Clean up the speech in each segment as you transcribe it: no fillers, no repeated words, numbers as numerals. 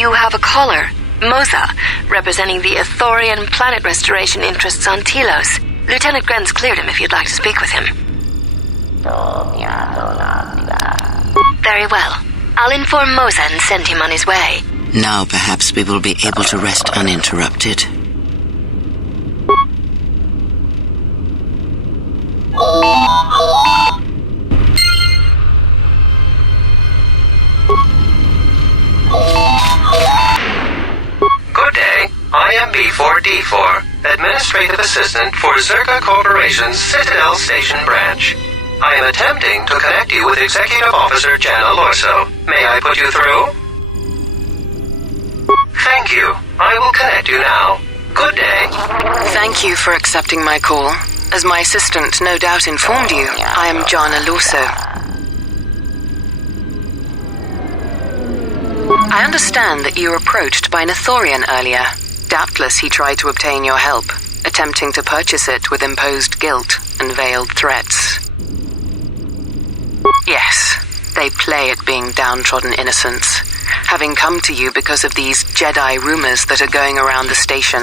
You have a caller, Moza, representing the Ithorian planet restoration interests on Telos. Lieutenant Grenz cleared him if you'd like to speak with him. Very well. I'll inform Moza and send him on his way. Now perhaps we will be able to rest uninterrupted. Good day. I am B4D4, Administrative Assistant for Zerka Corporation's Citadel Station branch. I am attempting to connect you with Executive Officer Jana Lorso. May I put you through? Thank you. I will connect you now. Good day. Thank you for accepting my call. As my assistant no doubt informed you, I am Jana Lorso. I understand that you were approached by an Ithorian earlier. Doubtless he tried to obtain your help, attempting to purchase it with imposed guilt and veiled threats. Yes, they play at being downtrodden innocents, having come to you because of these Jedi rumors that are going around the station.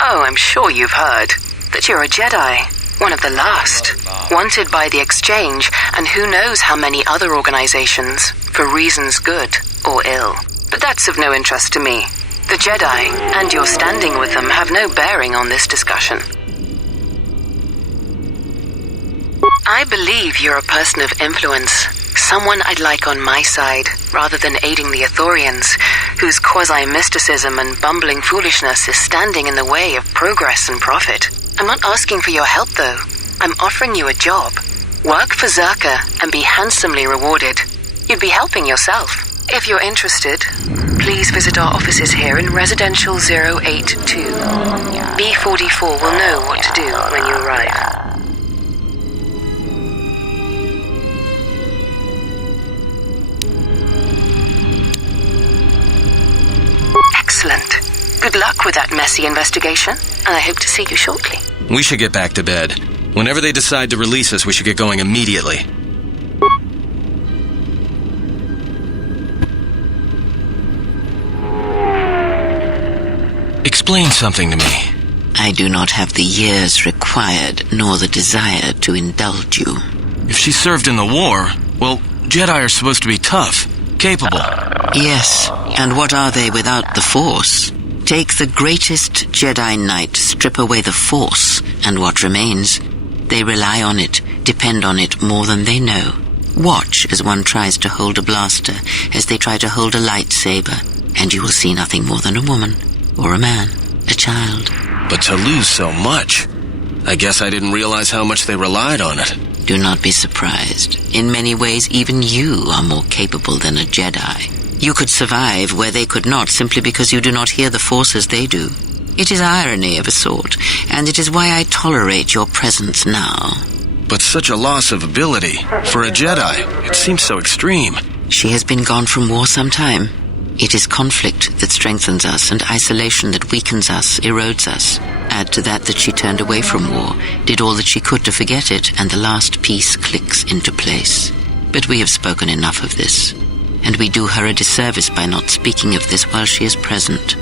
Oh, I'm sure you've heard that you're a Jedi, one of the last, wanted by the Exchange and who knows how many other organizations, for reasons good or ill. But that's of no interest to me. The Jedi, and your standing with them, have no bearing on this discussion. I believe you're a person of influence, someone I'd like on my side, rather than aiding the Ithorians, whose quasi-mysticism and bumbling foolishness is standing in the way of progress and profit. I'm not asking for your help, though. I'm offering you a job. Work for Zerka and be handsomely rewarded. You'd be helping yourself. If you're interested, please visit our offices here in Residential 082. B44 will know what to do when you arrive. Excellent. Good luck with that messy investigation, and I hope to see you shortly. We should get back to bed. Whenever they decide to release us, we should get going immediately. Explain something to me. I do not have the years required, nor the desire to indulge you. If she served in the war, well, Jedi are supposed to be tough, capable. Yes, and what are they without the Force? Take the greatest Jedi Knight, strip away the Force, and what remains? They rely on it, depend on it more than they know. Watch as one tries to hold a blaster, as they try to hold a lightsaber, and you will see nothing more than a woman, or a man, a child. But to lose so much, I guess I didn't realize how much they relied on it. Do not be surprised. In many ways, even you are more capable than a Jedi. You could survive where they could not simply because you do not hear the Force as they do. It is irony of a sort, and it is why I tolerate your presence now. But such a loss of ability, for a Jedi, it seems so extreme. She has been gone from war some time. It is conflict that strengthens us, and isolation that weakens us, erodes us. Add to that she turned away from war, did all that she could to forget it, and the last piece clicks into place. But we have spoken enough of this, and we do her a disservice by not speaking of this while she is present.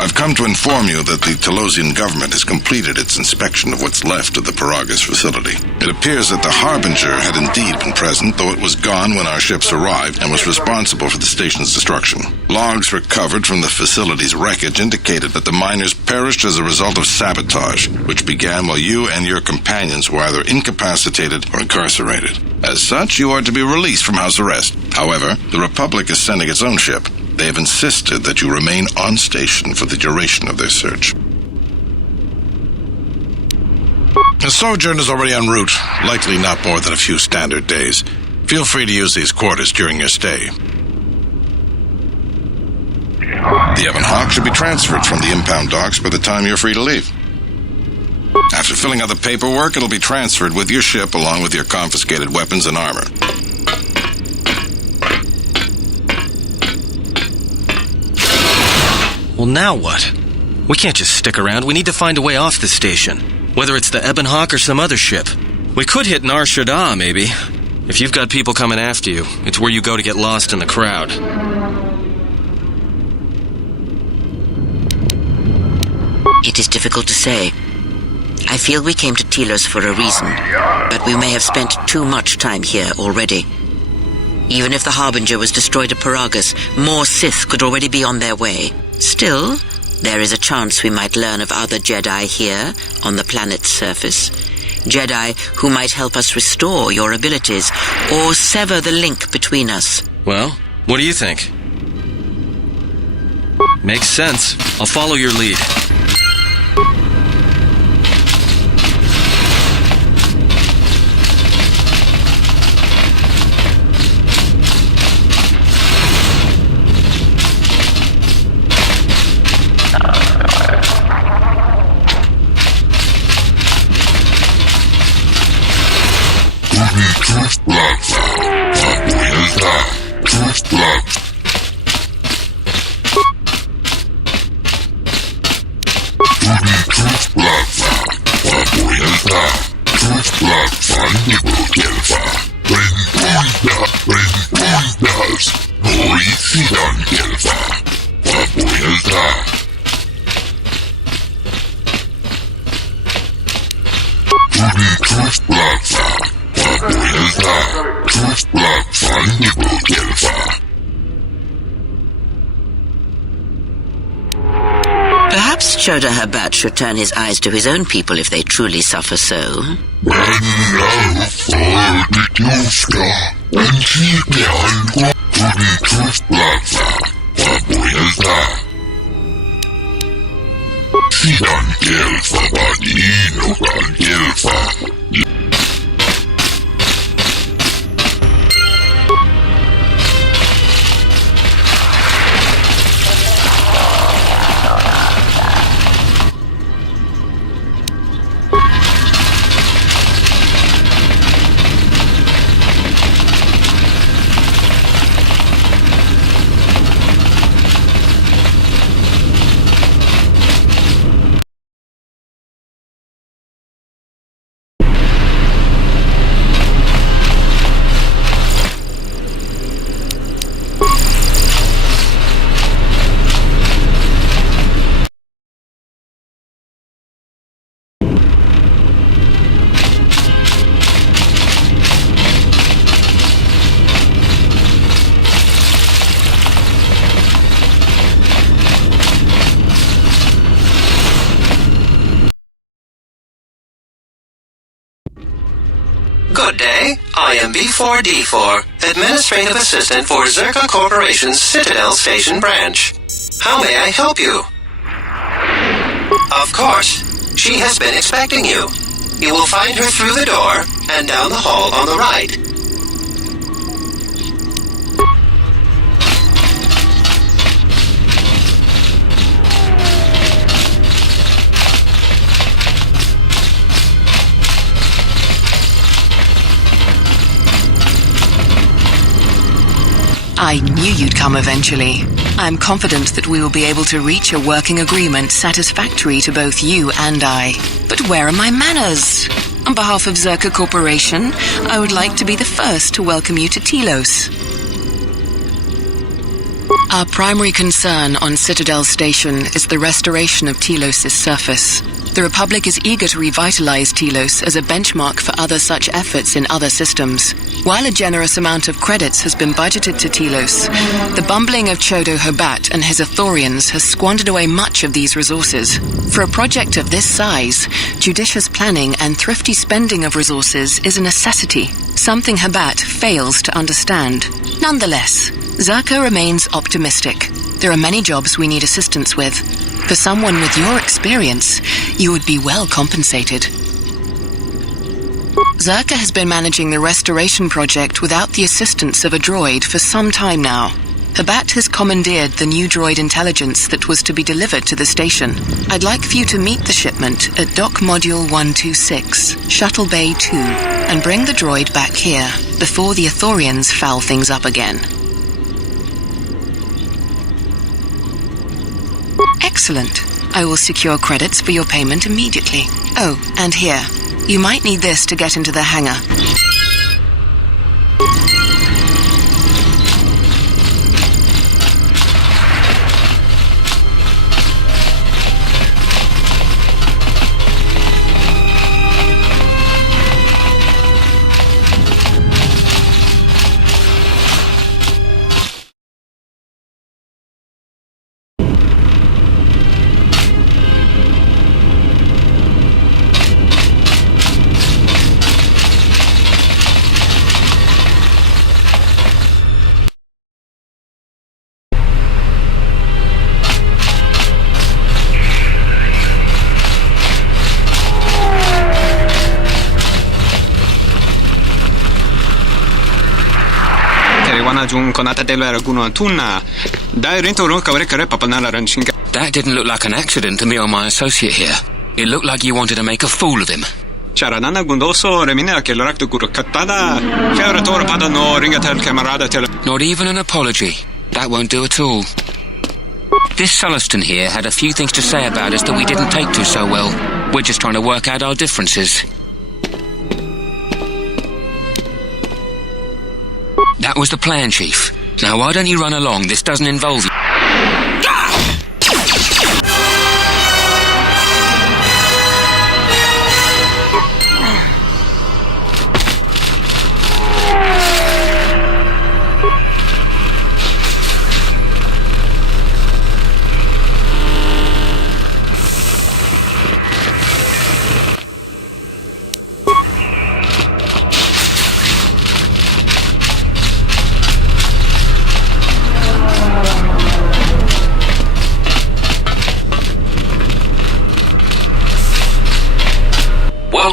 I've come to inform you that the Telosian government has completed its inspection of what's left of the Paragas facility. It appears that the Harbinger had indeed been present, though it was gone when our ships arrived and was responsible for the station's destruction. Logs recovered from the facility's wreckage indicated that the miners perished as a result of sabotage, which began while you and your companions were either incapacitated or incarcerated. As such, you are to be released from house arrest. However, the Republic is sending its own ship. They have insisted that you remain on station for the duration of their search. The sojourn is already en route, likely not more than a few standard days. Feel free to use these quarters during your stay. The Ebon Hawk should be transferred from the impound docks by the time you're free to leave. After filling out the paperwork, it'll be transferred with your ship along with your confiscated weapons and armor. Well, now what? We can't just stick around. We need to find a way off this station. Whether it's the Ebon Hawk or some other ship. We could hit Nar Shaddaa, maybe. If you've got people coming after you, it's where you go to get lost in the crowd. It is difficult to say. I feel we came to Telos for a reason, but we may have spent too much time here already. Even if the Harbinger was destroyed at Paragus, more Sith could already be on their way. Still, there is a chance we might learn of other Jedi here on the planet's surface. Jedi who might help us restore your abilities or sever the link between us. Well, what do you think? Makes sense. I'll follow your lead. Perhaps Choda Habat should turn his eyes to his own people if they truly suffer so. Good day. I am B4D4, Administrative Assistant for Zerka Corporation's Citadel Station branch. How may I help you? Of course. She has been expecting you. You will find her through the door and down the hall on the right. I knew you'd come eventually. I'm confident that we will be able to reach a working agreement satisfactory to both you and I. But where are my manners? On behalf of Zerka Corporation, I would like to be the first to welcome you to Telos. Our primary concern on Citadel Station is the restoration of Telos' surface. The Republic is eager to revitalize Telos as a benchmark for other such efforts in other systems. While a generous amount of credits has been budgeted to Telos, the bumbling of Chodo Habat and his Ithorians has squandered away much of these resources. For a project of this size, judicious planning and thrifty spending of resources is a necessity, something Habat fails to understand. Nonetheless, Zerka remains optimistic. There are many jobs we need assistance with. For someone with your experience, you would be well compensated. Zerka has been managing the restoration project without the assistance of a droid for some time now. Habat has commandeered the new droid intelligence that was to be delivered to the station. I'd like for you to meet the shipment at Dock Module 126, Shuttle Bay 2, and bring the droid back here before the Ithorians foul things up again. Excellent. I will secure credits for your payment immediately. Oh, and here. You might need this to get into the hangar. That didn't look like an accident to me or my associate here. It looked like you wanted to make a fool of him. Not even an apology. That won't do at all. This Sulluston here had a few things to say about us that we didn't take to so well. We're just trying to work out our differences. That was the plan, Chief. Now why don't you run along? This doesn't involve you.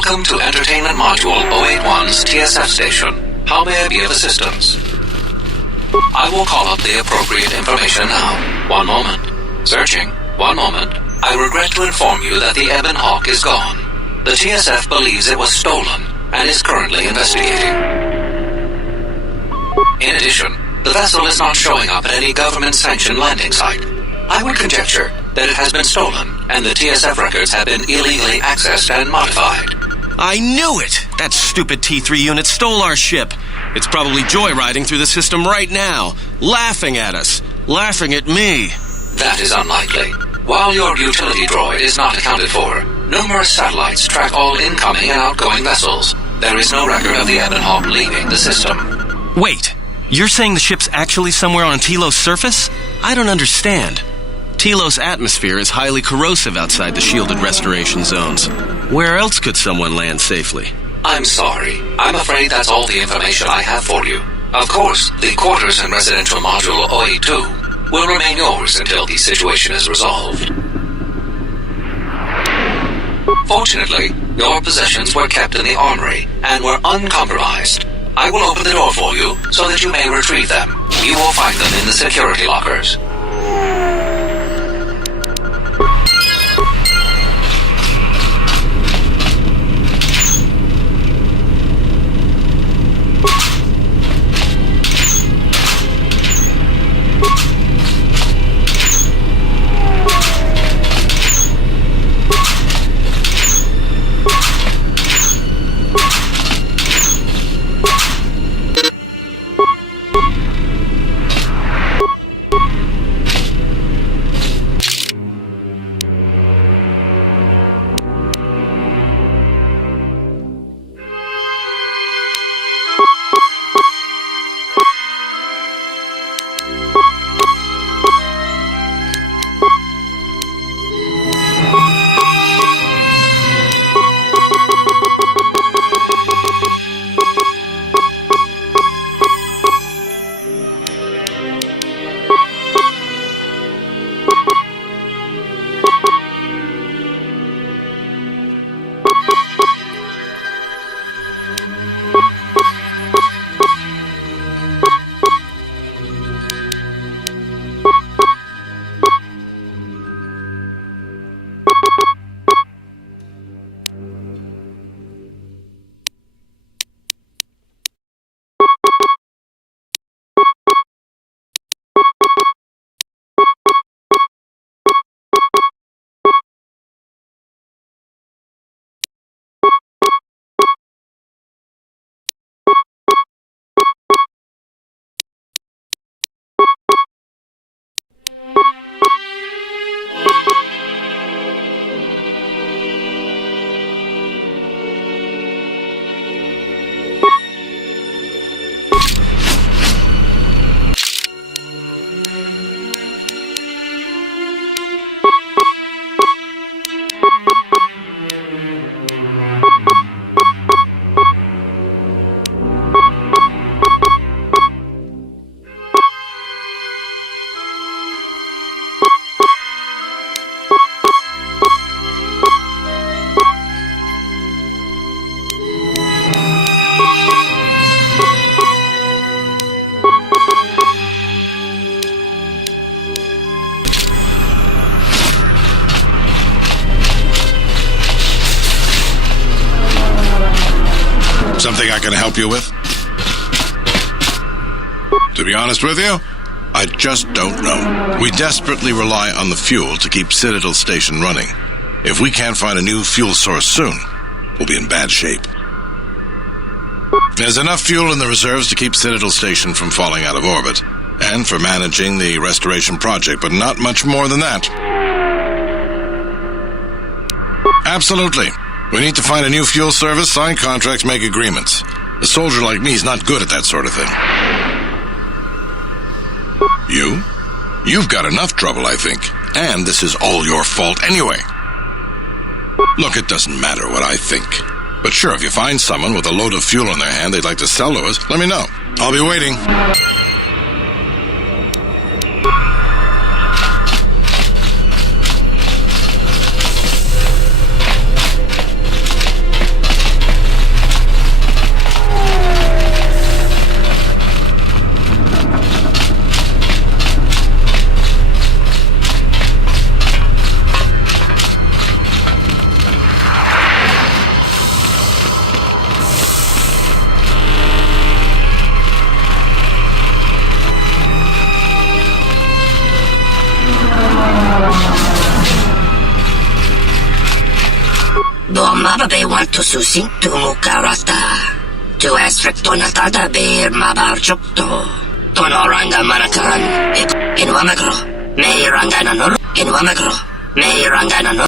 Welcome to Entertainment Module 081's TSF station. How may I be of assistance? I will call up the appropriate information now. One moment. Searching. One moment. I regret to inform you that the Ebon Hawk is gone. The TSF believes it was stolen and is currently investigating. In addition, the vessel is not showing up at any government-sanctioned landing site. I would conjecture that it has been stolen and the TSF records have been illegally accessed and modified. I knew it! That stupid T3 unit stole our ship. It's probably joyriding through the system right now, laughing at us, laughing at me. That is unlikely. While your utility droid is not accounted for, numerous satellites track all incoming and outgoing vessels. There is no record of the Ebon Hawk leaving the system. Wait, you're saying the ship's actually somewhere on Telos' surface? I don't understand. Telos' atmosphere is highly corrosive outside the shielded restoration zones. Where else could someone land safely? I'm sorry. I'm afraid that's all the information I have for you. Of course, the quarters in Residential Module 082 will remain yours until the situation is resolved. Fortunately, your possessions were kept in the armory and were uncompromised. I will open the door for you so that you may retrieve them. You will find them in the security lockers. Something I can help you with? To be honest with you, I just don't know. We desperately rely on the fuel to keep Citadel Station running. If we can't find a new fuel source soon, we'll be in bad shape. There's enough fuel in the reserves to keep Citadel Station from falling out of orbit, and for managing the restoration project, but not much more than that. Absolutely. We need to find a new fuel service, sign contracts, make agreements. A soldier like me is not good at that sort of thing. You? You've got enough trouble, I think. And this is all your fault anyway. Look, it doesn't matter what I think. But sure, if you find someone with a load of fuel in their hand they'd like to sell to us, let me know. I'll be waiting. Mababe want to susing to mukarata. To astricto natada beer mabarchukto. Tonoranga manakaran. In Wamagro. May rangana no. In Wamagro. May rangana no.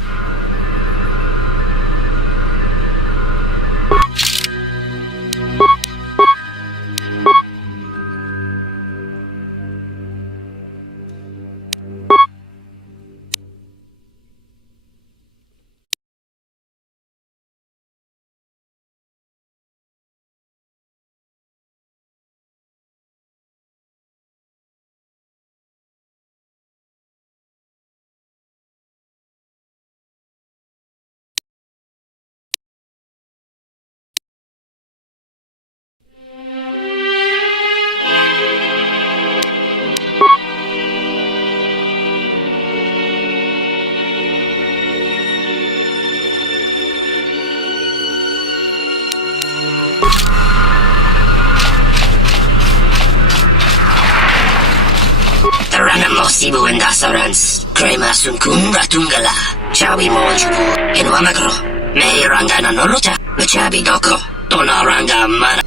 Sibu and Dasarans, Krema Sunkunga Tungala, Chawi Mojubu, in Wamagro, May Rangana Noruta, Machabi Doko, Tonaranga Mana.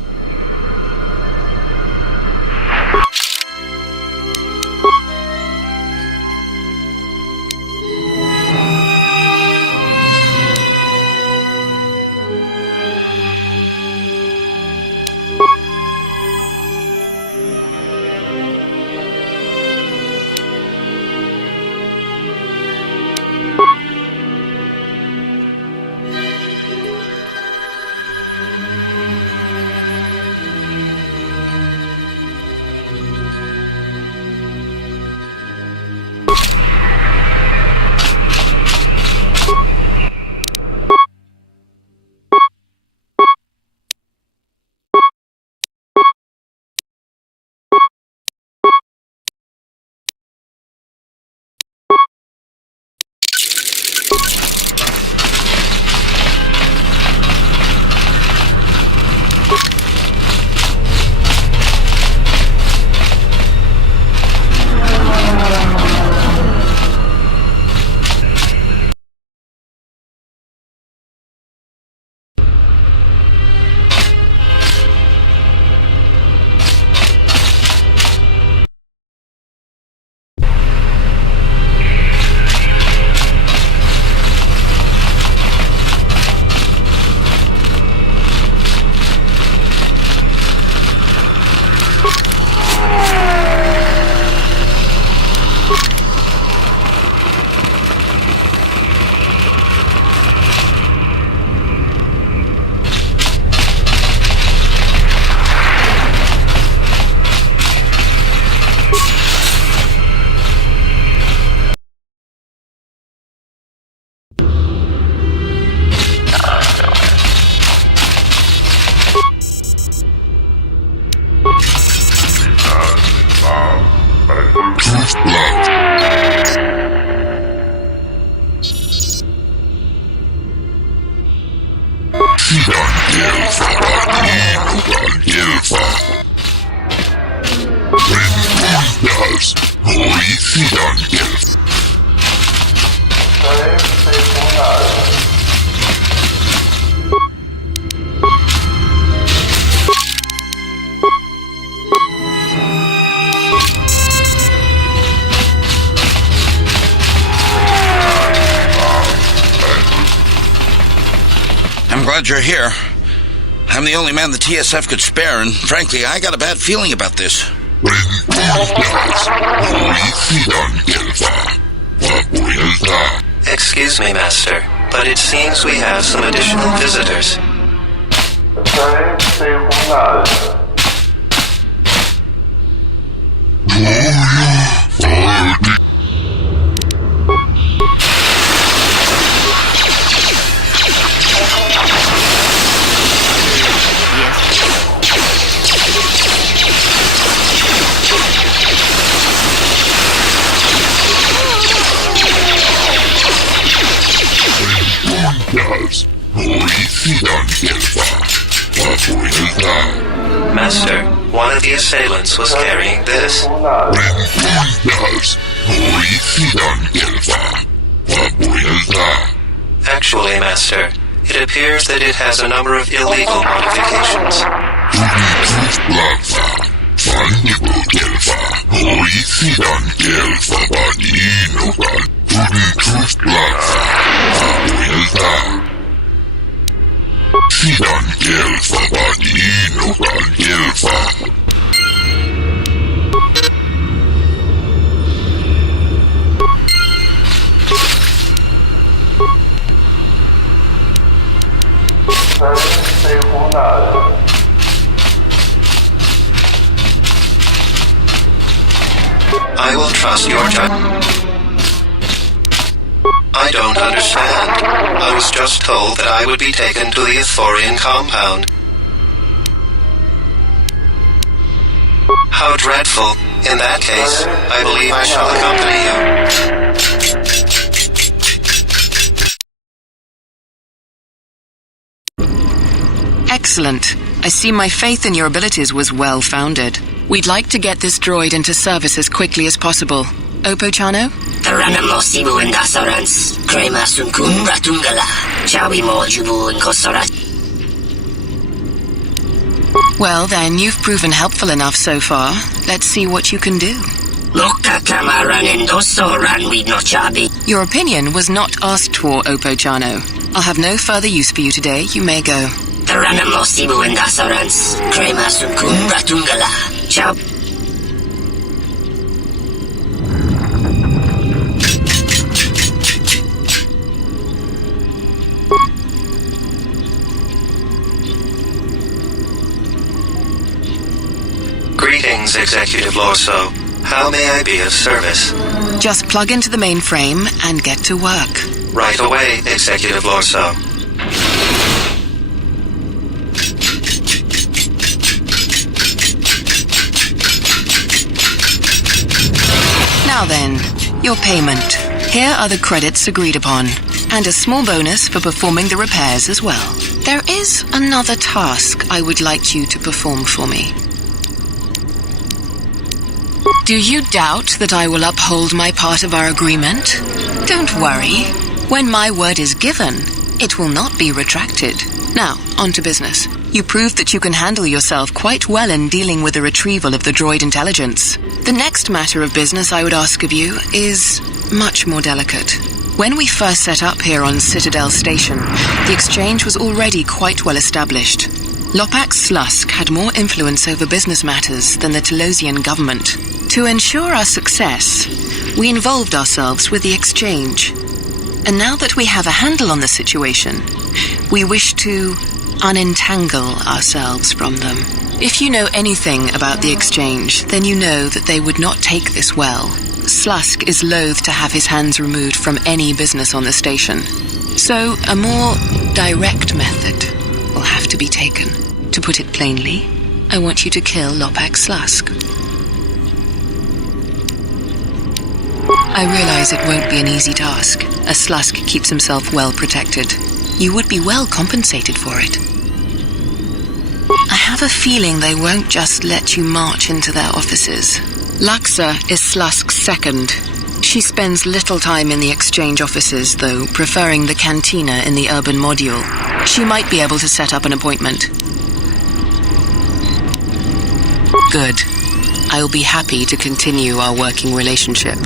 glad you're here. I'm the only man the TSF could spare, and frankly, I got a bad feeling about this. Excuse me, Master, but it seems we have some additional visitors. Master, one of the assailants was carrying this. Actually, Master, it appears that it has a number of illegal modifications. I will trust your judgment. I don't understand. I was just told that I would be taken to the Ithorian compound. How dreadful. In that case, I believe I shall accompany you. Excellent. I see my faith in your abilities was well-founded. We'd like to get this droid into service as quickly as possible. Opochano? Taranamosibu and Dasarans, Krema Sunkun Ratungala, Chawi Mojubu and Kosorat. Well then, you've proven helpful enough so far. Let's see what you can do. Loka Kamaran and Dosoran with no Chabi. Your opinion was not asked for, Opochano. I'll have no further use for you today. You may go. Taranamosibu and Dasarans, Krema Sunkun Ratungala, Chab. Greetings, Executive Lorso. How may I be of service? Just plug into the mainframe and get to work. Right away, Executive Lorso. Now then, your payment. Here are the credits agreed upon, and a small bonus for performing the repairs as well. There is another task I would like you to perform for me. Do you doubt that I will uphold my part of our agreement? Don't worry. When my word is given, it will not be retracted. Now, on to business. You proved that you can handle yourself quite well in dealing with the retrieval of the droid intelligence. The next matter of business I would ask of you is much more delicate. When we first set up here on Citadel Station, the exchange was already quite well established. Lopak Slusk had more influence over business matters than the Telosian government. To ensure our success, we involved ourselves with the exchange. And now that we have a handle on the situation, we wish to unentangle ourselves from them. If you know anything about the exchange, then you know that they would not take this well. Slusk is loath to have his hands removed from any business on the station. So a more direct method will have to be taken. To put it plainly, I want you to kill Lopak Slusk. I realize it won't be an easy task, as Slusk keeps himself well protected. You would be well compensated for it. I have a feeling they won't just let you march into their offices. Luxa is Slusk's second. She spends little time in the exchange offices, though, preferring the cantina in the urban module. She might be able to set up an appointment. Good. I will be happy to continue our working relationship.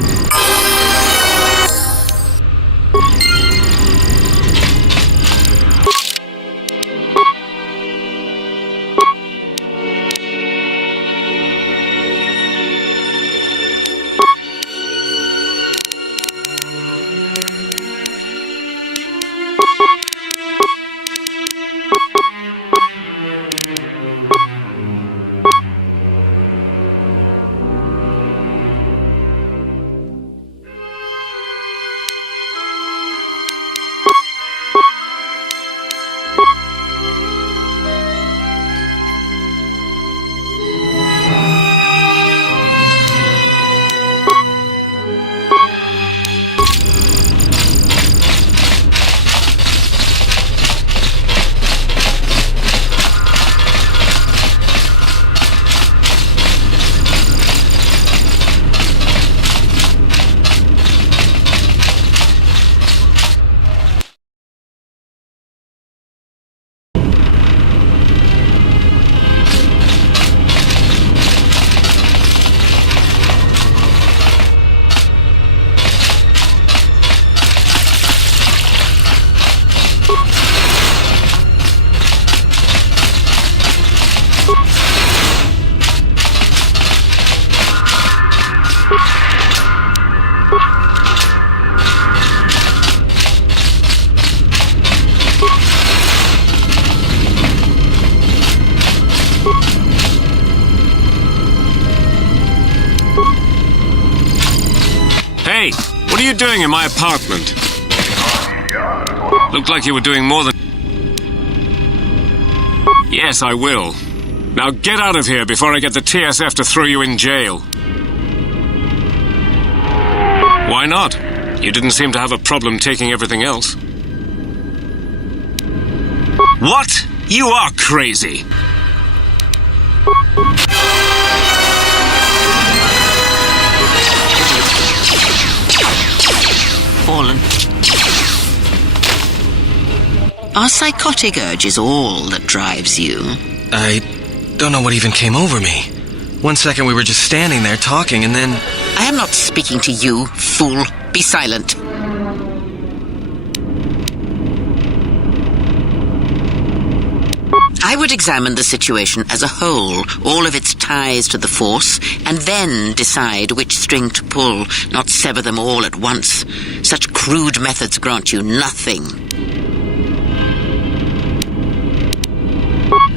Hey, what are you doing in my apartment? Looked like you were doing more than... Yes, I will. Now get out of here before I get the TSF to throw you in jail. Why not? You didn't seem to have a problem taking everything else. What? You are crazy! Fallen. Our psychotic urge is all that drives you. I don't know what even came over me. 1 second we were just standing there talking, and then... I am not speaking to you, fool. Be silent. I would examine the situation as a whole, all of its ties to the Force, and then decide which string to pull, not sever them all at once. Such crude methods grant you nothing.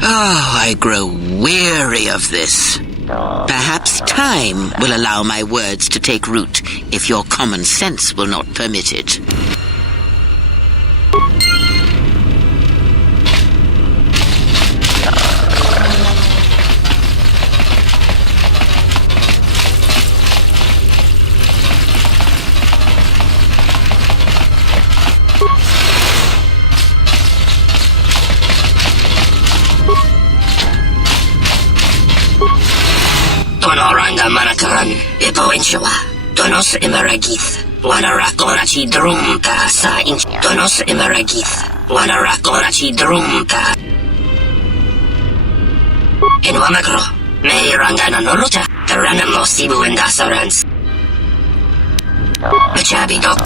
Oh, I grow weary of this. Perhaps time will allow my words to take root, if your common sense will not permit it. Tonoranda manakaran, ipoinshwa. Tonos imaragith. Wanarakorachi drumka sa inch. Tonos imaragith. Wanarakorachi drumka. Inwamagro. May rangana noruta. Taranamo sibu indasarans. Machabido.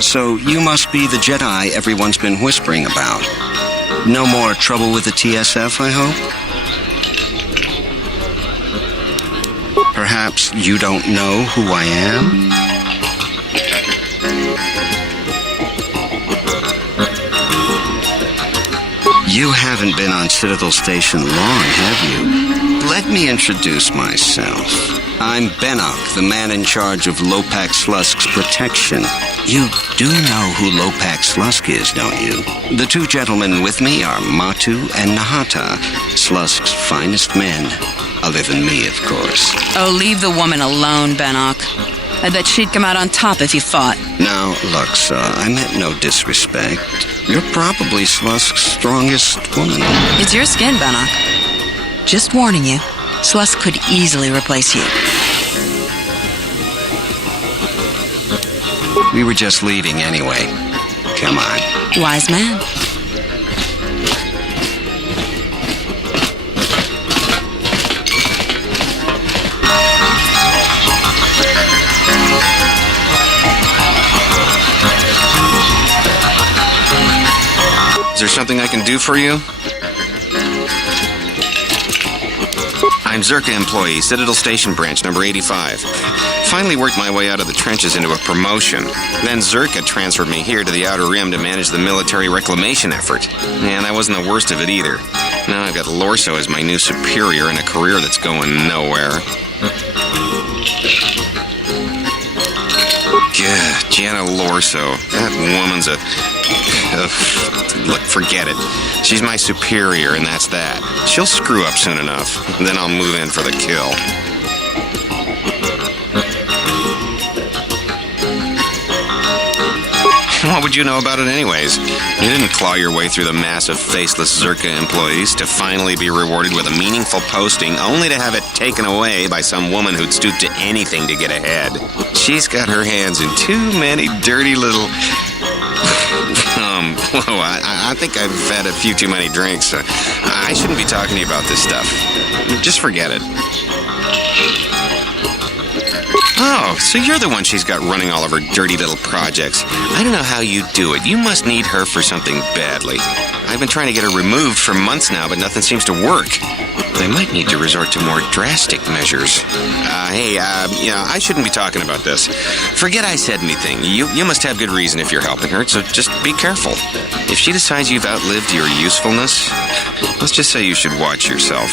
So you must be the Jedi everyone's been whispering about. No more trouble with the TSF, I hope? Perhaps you don't know who I am? You haven't been on Citadel Station long, have you? Let me introduce myself. I'm Benok, the man in charge of Lopak Slusk's protection. You do know who Lopak Slusk is, don't you? The two gentlemen with me are Matu and Nahata, Slusk's finest men. Other than me, of course. Oh, leave the woman alone, Benok. I bet she'd come out on top if you fought. Now, Luxa, I meant no disrespect. You're probably Slusk's strongest woman. It's your skin, Benok. Just warning you, Slusk could easily replace you. We were just leaving anyway. Come on. Wise man. Is there something I can do for you? I'm Zerka employee, Citadel Station branch, number 85. Finally worked my way out of the trenches into a promotion. Then Zerka transferred me here to the Outer Rim to manage the military reclamation effort. And that wasn't the worst of it either. Now I've got Lorso as my new superior in a career that's going nowhere. Yeah, Jenna Lorso. That woman's a... Look, forget it. She's my superior, and that's that. She'll screw up soon enough. Then I'll move in for the kill. What would you know about it anyways? You didn't claw your way through the mass of faceless Zerka employees to finally be rewarded with a meaningful posting, only to have it taken away by some woman who'd stoop to anything to get ahead. She's got her hands in too many dirty little... Whoa, I think I've had a few too many drinks. I shouldn't be talking to you about this stuff. Just forget it. Oh, so you're the one she's got running all of her dirty little projects. I don't know how you do it. You must need her for something badly. I've been trying to get her removed for months now, but nothing seems to work. I might need to resort to more drastic measures. I shouldn't be talking about this. Forget I said anything. You must have good reason if you're helping her, so just be careful. If she decides you've outlived your usefulness, let's just say you should watch yourself.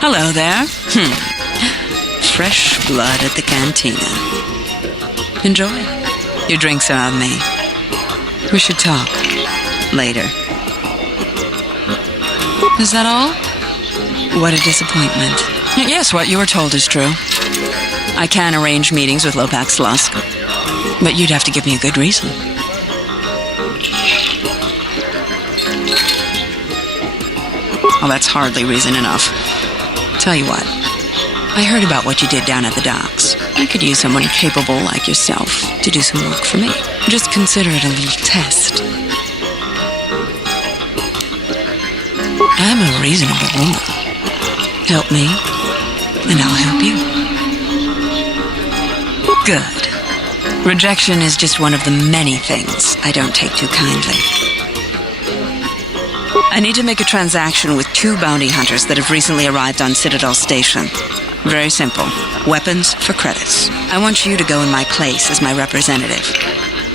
Hello there. Fresh blood at the cantina. Enjoy. Your drinks are on me. We should talk. Later. Is that all? What a disappointment. Yes, what you were told is true. I can arrange meetings with Lopax Lusk, but you'd have to give me a good reason. Well, that's hardly reason enough. Tell you what, I heard about what you did down at the docks. I could use someone capable like yourself to do some work for me. Just consider it a little test. I'm a reasonable woman. Help me, and I'll help you. Good. Rejection is just one of the many things I don't take too kindly. I need to make a transaction with 2 bounty hunters that have recently arrived on Citadel Station. Very simple. Weapons for credits. I want you to go in my place as my representative.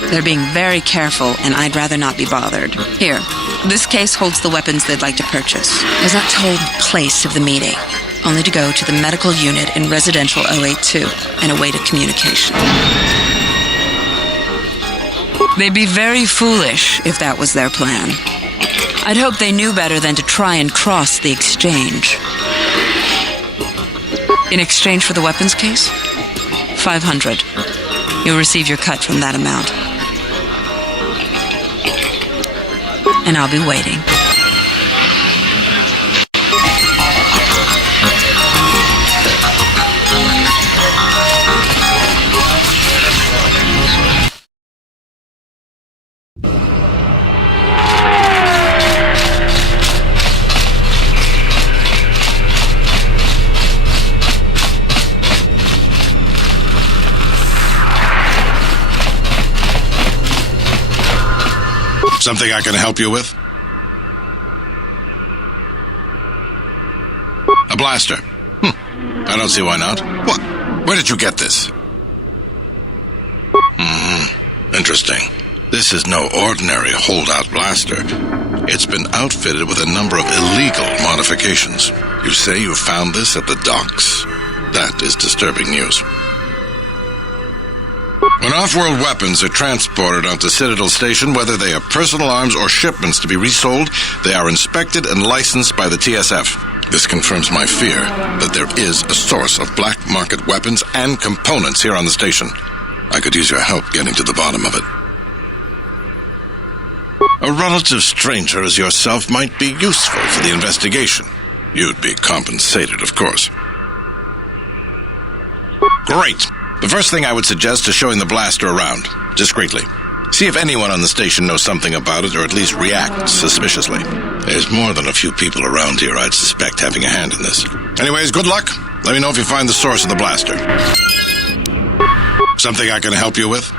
They're being very careful, and I'd rather not be bothered. Here, this case holds the weapons they'd like to purchase. I was not told the place of the meeting, only to go to the medical unit in Residential 082 and await a communication. They'd be very foolish if that was their plan. I'd hope they knew better than to try and cross the exchange. In exchange for the weapons case? 500. You'll receive your cut from that amount. And I'll be waiting. Something I can help you with? A blaster. I don't see why not. What? Where did you get this? Interesting. This is no ordinary holdout blaster. It's been outfitted with a number of illegal modifications. You say you found this at the docks? That is disturbing news. When off-world weapons are transported onto Citadel Station, whether they are personal arms or shipments to be resold, they are inspected and licensed by the TSF. This confirms my fear that there is a source of black market weapons and components here on the station. I could use your help getting to the bottom of it. A relative stranger as yourself might be useful for the investigation. You'd be compensated, of course. Great. The first thing I would suggest is showing the blaster around, discreetly. See if anyone on the station knows something about it, or at least reacts suspiciously. There's more than a few people around here I'd suspect having a hand in this. Anyways, good luck. Let me know if you find the source of the blaster. Something I can help you with?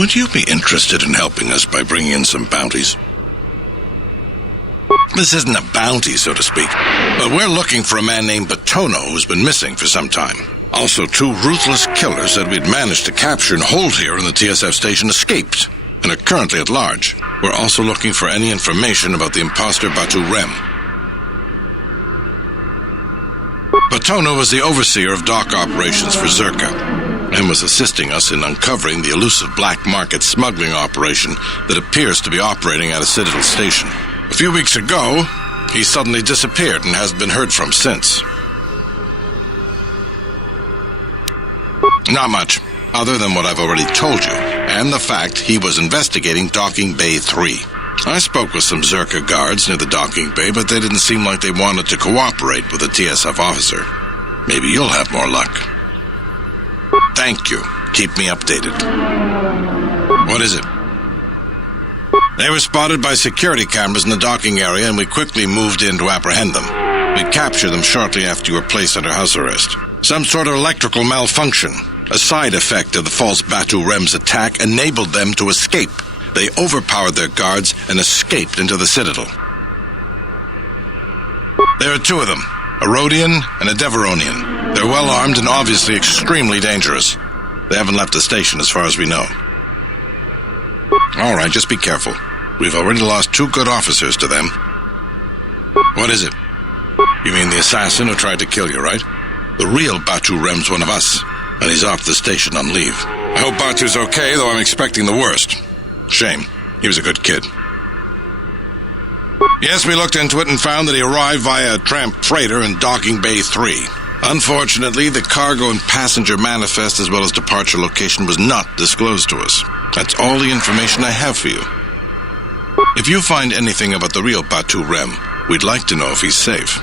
Would you be interested in helping us by bringing in some bounties? This isn't a bounty, so to speak, but we're looking for a man named Batono who's been missing for some time. Also, 2 ruthless killers that we'd managed to capture and hold here in the TSF station escaped and are currently at large. We're also looking for any information about the imposter Batu Rem. Batono was the overseer of dock operations for Zerka and was assisting us in uncovering the elusive black market smuggling operation that appears to be operating at a Citadel station. A few weeks ago, he suddenly disappeared and hasn't been heard from since. Not much, other than what I've already told you, and the fact he was investigating Docking Bay 3. I spoke with some Zerka guards near the docking bay, but they didn't seem like they wanted to cooperate with a TSF officer. Maybe you'll have more luck. Thank you. Keep me updated. What is it? They were spotted by security cameras in the docking area, and we quickly moved in to apprehend them. We captured them shortly after you were placed under house arrest. Some sort of electrical malfunction, a side effect of the false Batu Rem's attack, enabled them to escape. They overpowered their guards and escaped into the Citadel. There are 2 of them, a Rhodian and a Deveronian. They're well armed and obviously extremely dangerous. They haven't left the station as far as we know. All right, just be careful. We've already lost 2 good officers to them. What is it? You mean the assassin who tried to kill you, right? The real Batu Rem's one of us, and he's off the station on leave. I hope Batu's okay, though I'm expecting the worst. Shame. He was a good kid. Yes, we looked into it and found that he arrived via a tramp freighter in Docking Bay 3. Unfortunately, the cargo and passenger manifest as well as departure location was not disclosed to us. That's all the information I have for you. If you find anything about the real Batu Rem, we'd like to know if he's safe.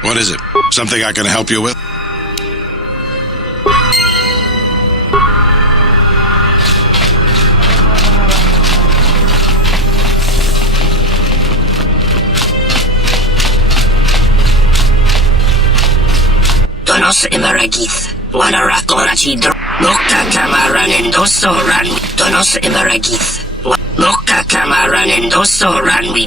What is it? Something I can help you with? Donos Emeragith, Wanarakorachi, Loka Kamaran and Doso Ran, Donos Emeragith, Loka Kamaran and Doso Ranwi.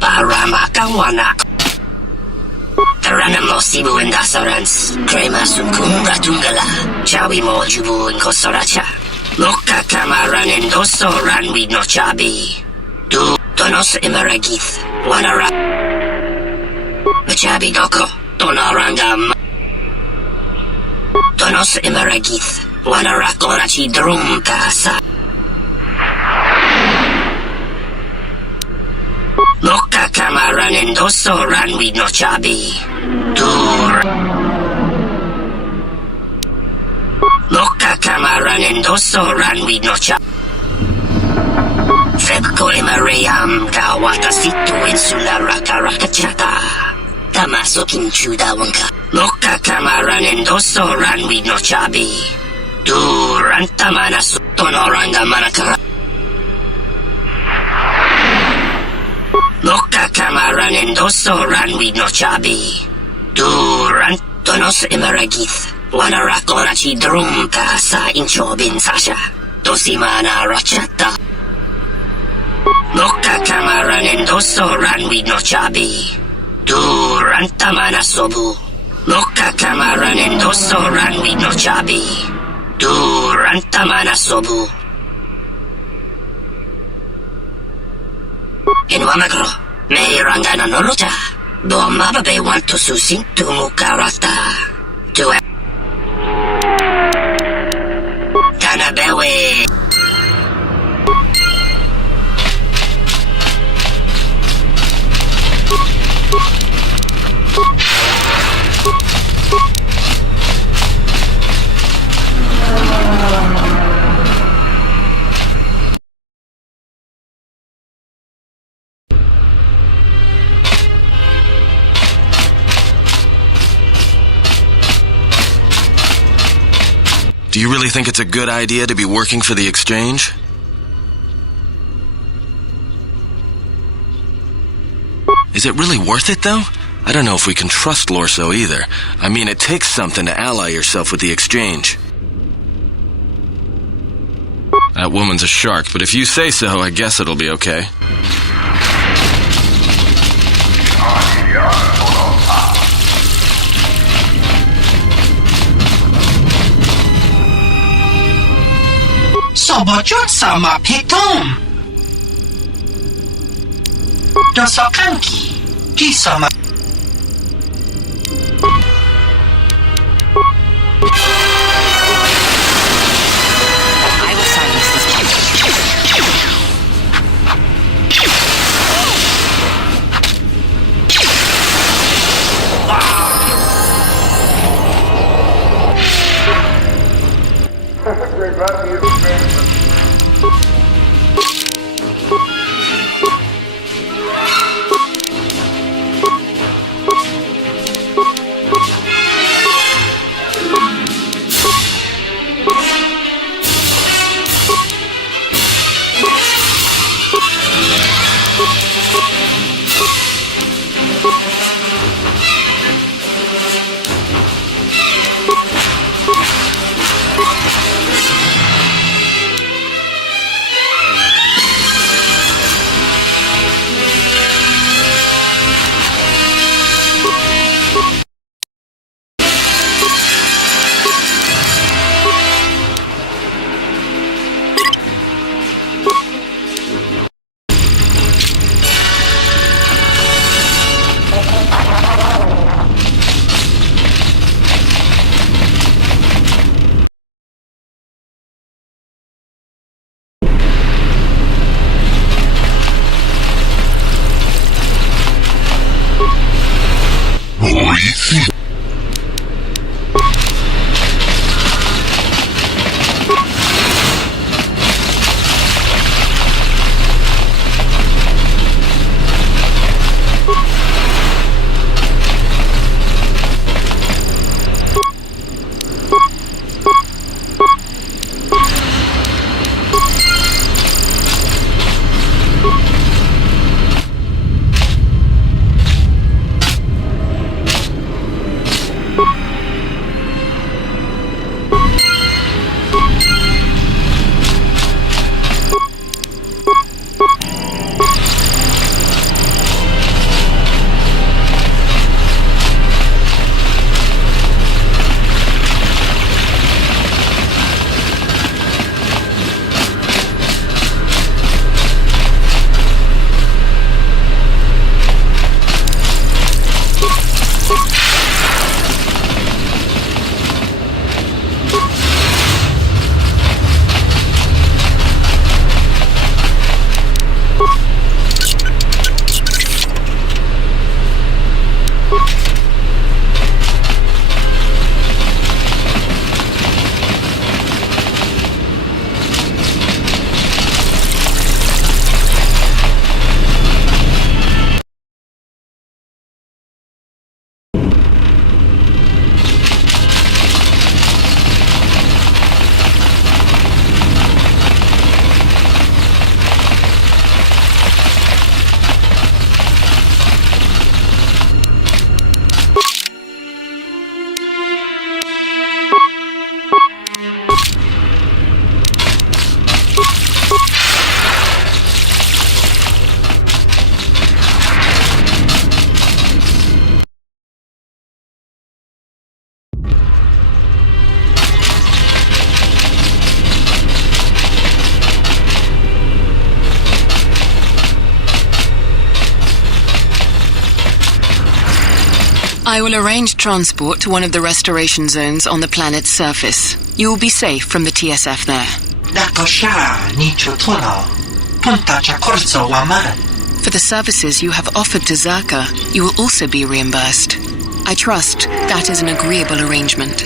Paramakawanak. Taranamo Sibu and Dasarans, Krema Sunkunga Tungala, Chawi Mojubu and Kosoracha, Loka Kamaran and Doso Ranwi no Chabi, Donos Emeragith, Wanara, Chabi Doko, Donaranga, Donos Emeragith, Wanarakorachi Drum Kasa. Loka Kamaran and Doso Ranwi no Chabi. Dur. Loka Kamaran and Doso Ranwi no Chabi. Febko Emariam Kawata Situ Insula Rakarakachata. Tamaso Kinchuda Wanka. Loka Kamaran and Doso Ranwi no Chabi. Durantamana Sutonoranga Manakara. Loka Kamaran and Doso Ranwi no Chabi. Duran Donos Emeragith. Wanarakorachi Drum Kasa Inchobin Sasha. Dosimana Rachata. Loka Kamaran and Doso Ranwi no Chabi. Duran Tamana Sobu. Loka Kamaran and Doso Ranwi no Chabi. Duran Tamana Sobu. In Wamagro, Meirangana Noruta, Domababe want to susin to Mukarata. To Tanabewe. Do you really think it's a good idea to be working for the exchange? Is it really worth it, though? I don't know if we can trust Lorso either. I mean, it takes something to ally yourself with the exchange. That woman's a shark, but if you say so, I guess it'll be okay. Sobojot sama petom. Dosokanki. Jisama. I will silence this one. I will arrange transport to one of the restoration zones on the planet's surface. You will be safe from the TSF there. For the services you have offered to Zerka, you will also be reimbursed. I trust that is an agreeable arrangement.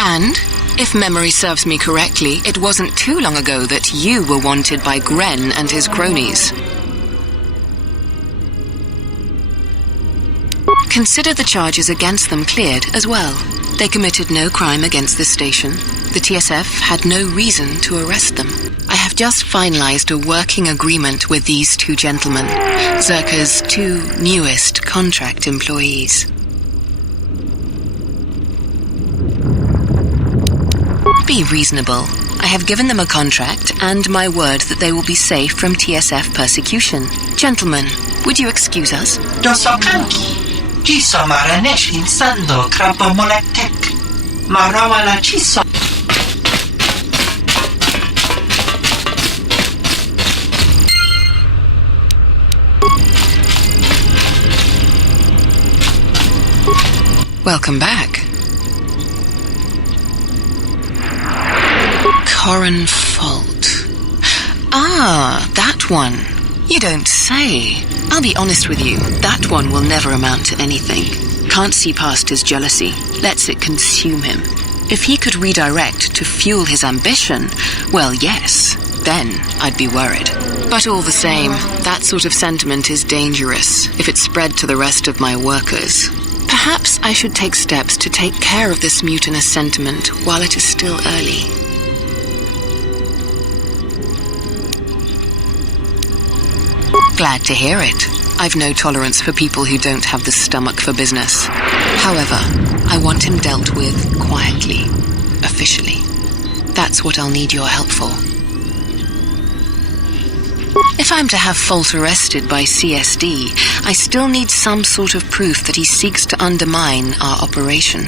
And If memory serves me correctly, it wasn't too long ago that you were wanted by Gren and his cronies. Consider the charges against them cleared as well. They committed no crime against this station. The TSF had no reason to arrest them. I have just finalized a working agreement with these two gentlemen, Zerka's two newest contract employees. Be reasonable. I have given them a contract and my word that they will be safe from TSF persecution. Gentlemen, would you excuse us? Dosokanki. Ciso maranesh insando krapomoletek. Marawala ciso. Welcome back. Corin Fault. Ah, that one. You don't say. I'll be honest with you, that one will never amount to anything. Can't see past his jealousy, lets it consume him. If he could redirect to fuel his ambition, well, yes, then I'd be worried. But all the same, that sort of sentiment is dangerous if it's spread to the rest of my workers. Perhaps I should take steps to take care of this mutinous sentiment while it is still early. Glad to hear it. I've no tolerance for people who don't have the stomach for business. However, I want him dealt with quietly, officially. That's what I'll need your help for. If I'm to have Fault arrested by CSD, I still need some sort of proof that he seeks to undermine our operation.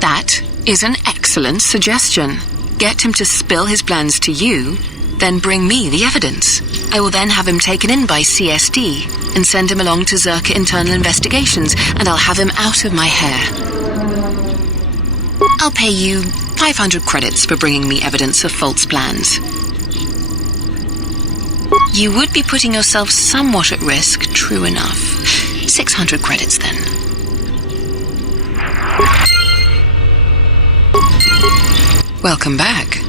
That is an excellent suggestion. Get him to spill his plans to you, then bring me the evidence. I will then have him taken in by CSD and send him along to Zerka Internal Investigations, and I'll have him out of my hair. I'll pay you 500 credits for bringing me evidence of Fault's plans. You would be putting yourself somewhat at risk, true enough. 600 credits then. Welcome back.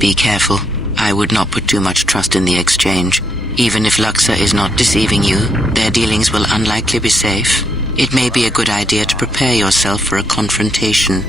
Be careful. I would not put too much trust in the exchange. Even if Luxa is not deceiving you, their dealings will unlikely be safe. It may be a good idea to prepare yourself for a confrontation.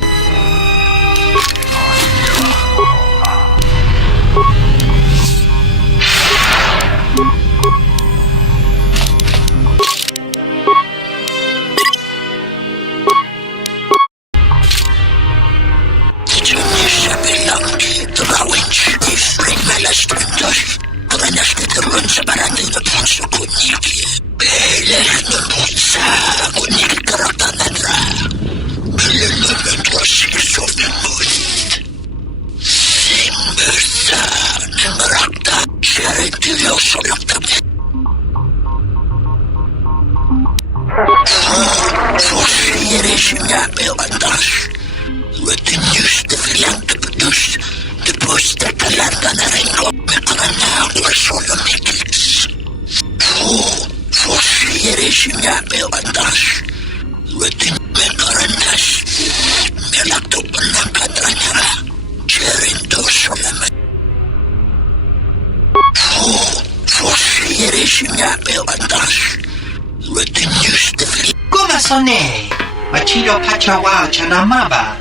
Kumasone, Machido Pachawa Chanamaba.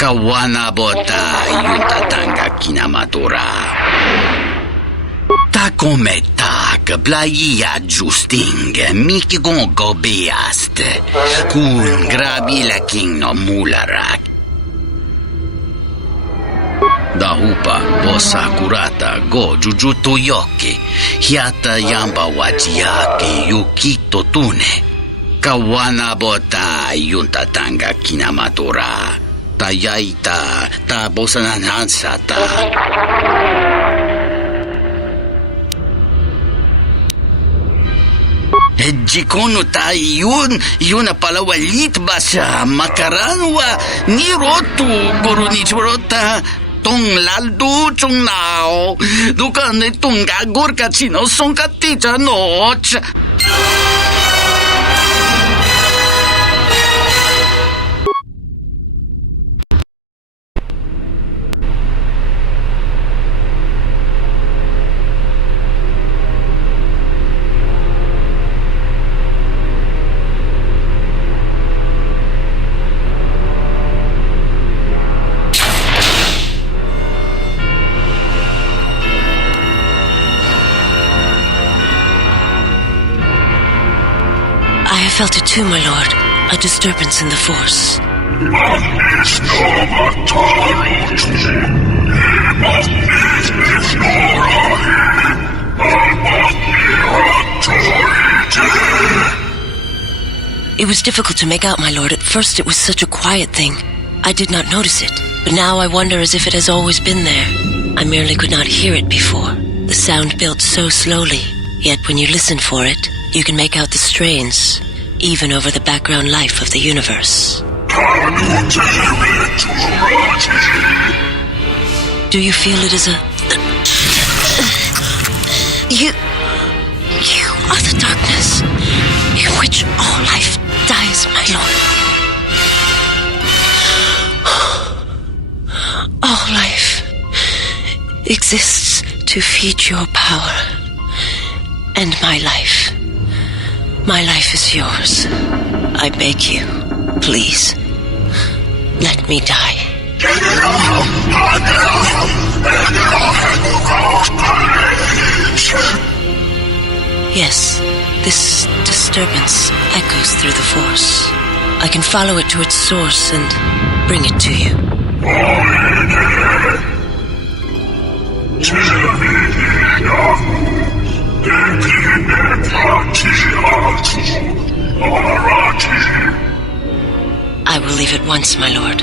Kawana bota yuntatanga kinamatura. Takometa kablaya justing miki gongo beast. Kun grabi la king no mularak. Dahupa bosa kurata go jujuto yoki. Hiata yamba wajiaki yukito tune. Kawana bota yuntatanga kinamatura. Tayaita, ta bosananansata. Jikono ta yun palawalit basa makaranwa ni rotu gorunichurota tong laldu chung nao dukan tung gagor kachino son katita noch. I felt it too, my lord. A disturbance in the Force. It was difficult to make out, my lord. At first it was such a quiet thing. I did not notice it, but now I wonder as if it has always been there. I merely could not hear it before. The sound built so slowly, yet when you listen for it, you can make out the strains, even over the background life of the universe. Do you feel it as a... You are the darkness in which all life dies, my lord. All life exists to feed your power. And my life is yours. I beg you, please, let me die. Yes, this disturbance echoes through the Force. I can follow it to its source and bring it to you. I will leave at once, my lord.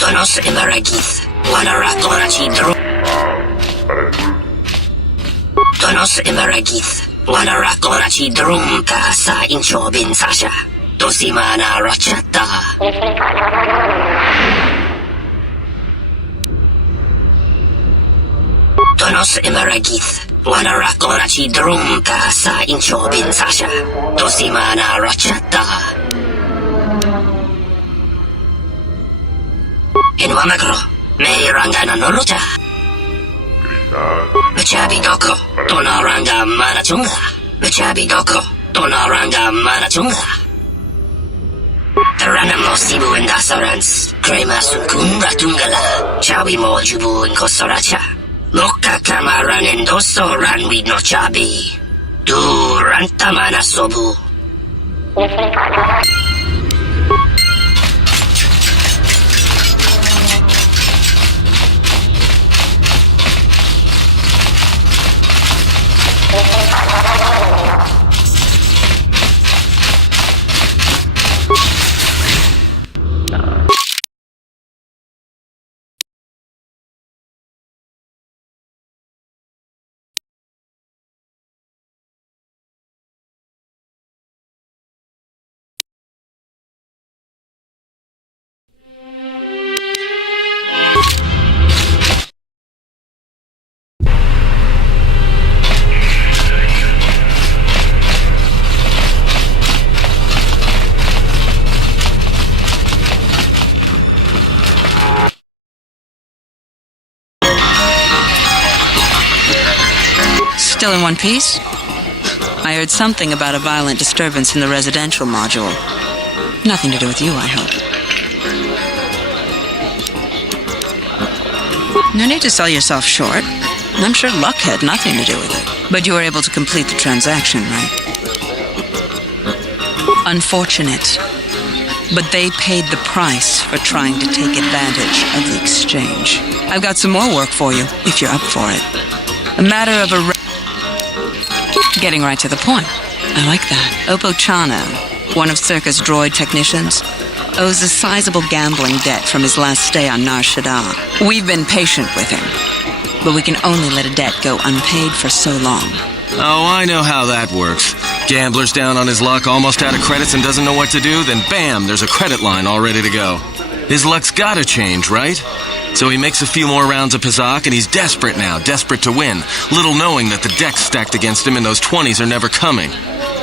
Donos emeragith, wanarakorachi drum. Donos emeragith, wanarakorachi drum ka sa inchobin sasha. Dosimana rachata. Donos emeragith, wanarakorachi drum ka sa inchobin sasha. Dosimana rachata. Inwamagro, may rangana norucha. Bachabi doko, tonoranga manachunga. Bachabi doko, tonoranga manachunga. Taranamo sibu and dasarans, crema sunkunda tungala. Chabi mo jubu and kosoracha. Loka kamaran and doso ran with no chabi. Du rantamana sobu. Still in one piece? I heard something about a violent disturbance in the residential module. Nothing to do with you, I hope. No need to sell yourself short. I'm sure luck had nothing to do with it. But you were able to complete the transaction, right? Unfortunate. But they paid the price for trying to take advantage of the exchange. I've got some more work for you, if you're up for it. A matter of getting right to the point. I like that. Oppo Chano, one of Circa's droid technicians, owes a sizable gambling debt from his last stay on Nar Shaddaa. We've been patient with him, but we can only let a debt go unpaid for so long. Oh, I know how that works. Gambler's down on his luck, almost out of credits and doesn't know what to do, then bam, there's a credit line all ready to go. His luck's gotta change, right? So he makes a few more rounds of Pizak, and he's desperate now, desperate to win, little knowing that the deck's stacked against him and those 20s are never coming.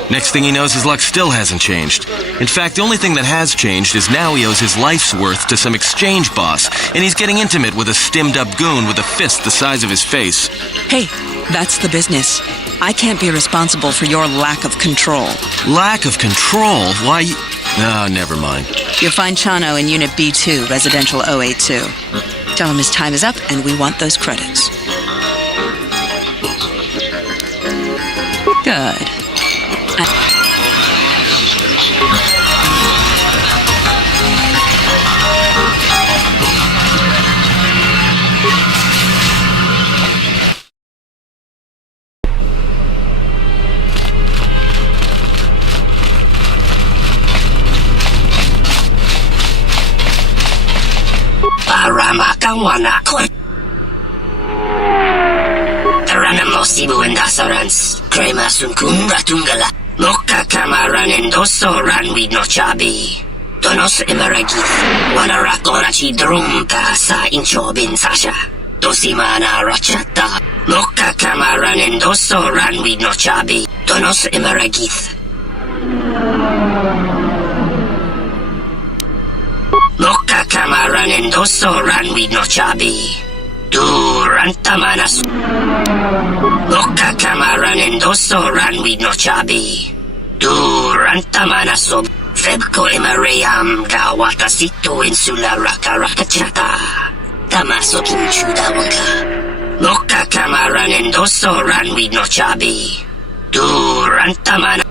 Next thing he knows, his luck still hasn't changed. In fact, the only thing that has changed is now he owes his life's worth to some exchange boss, and he's getting intimate with a stimmed-up goon with a fist the size of his face. Hey, that's the business. I can't be responsible for your lack of control. Lack of control? Why... No, never mind. You'll find Chano in Unit B2, Residential 082. Tell him his time is up, and we want those credits. Good. Paramakawana ko. Taranamo Sibu and Dasarans, Krema Sunkun Ratungala, Moka Kamaran and Doso Ranwi no Chabi. Donos Emeragith, Wanarakonachi Drumka sa Inchobin Sasha. Dosimana Rachata, Moka Kamaran and Doso Ranwi no Chabi. Donos Emeragith. Moka Kamaran and Doso Ranwi no Chabi. Durantamanasu. Moka Kamaran and Doso Ranwi no Chabi. Durantamanasu. Febko Emarayam Gawata Situ Insula Rakarakachata. Tamaso Kinchuda Waka. Moka Kamaran and Doso Ranwi no Chabi. Durantamana.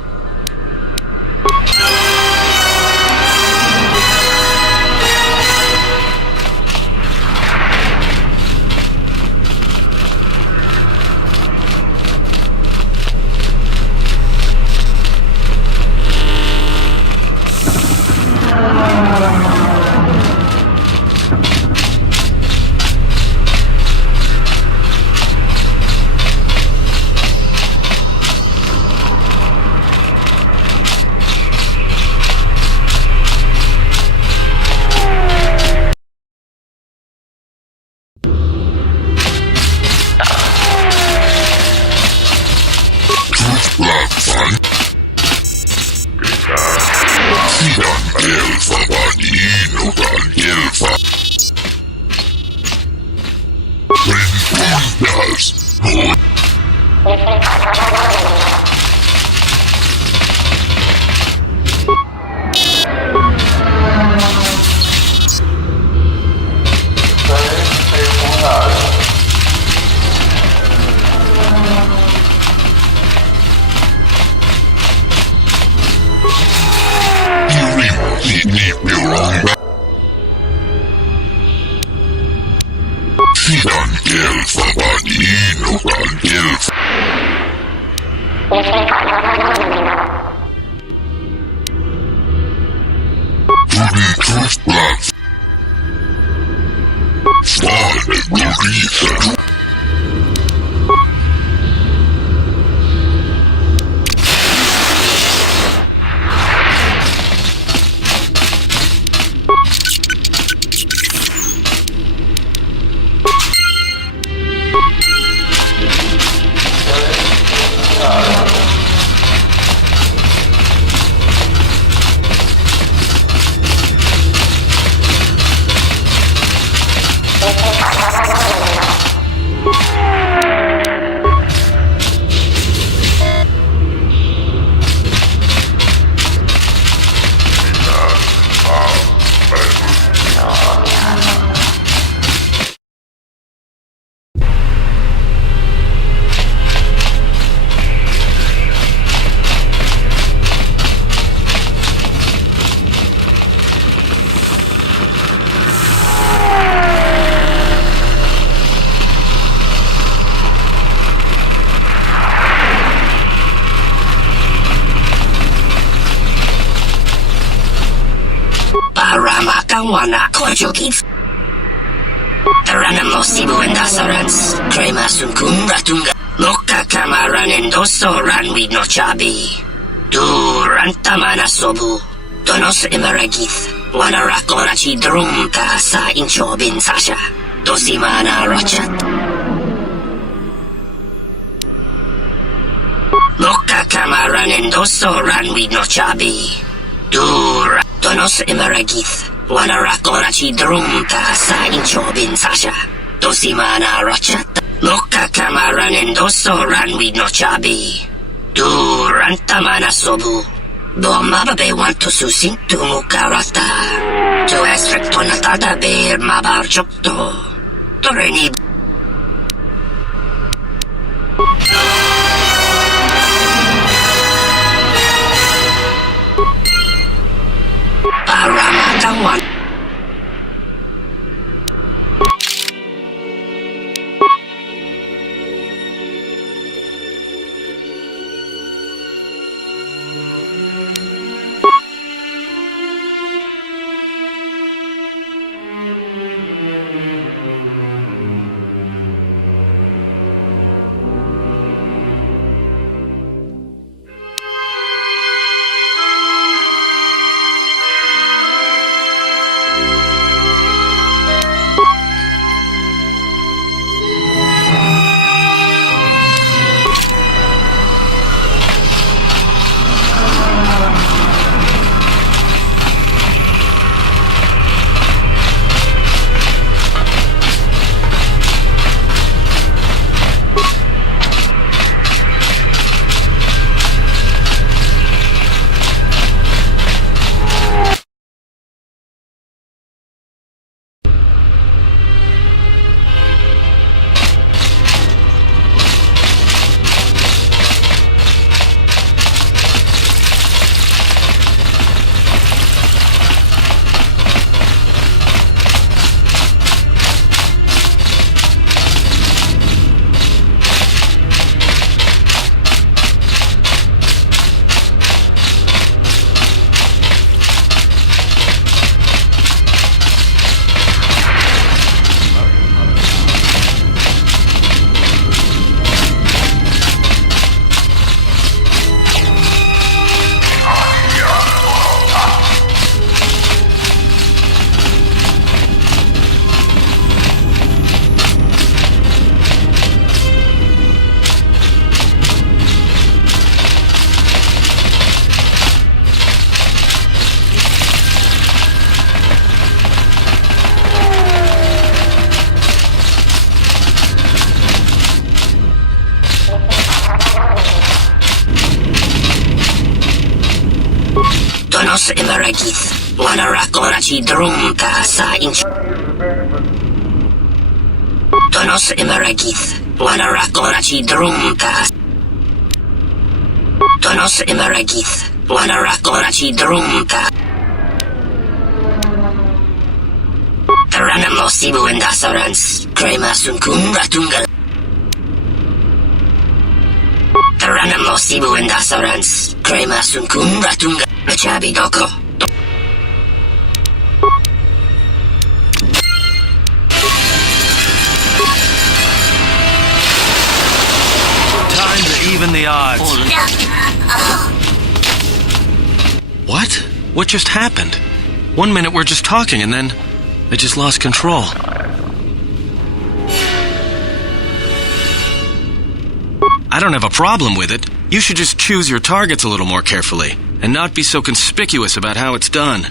Wana Kojokif Taranamo Sibu and Dasarans Krema Sunkun Ratunga Moka Kamaran and Doso Ranwi no Chabi Durantamana Sobu Donos Emeragith Wanarakonachi Drumka sa Inchobin Sasha Dosimana Rachat Moka Kamaran and Doso Ranwi no Chabi Donos Emeragith Wanarakonachi Drumka sa Inchobin Sasha Dosimana Rachat Moka Kamaran and Doso Ranwi no Chabi Durantamana Sobu Domababe want to susin to Mukarata To Esfrektonatada Bear Mabar Chokto Toreni Emeragith, Wanarakorachi Drumka sa inch. Tonos Emeragith, Wanarakorachi Drumka. Tonos Emeragith, Wanarakorachi Drumka. Taranam Sibu and Dasarans, Krema Sunkun Ratungal. Taranam Sibu and Dasarans, Krema Sunkun Ratungal. Machabi Doko. Time to even the odds. What? What just happened? 1 minute we're just talking and then I just lost control. I don't have a problem with it. You should just choose your targets a little more carefully and not be so conspicuous about how it's done.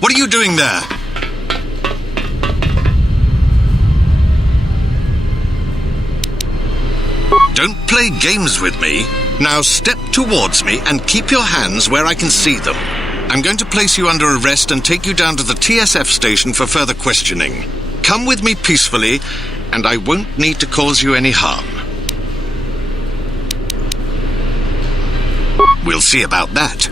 What are you doing there? Don't play games with me. Now step towards me and keep your hands where I can see them. I'm going to place you under arrest and take you down to the TSF station for further questioning. Come with me peacefully, and I won't need to cause you any harm. We'll see about that.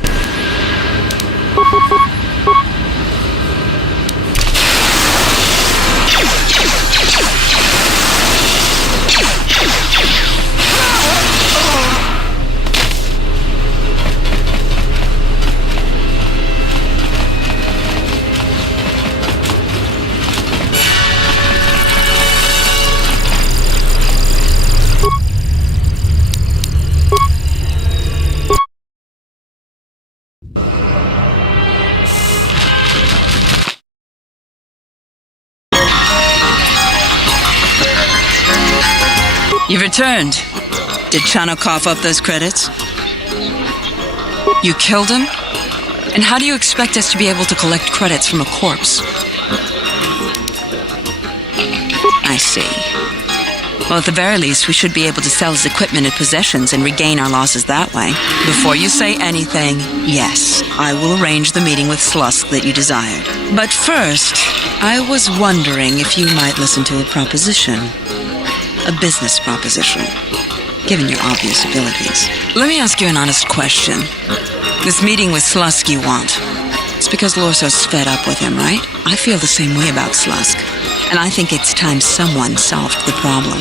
You've returned. Did Chano cough up those credits? You killed him? And how do you expect us to be able to collect credits from a corpse? I see. Well, at the very least, we should be able to sell his equipment and possessions and regain our losses that way. Before you say anything, yes, I will arrange the meeting with Slusk that you desired. But first, I was wondering if you might listen to a proposition. A business proposition, given your obvious abilities. Let me ask you an honest question. This meeting with Slusk you want, it's because Lorso's fed up with him, right? I feel the same way about Slusk, and I think it's time someone solved the problem.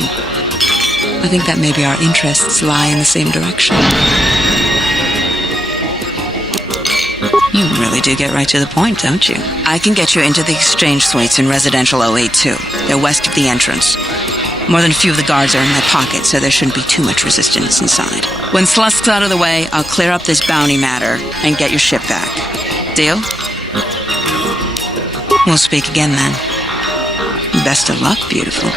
I think that maybe our interests lie in the same direction. You really do get right to the point, don't you? I can get you into the exchange suites in Residential 082. They're west of the entrance. More than a few of the guards are in my pocket, so there shouldn't be too much resistance inside. When Slusk's out of the way, I'll clear up this bounty matter and get your ship back. Deal? We'll speak again then. Best of luck, beautiful.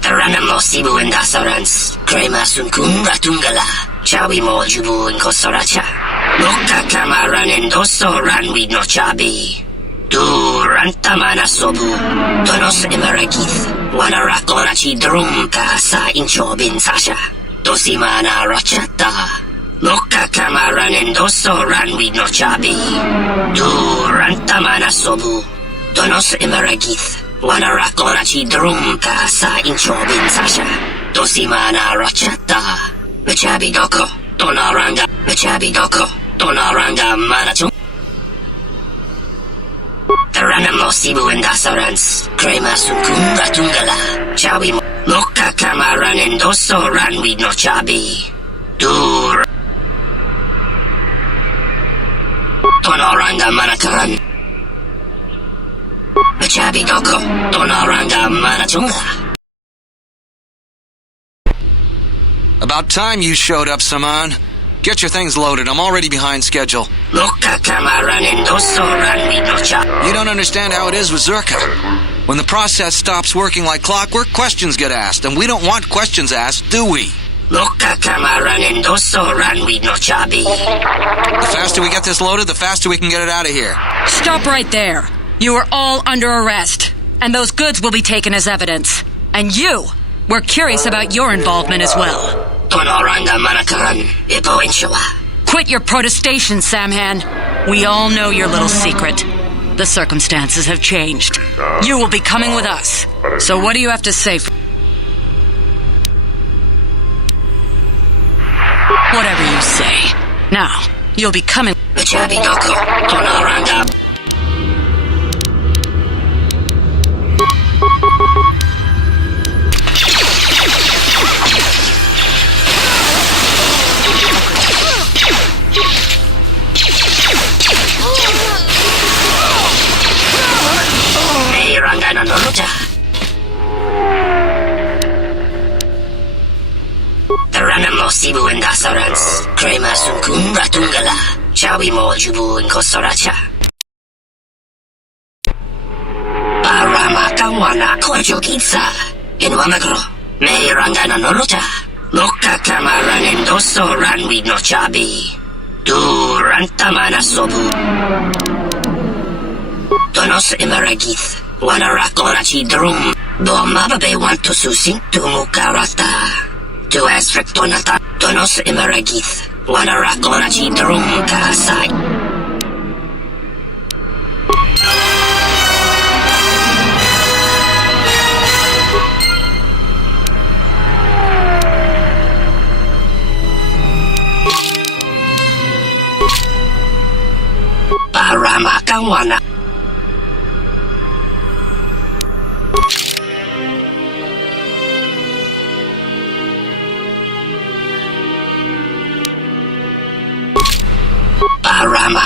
Taranam Sibu and Dasarans, Krema Sunkun Ratungala, Chawi Mojubu and Kosoracha, Boka Kamaran and Doso Ranwi no Chabi, Duranta manasobu, donos emeragith, wanarakora chi drumka sa inchobin sasha, dosimana rachata, loka kamaran endoso ranwi no chabi. Duranta manasobu, donos emeragith, wanarakora chi drumka sa inchobin sasha, dosimana rachata, mechabi doko, donaranga, mechabi doko, donaranga manachum. Taranamo Sibu and Dasarans, Crema Sukun Ratungala, Chawi Loka Kamaran and Doso Ranwi no Chabi. Dur Tonoranga Manakaran. Chabi Doko, Tonoranga Manachunga. About time you showed up, Saman. Get your things loaded. I'm already behind schedule. You don't understand how it is with Zerka. When the process stops working like clockwork, questions get asked, and we don't want questions asked, do we? The faster we get this loaded, the faster we can get it out of here. Stop right there. You are all under arrest, and those goods will be taken as evidence. And you, we're curious about your involvement as well. Quit your protestation, Samhan. We all know your little secret. The circumstances have changed. You will be coming with us. So what do you have to say? Whatever you say. Now, you'll be coming. Taranamo Sibu and Dasarans, Crema Sukun Ratungala, Chawi Mojubu and Kosoracha. Paramakawana Kojokitsa, in Wamagro, Meirangana Noruta, Loka Kamaran and Doso Ranwi no Chabi. Durantamana Sobu. Donos Emeragith, Wanarakorachi Drum, Domababe want to susing to Mukarata. To Asfrektonata, Donos Emeragith, Wanarakorachi Drum Kasai. Paramakawana. Parama.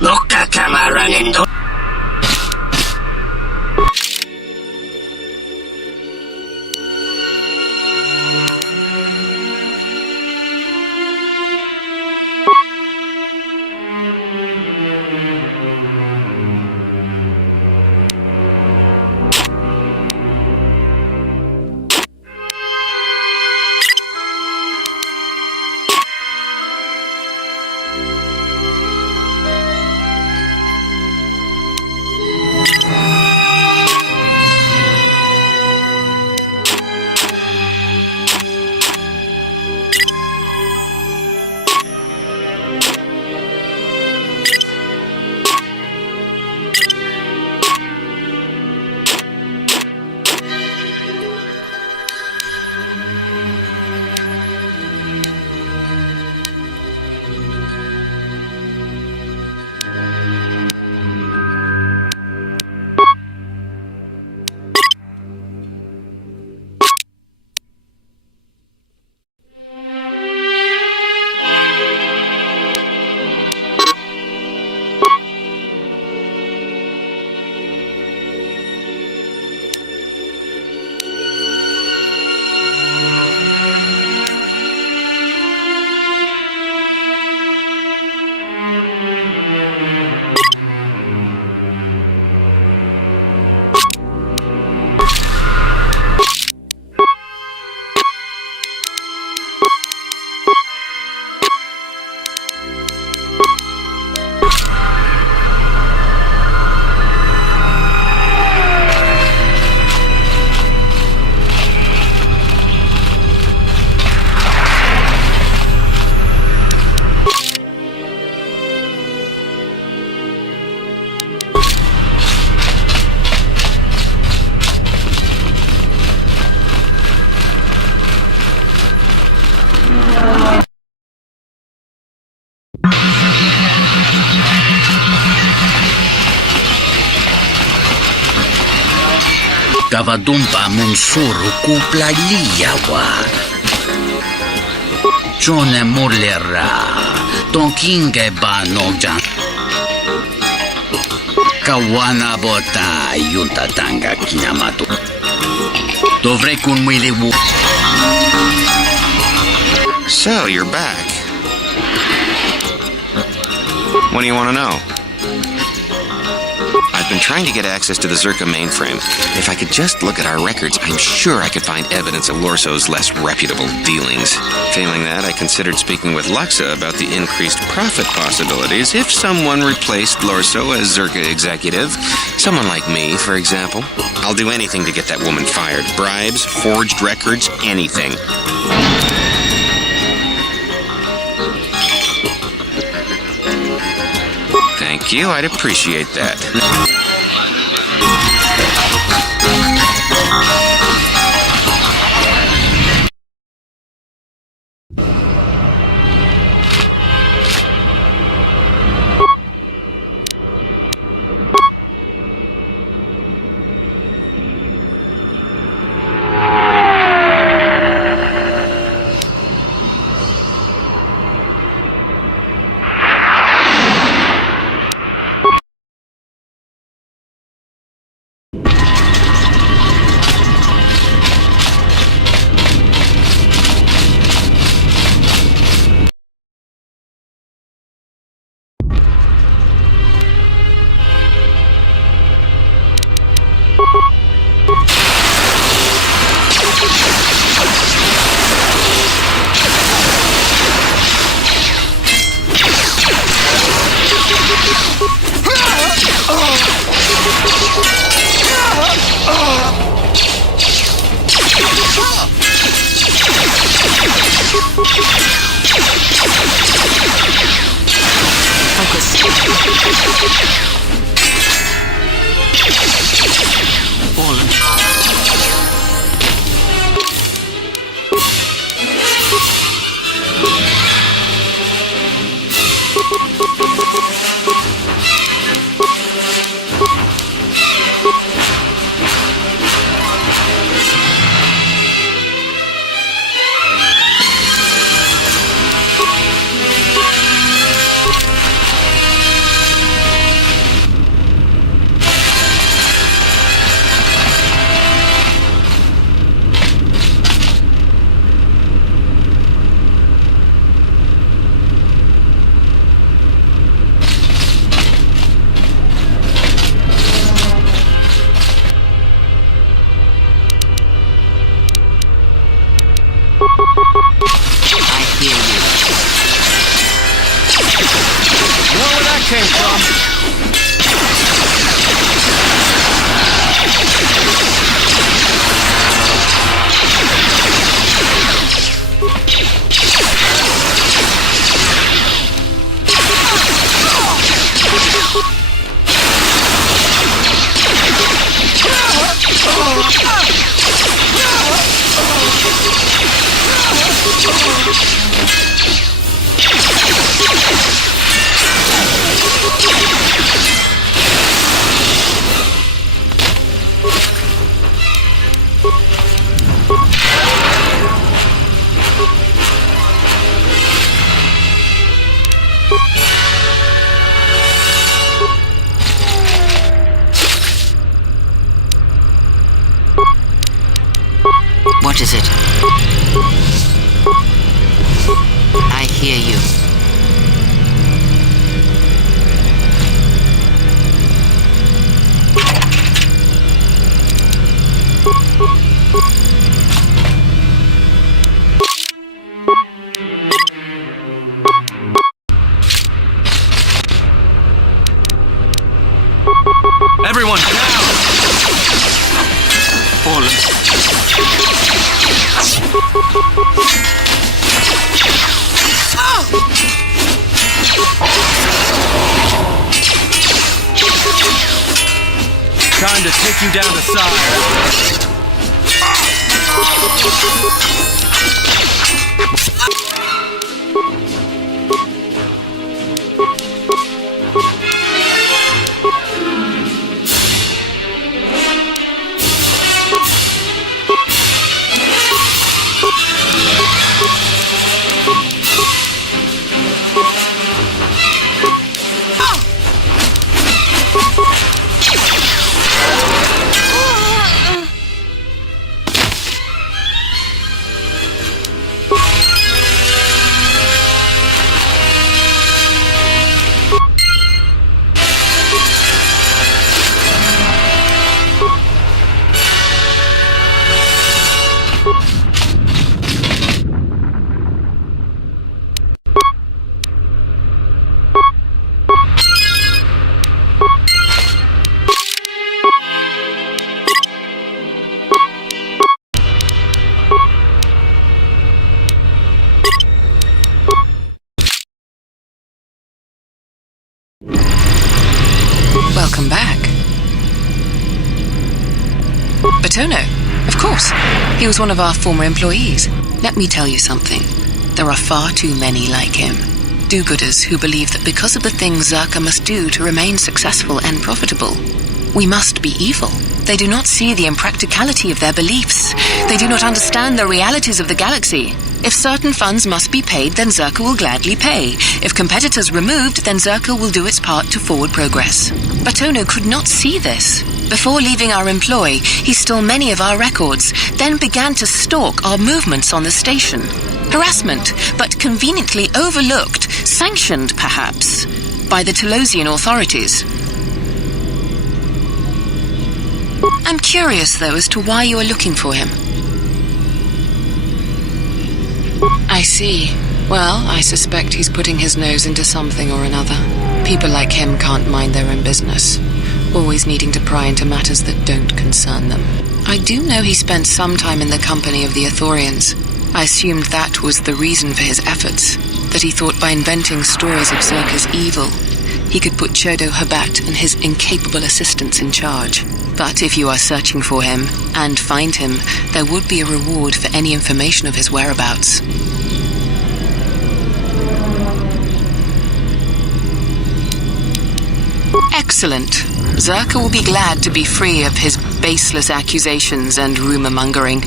Loka Kamaran and Kavadumpa munsuru kuplaliyawa. Jone mulera. Tonkinge ba nogjan. Kawana bota yuntatanga kinamatu. Dovre kun mwiliwu. So, you're back. What do you want to know? I've been trying to get access to the Zerka mainframe. If I could just look at our records, I'm sure I could find evidence of Lorso's less reputable dealings. Failing that, I considered speaking with Luxa about the increased profit possibilities if someone replaced Lorso as Zerka executive. Someone like me, for example. I'll do anything to get that woman fired. Bribes, forged records, anything. Thank you, I'd appreciate that. What is it? I hear you. Everyone, down! Fallen. Time to take you down the side. Welcome back. Batono, of course. He was one of our former employees. Let me tell you something. There are far too many like him. Do-gooders who believe that because of the things Zerka must do to remain successful and profitable, we must be evil. They do not see the impracticality of their beliefs. They do not understand the realities of the galaxy. If certain funds must be paid, then Zerka will gladly pay. If competitors removed, then Zerka will do its part to forward progress. Batono could not see this. Before leaving our employ, he stole many of our records, then began to stalk our movements on the station. Harassment, but conveniently overlooked, sanctioned perhaps, by the Telosian authorities. I'm curious, though, as to why you are looking for him. I see. Well, I suspect he's putting his nose into something or another. People like him can't mind their own business, always needing to pry into matters that don't concern them. I do know he spent some time in the company of the Ithorians. I assumed that was the reason for his efforts, that he thought by inventing stories of Zerka's evil, he could put Chodo Habat and his incapable assistants in charge. But if you are searching for him, and find him, there would be a reward for any information of his whereabouts. Excellent. Zerka will be glad to be free of his baseless accusations and rumor-mongering.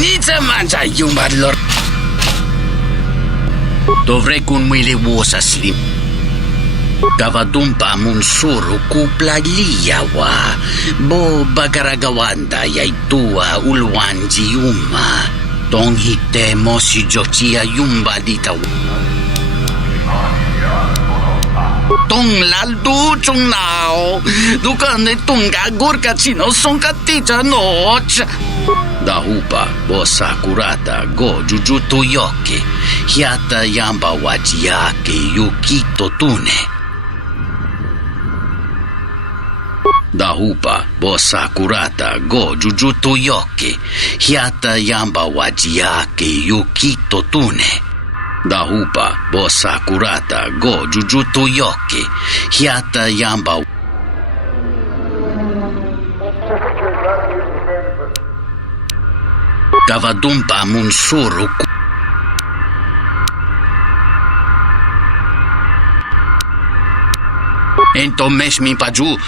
Niță mangia iumbadilor. Dovrei cu un mâile să slim. Cavadumpa munsuru cu plagliawa. Bo bagaragawanda yai tua ulwanji yuma. Tonghite mosi jocia yumbadita. Tong laldu chung nao. Dukane tunga gurka chino sonkaticha noch. Da hupa bossa curata go jujutu yoke hiata yamba wajiake yukito tune. Da hupa bossa curata go jujutu yoke hiata yamba wajiake yukito tune. Da hupa bossa curata go jujutu yoke hiata yamba Cavadumpa munsuru. Entomesh mi paju.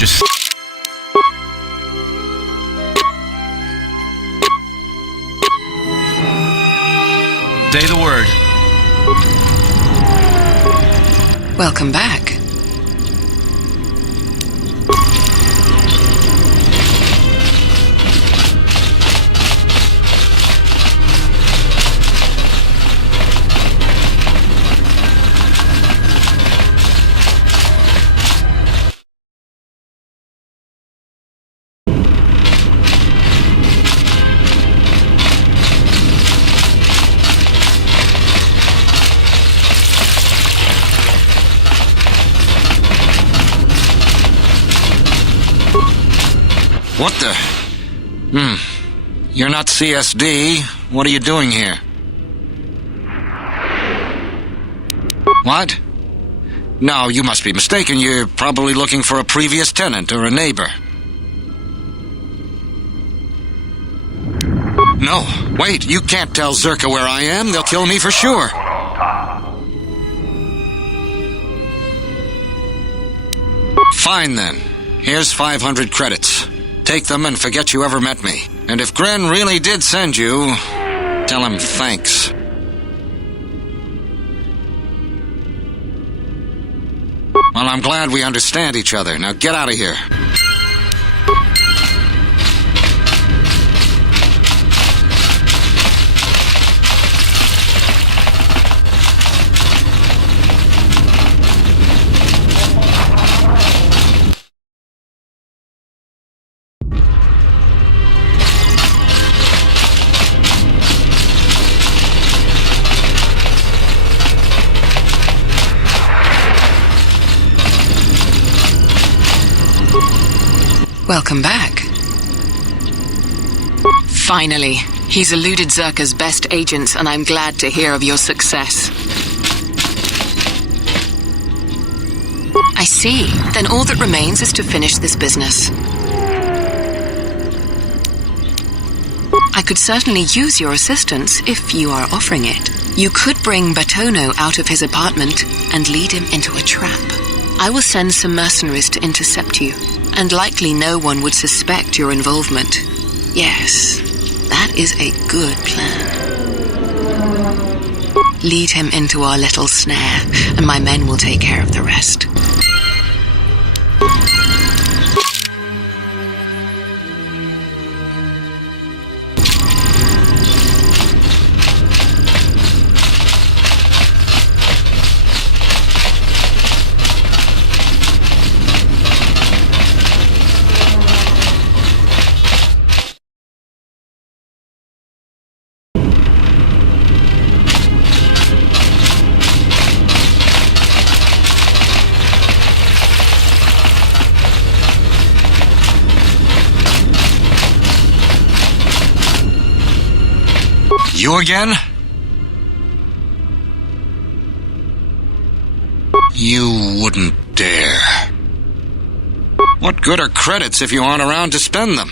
Just... Say the word. Welcome back. What the? You're not CSD. What are you doing here? What? No, you must be mistaken. You're probably looking for a previous tenant or a neighbor. No, wait, you can't tell Zerka where I am. They'll kill me for sure. Fine then. Here's 500 credits. Take them and forget you ever met me. And if Gren really did send you, tell him thanks. Well, I'm glad we understand each other. Now get out of here. Welcome back. Finally, he's eluded Zerka's best agents, and I'm glad to hear of your success. I see. Then all that remains is to finish this business. I could certainly use your assistance if you are offering it. You could bring Batono out of his apartment and lead him into a trap. I will send some mercenaries to intercept you, and likely no one would suspect your involvement. Yes, that is a good plan. Lead him into our little snare, and my men will take care of the rest. You again? You wouldn't dare. What good are credits if you aren't around to spend them?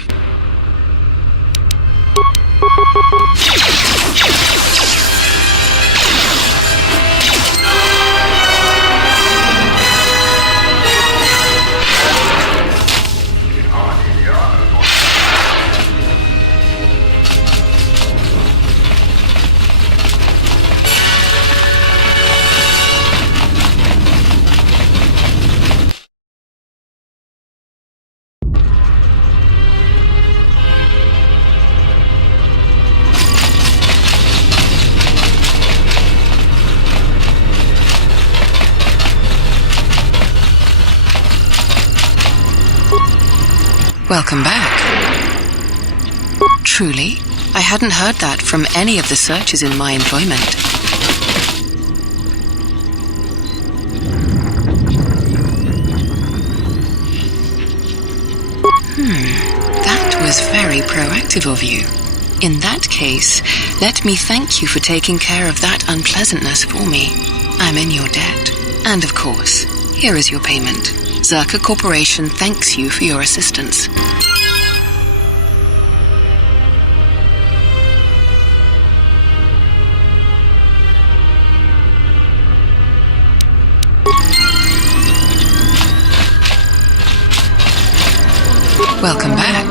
Welcome back. Truly, I hadn't heard that from any of the searches in my employment. That was very proactive of you. In that case, let me thank you for taking care of that unpleasantness for me. I'm in your debt. And of course, here is your payment. Zerka Corporation thanks you for your assistance. Welcome back.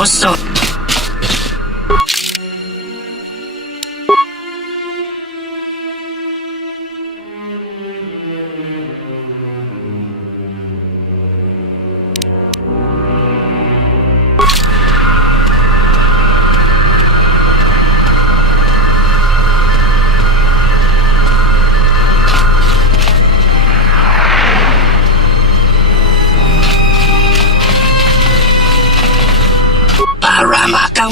Also,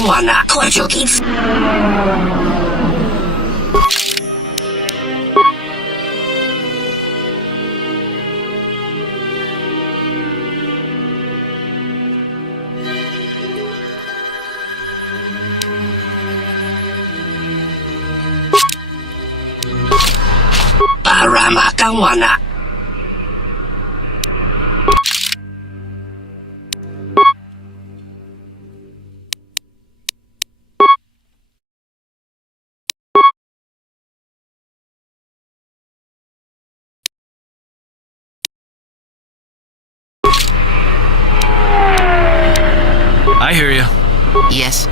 Wana Kojukis. Paramakawana. I hear you. Yes?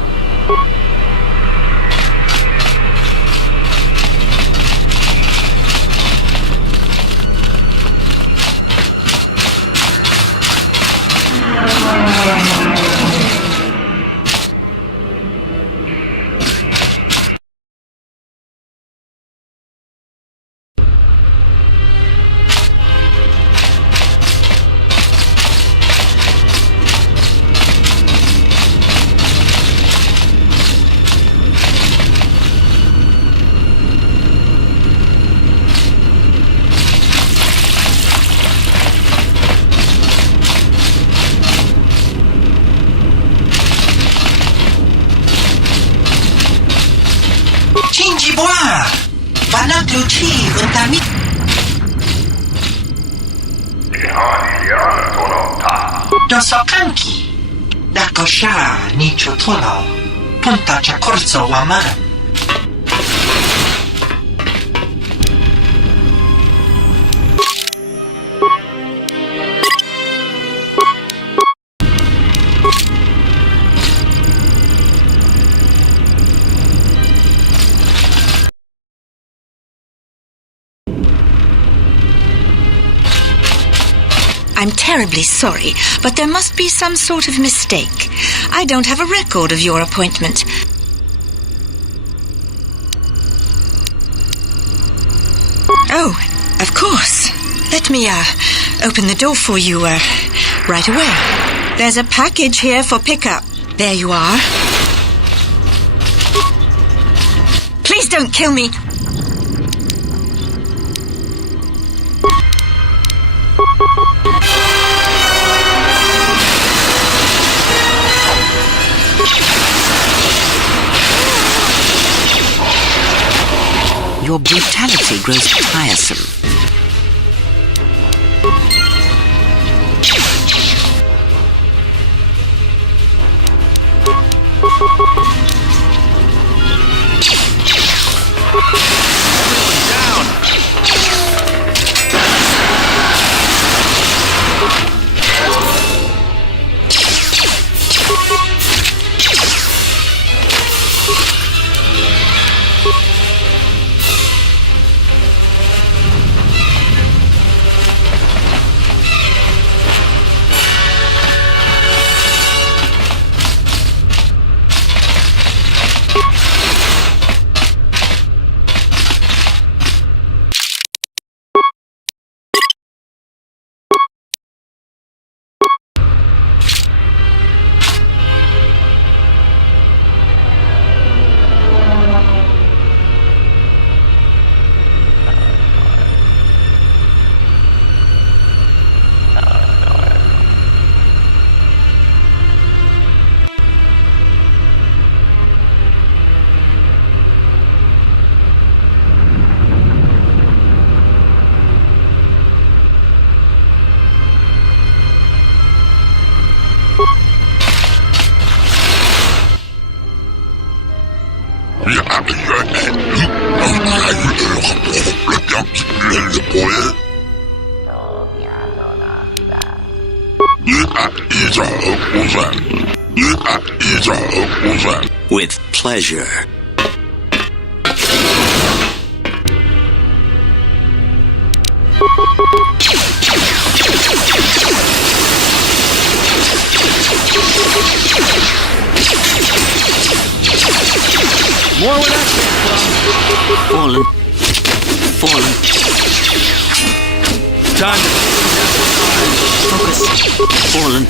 Dosokanki. Dakosha nichutolo. Punta chakorzo waman. I'm terribly sorry, but there must be some sort of mistake. I don't have a record of your appointment. Oh, of course. Let me, open the door for you, right away. There's a package here for pickup. There you are. Please don't kill me. Your brutality grows tiresome. With pleasure. More where that came from. Fallen. Fallen. Time to focus. Fallen.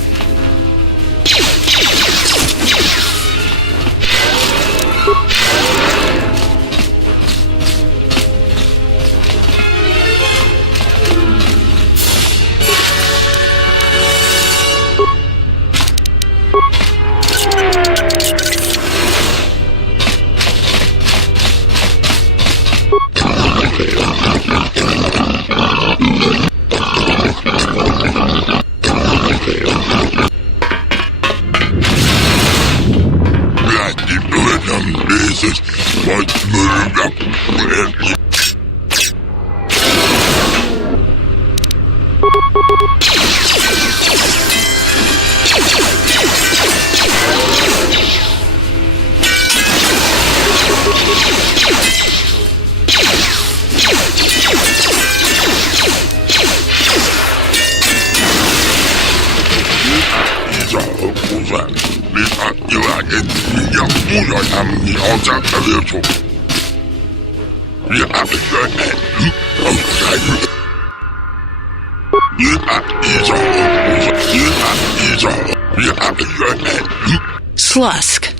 Slusk.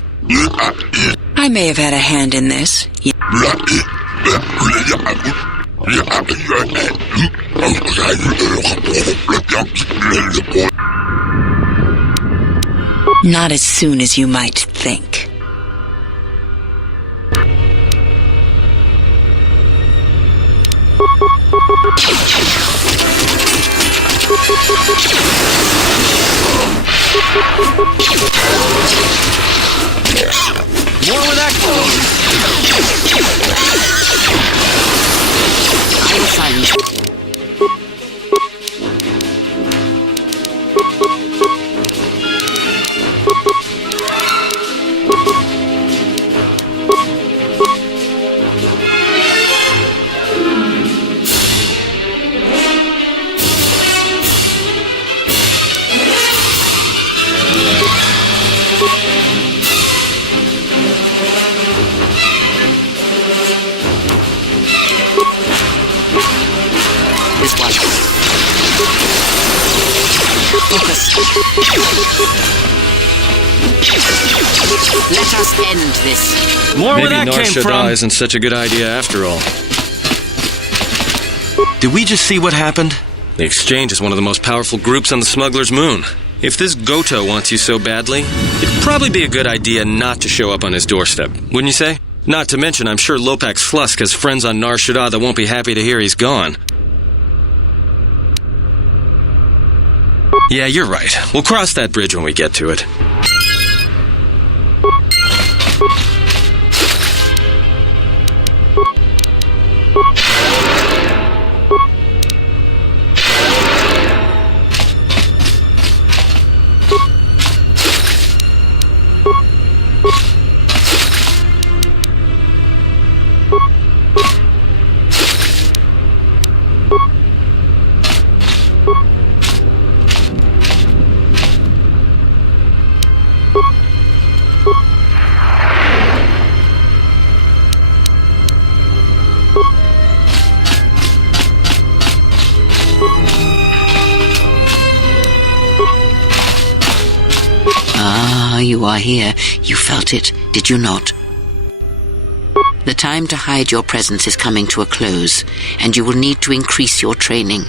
I may have had a hand in this. Not as soon as you might think. More where that goes. I will silence. Let us end this. More where Maybe that Nar came Shaddaa from. isn't such a good idea after all. Did we just see what happened? The Exchange is one of the most powerful groups on the Smuggler's Moon. If this Goto wants you so badly, it'd probably be a good idea not to show up on his doorstep, wouldn't you say? Not to mention, I'm sure Lopak Slusk has friends on Nar Shaddaa that won't be happy to hear he's gone. Yeah, you're right. We'll cross that bridge when we get to it. Ah, you are here. You felt it, did you not? The time to hide your presence is coming to a close, and you will need to increase your training.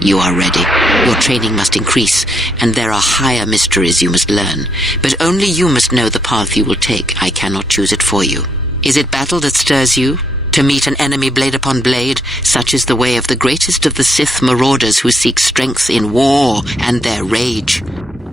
You are ready. Your training must increase, and there are higher mysteries you must learn. But only you must know the path you will take. I cannot choose it for you. Is it battle that stirs you? To meet an enemy blade upon blade? Such is the way of the greatest of the Sith marauders who seek strength in war and their rage.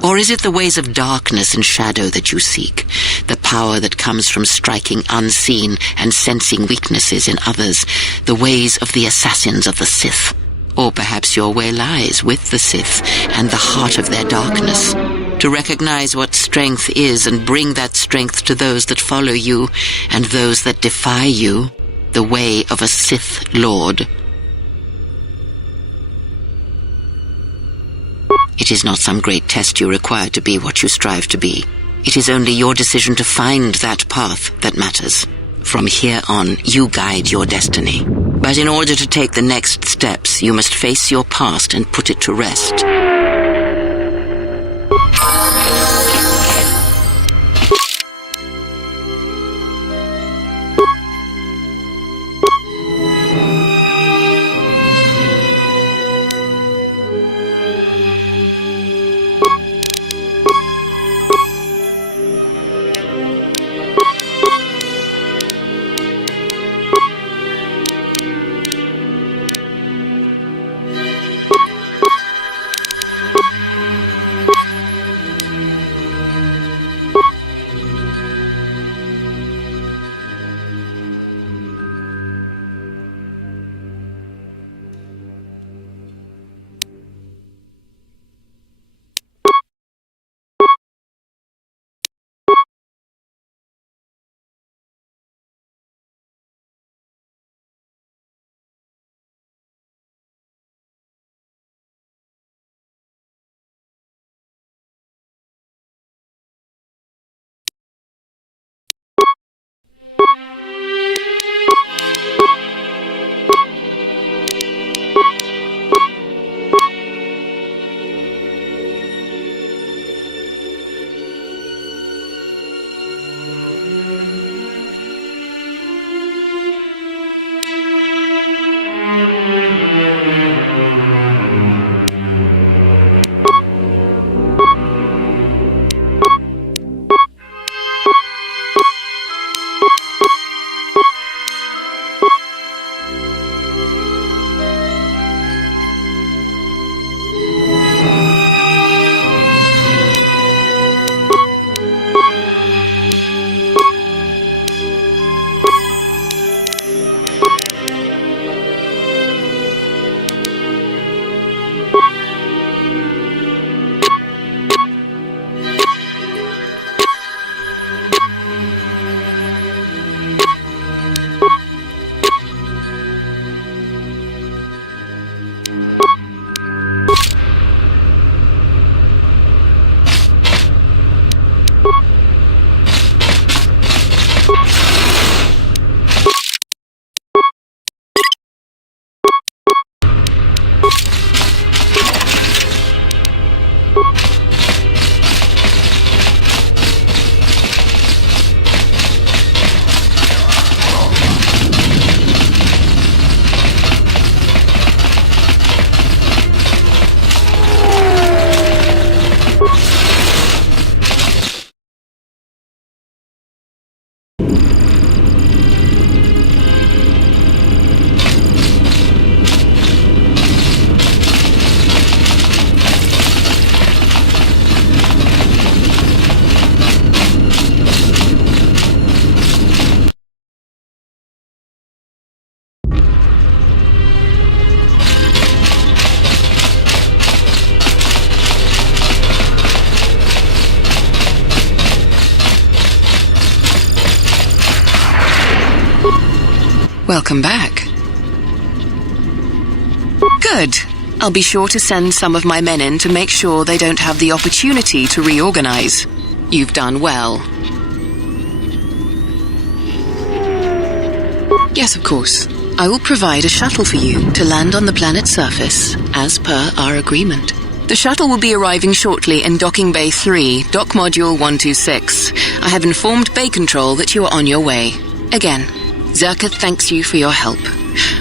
Or is it the ways of darkness and shadow that you seek? The power that comes from striking unseen and sensing weaknesses in others? The ways of the assassins of the Sith? Or perhaps your way lies with the Sith and the heart of their darkness? To recognize what strength is and bring that strength to those that follow you and those that defy you? The way of a Sith Lord. It is not some great test you require to be what you strive to be. It is only your decision to find that path that matters. From here on, you guide your destiny. But in order to take the next steps, you must face your past and put it to rest. Welcome back. Good. I'll be sure to send some of my men in to make sure they don't have the opportunity to reorganize. You've done well. Yes, of course. I will provide a shuttle for you to land on the planet's surface, as per our agreement. The shuttle will be arriving shortly in Docking Bay 3, Dock Module 126. I have informed Bay Control that you are on your way. Again, Zerka thanks you for your help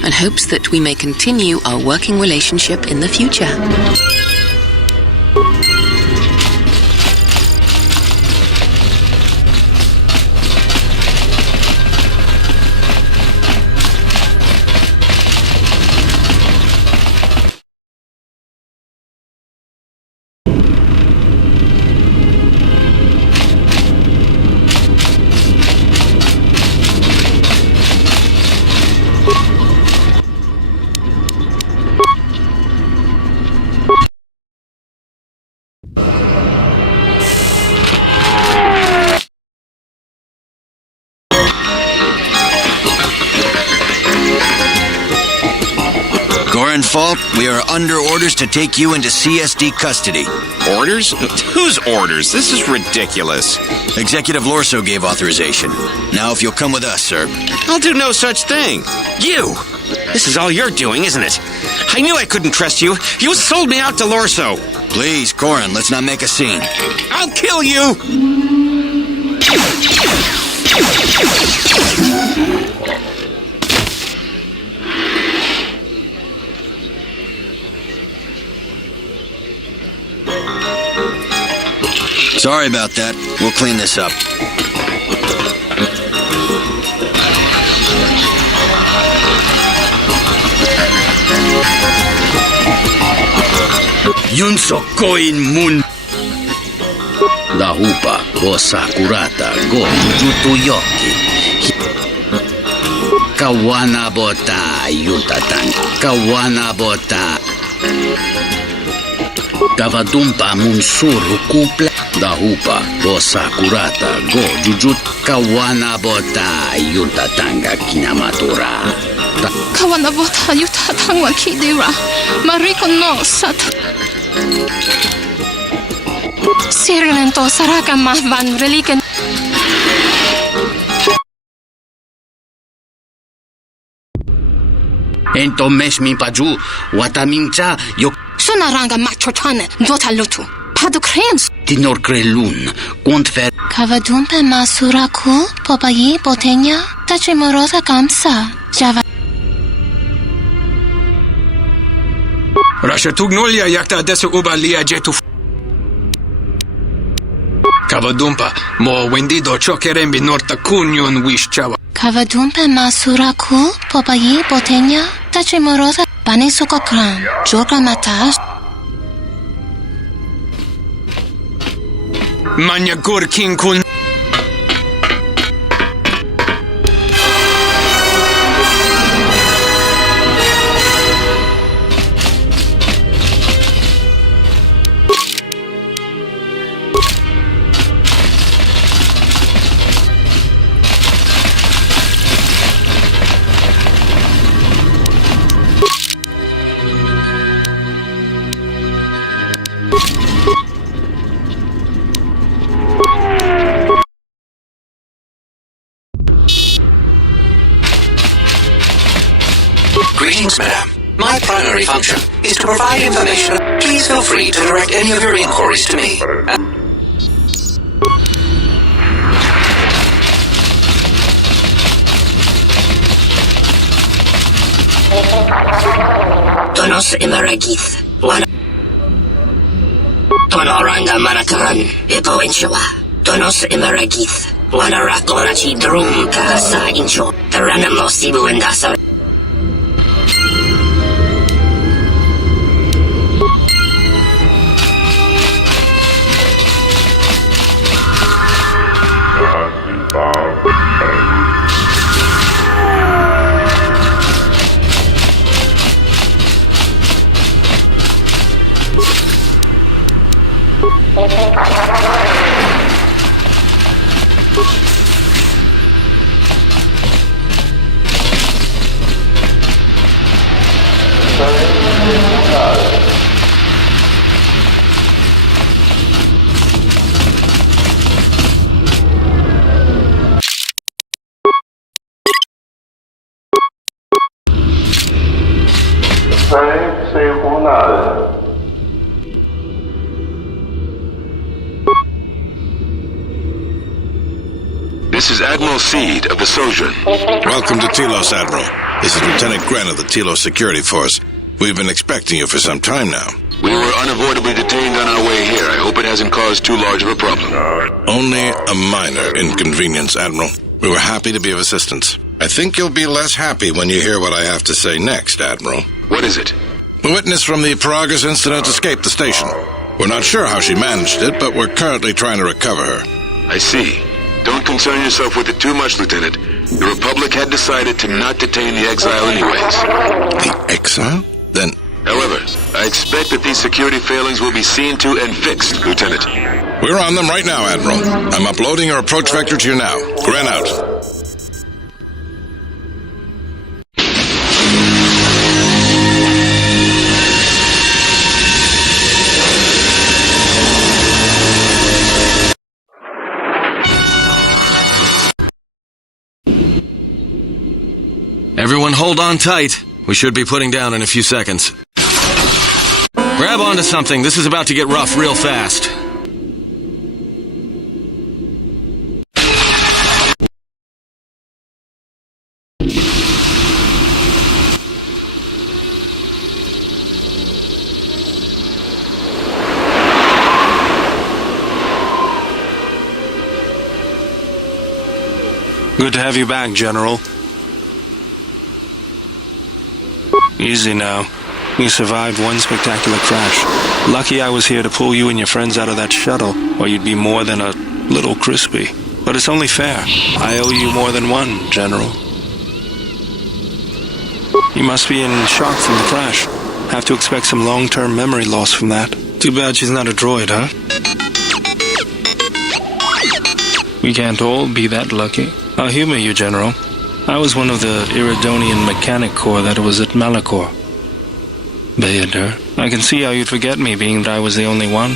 and hopes that we may continue our working relationship in the future. Fault, we are under orders to take you into CSD custody. Orders? Whose orders? This is ridiculous. Executive Lorso gave authorization. Now if you'll come with us, sir. I'll do no such thing. You! This is all you're doing, isn't it? I knew I couldn't trust you. You sold me out to Lorso. Please, Corin, let's not make a scene. I'll kill you! Sorry about that. We'll clean this up. Yunso koin mun. Dahupa bosa kurata go jutu yoki. Kawana bota yutatan. Kawana bota. Kavadumpa munsuru kuple. Dahupa bosa kurata go jujut kawana bota yutatanga kinamatura. Kawana bota yutatanga kidira. Mariko no sat. Sirlento saraka mahvan reliken. Ento meshmi paju watamincha yo. Sonaranga machotane dota lutu. Padukrems. Tinor krelun kontfer. Kavadumpe masuraku popayi botenya tachimorosa kamsa java. Rasha tugnolja jakta desu ubalia jetu. Kavadumpa mo wendido chokerembi norta kunyon wishchawa. Kavadumpe masuraku popayi botenya tachimorosa panesuka kran joka matash. Manya Gurkin kun. Greetings, madam. My primary function is to provide information. Please feel free to direct any of your inquiries to me. Tonos Emeragith. Tonoranga Manakaran, Epo Inshawa. Tonos Emeragith. Wanarakonachi Drum Kahasa Insho. The random Sibu and Dasa. This is Admiral Seed of the Sojourn. Welcome to Telos, Admiral. This is Lieutenant Gren of the Telos Security Force. We've been expecting you for some time now. We were unavoidably detained on our way here. I hope it hasn't caused too large of a problem. Only a minor inconvenience, Admiral. We were happy to be of assistance. I think you'll be less happy when you hear what I have to say next, Admiral. What is it? A witness from the Paragus incident escaped the station. We're not sure how she managed it, but we're currently trying to recover her. I see. Don't concern yourself with it too much, Lieutenant. The Republic had decided to not detain the exile anyways. The exile? Then... However, I expect that these security failings will be seen to and fixed, Lieutenant. We're on them right now, Admiral. I'm uploading your approach vector to you now. Gren out. Everyone hold on tight. We should be putting down in a few seconds. Grab onto something. This is about to get rough real fast. Good to have you back, General. Easy now. You survived one spectacular crash. Lucky I was here to pull you and your friends out of that shuttle, or you'd be more than a little crispy. But it's only fair. I owe you more than one, General. You must be in shock from the crash. Have to expect some long-term memory loss from that. Too bad she's not a droid, huh? We can't all be that lucky. I'll humor you, General. I was one of the Iridonian Mechanic Corps that was at Malachor. Bayadur, I can see how you'd forget me, being that I was the only one.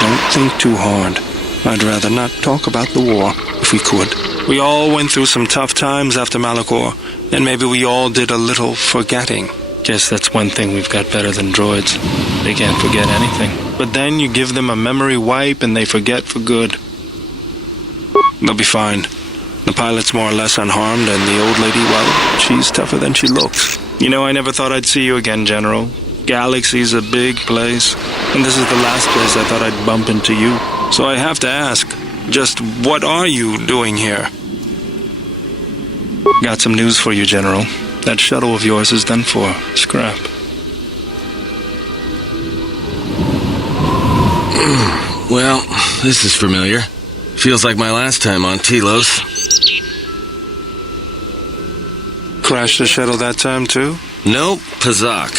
Don't think too hard. I'd rather not talk about the war, if we could. We all went through some tough times after Malachor, and maybe we all did a little forgetting. Guess that's one thing we've got better than droids. They can't forget anything. But then you give them a memory wipe and they forget for good. They'll be fine. The pilot's more or less unharmed, and the old lady, well, she's tougher than she looks. You know, I never thought I'd see you again, General. Galaxy's a big place, and this is the last place I thought I'd bump into you. So I have to ask, just what are you doing here? Got some news for you, General. That shuttle of yours is done for. Scrap. Well, this is familiar. Feels like my last time on Telos. Crashed the shuttle that time, too? Nope, Pazak.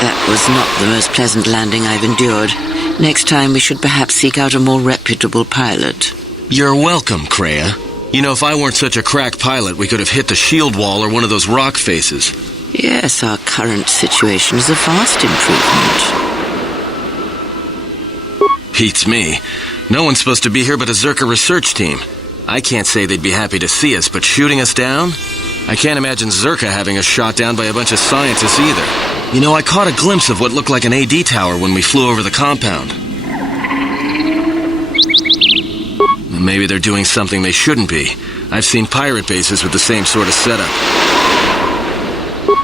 That was not the most pleasant landing I've endured. Next time we should perhaps seek out a more reputable pilot. You're welcome, Kreia. You know, if I weren't such a crack pilot, we could have hit the shield wall or one of those rock faces. Yes, our current situation is a vast improvement. Beats me. No one's supposed to be here but a Zerka research team. I can't say they'd be happy to see us, but shooting us down? I can't imagine Zerka having us shot down by a bunch of scientists either. You know, I caught a glimpse of what looked like an AD tower when we flew over the compound. Maybe they're doing something they shouldn't be. I've seen pirate bases with the same sort of setup.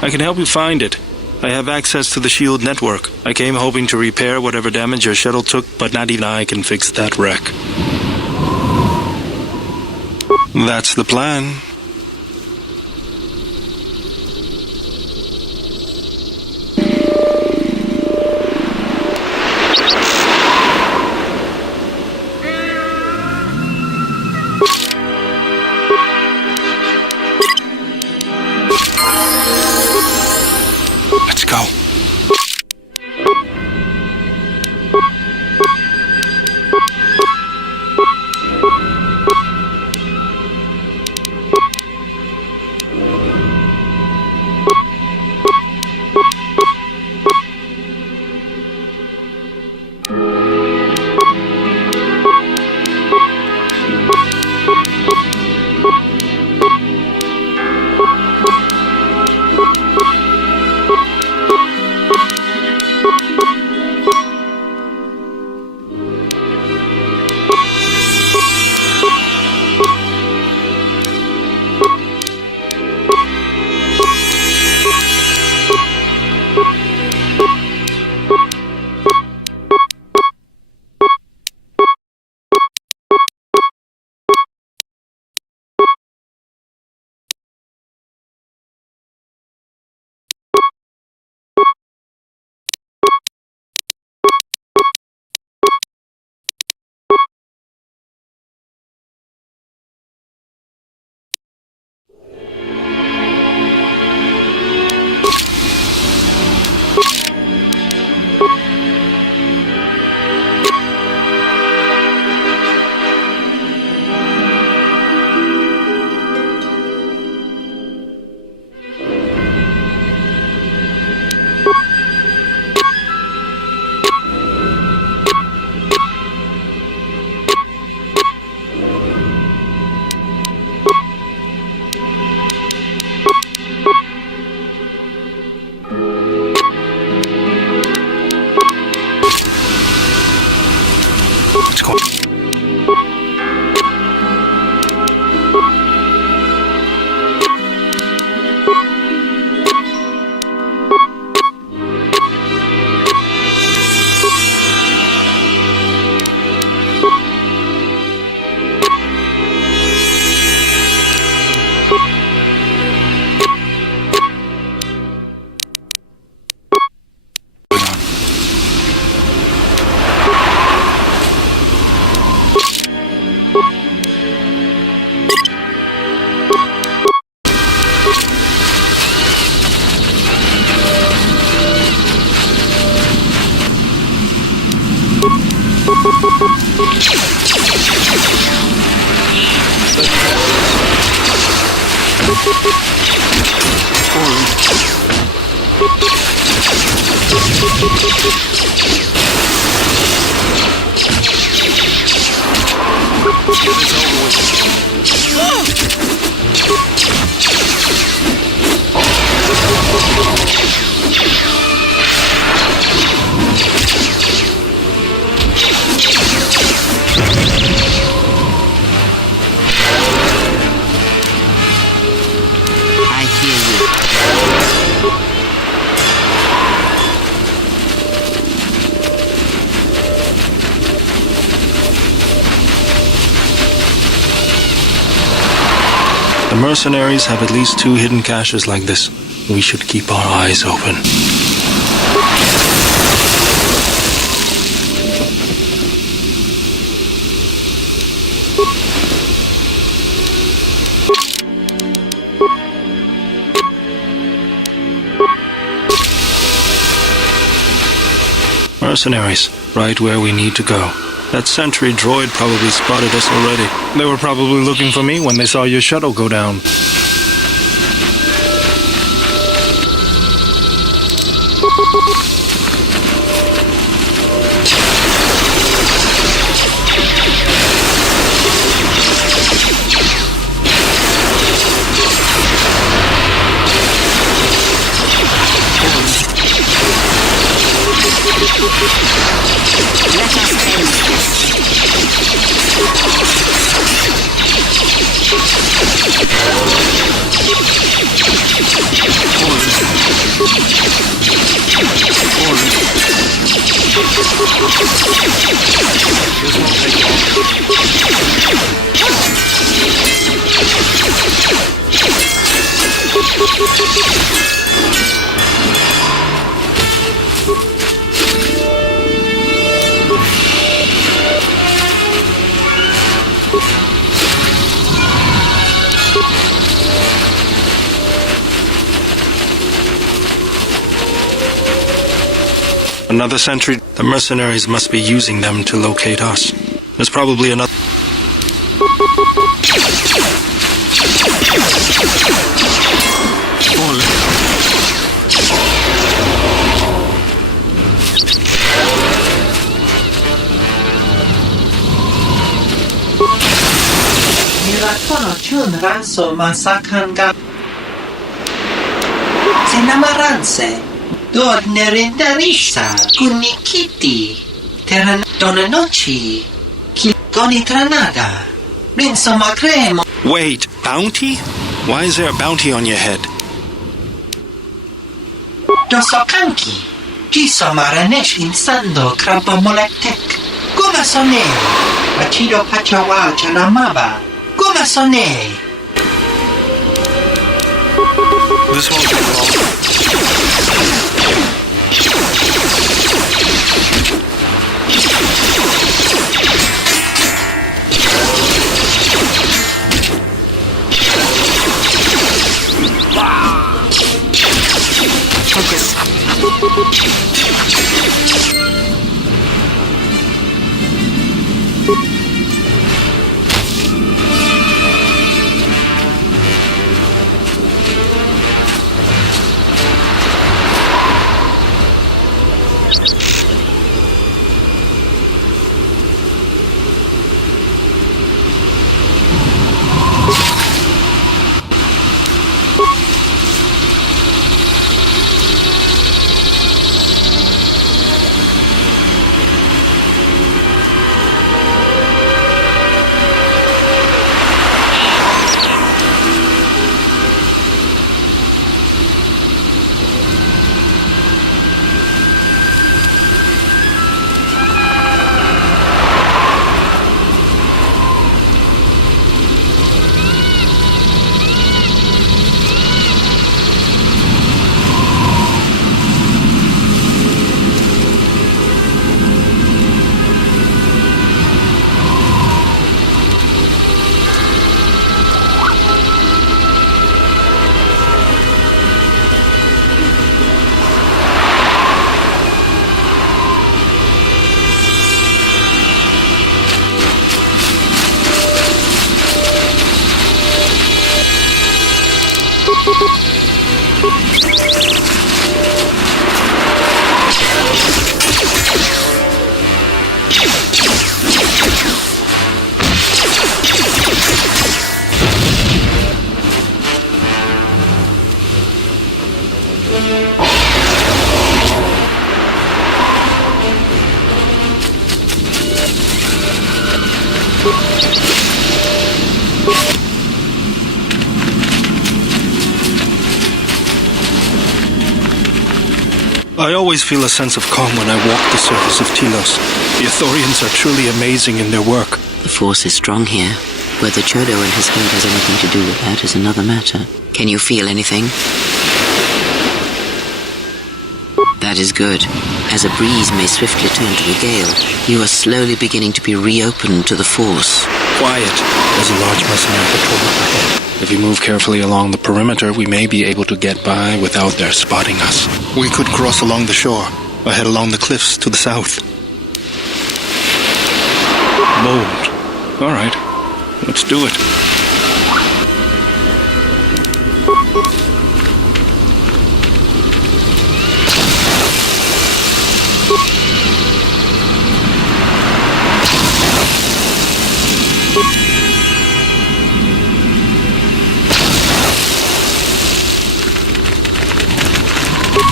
I can help you find it. I have access to the SHIELD network. I came hoping to repair whatever damage your shuttle took, but not even I can fix that wreck. That's the plan. Let's go. going. The mercenaries have at least 2 hidden caches like this. We should keep our eyes open. Mercenaries, right where we need to go. That sentry droid probably spotted us already. They were probably looking for me when they saw your shuttle go down. Another sentry. The mercenaries must be using them to locate us. There's probably another... Nilatono chun raso masakanga Sinamaranse Dod nerindarisa Kunikiti Terran Donanochi Kilgoni Tranada Rinso Macremo. Wait, bounty? Why is there a bounty on your head? Dosokanki Giso Maranesh Insando Krabomoletek Guma Sone Machido Pachawa Chanamaba Guma Sone. This won't take long. Focus. I always feel a sense of calm when I walk the surface of Telos. The Ithorians are truly amazing in their work. The force is strong here. Whether Chodo and his herd has anything to do with that is another matter. Can you feel anything? That is good. As a breeze may swiftly turn to a gale, you are slowly beginning to be reopened to the force. Quiet. There's a large mercenary patrol up ahead. If we move carefully along the perimeter, we may be able to get by without their spotting us. We could cross along the shore, or head along the cliffs to the south. Bold. All right. Let's do it.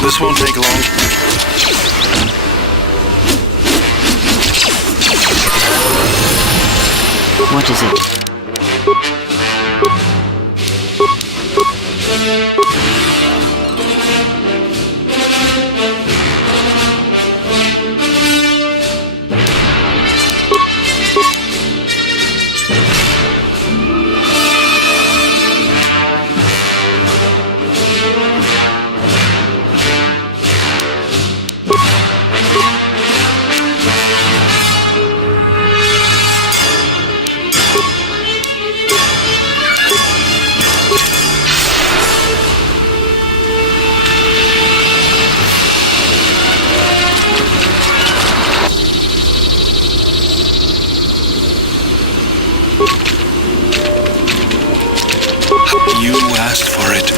This won't take long. What is it? You asked for it.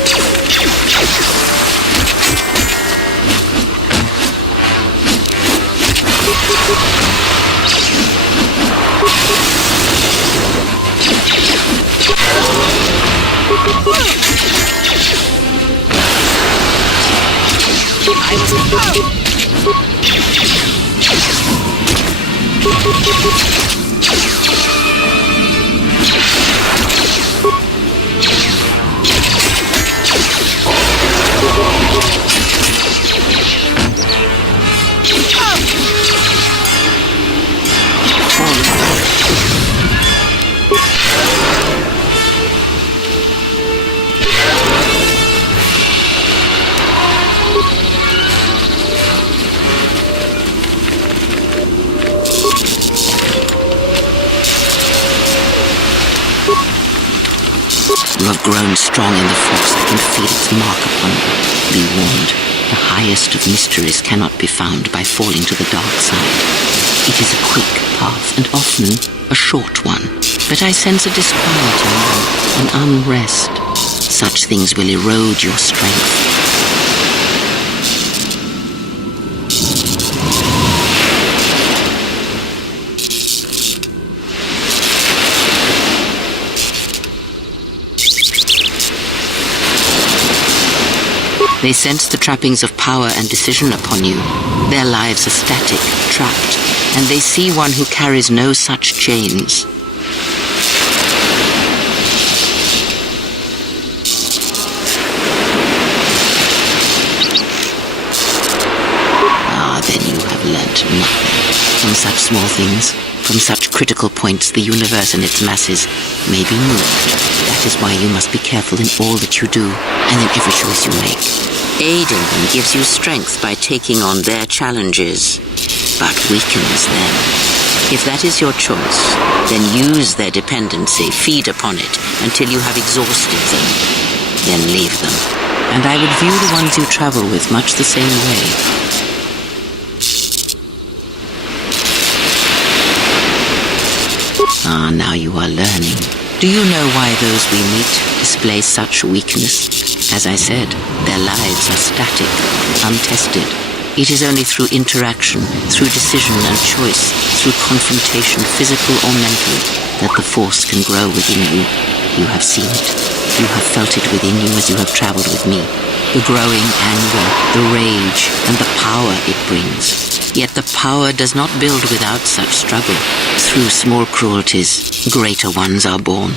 You have grown strong in the force. I can feel its mark upon you. Be warned, the highest of mysteries cannot be found by falling to the dark side. It is a quick path, and often a short one. But I sense a disquieting, an unrest. Such things will erode your strength. They sense the trappings of power and decision upon you. Their lives are static, trapped, and they see one who carries no such chains. Then you have learnt nothing. From such small things, from such critical points, the universe and its masses may be moved. That is why you must be careful in all that you do, and in every choice you make. Aiding them gives you strength by taking on their challenges, but weakens them. If that is your choice, then use their dependency, feed upon it, until you have exhausted them. Then leave them. And I would view the ones you travel with much the same way. Now you are learning. Do you know why those we meet display such weakness? As I said, their lives are static, untested. It is only through interaction, through decision and choice, through confrontation, physical or mental, that the force can grow within you. You have seen it. You have felt it within you as you have traveled with me. the growing anger, the rage, and the power it brings. Yet the power does not build without such struggle. Through small cruelties, greater ones are born.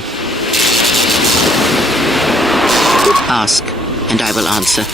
Ask, and I will answer.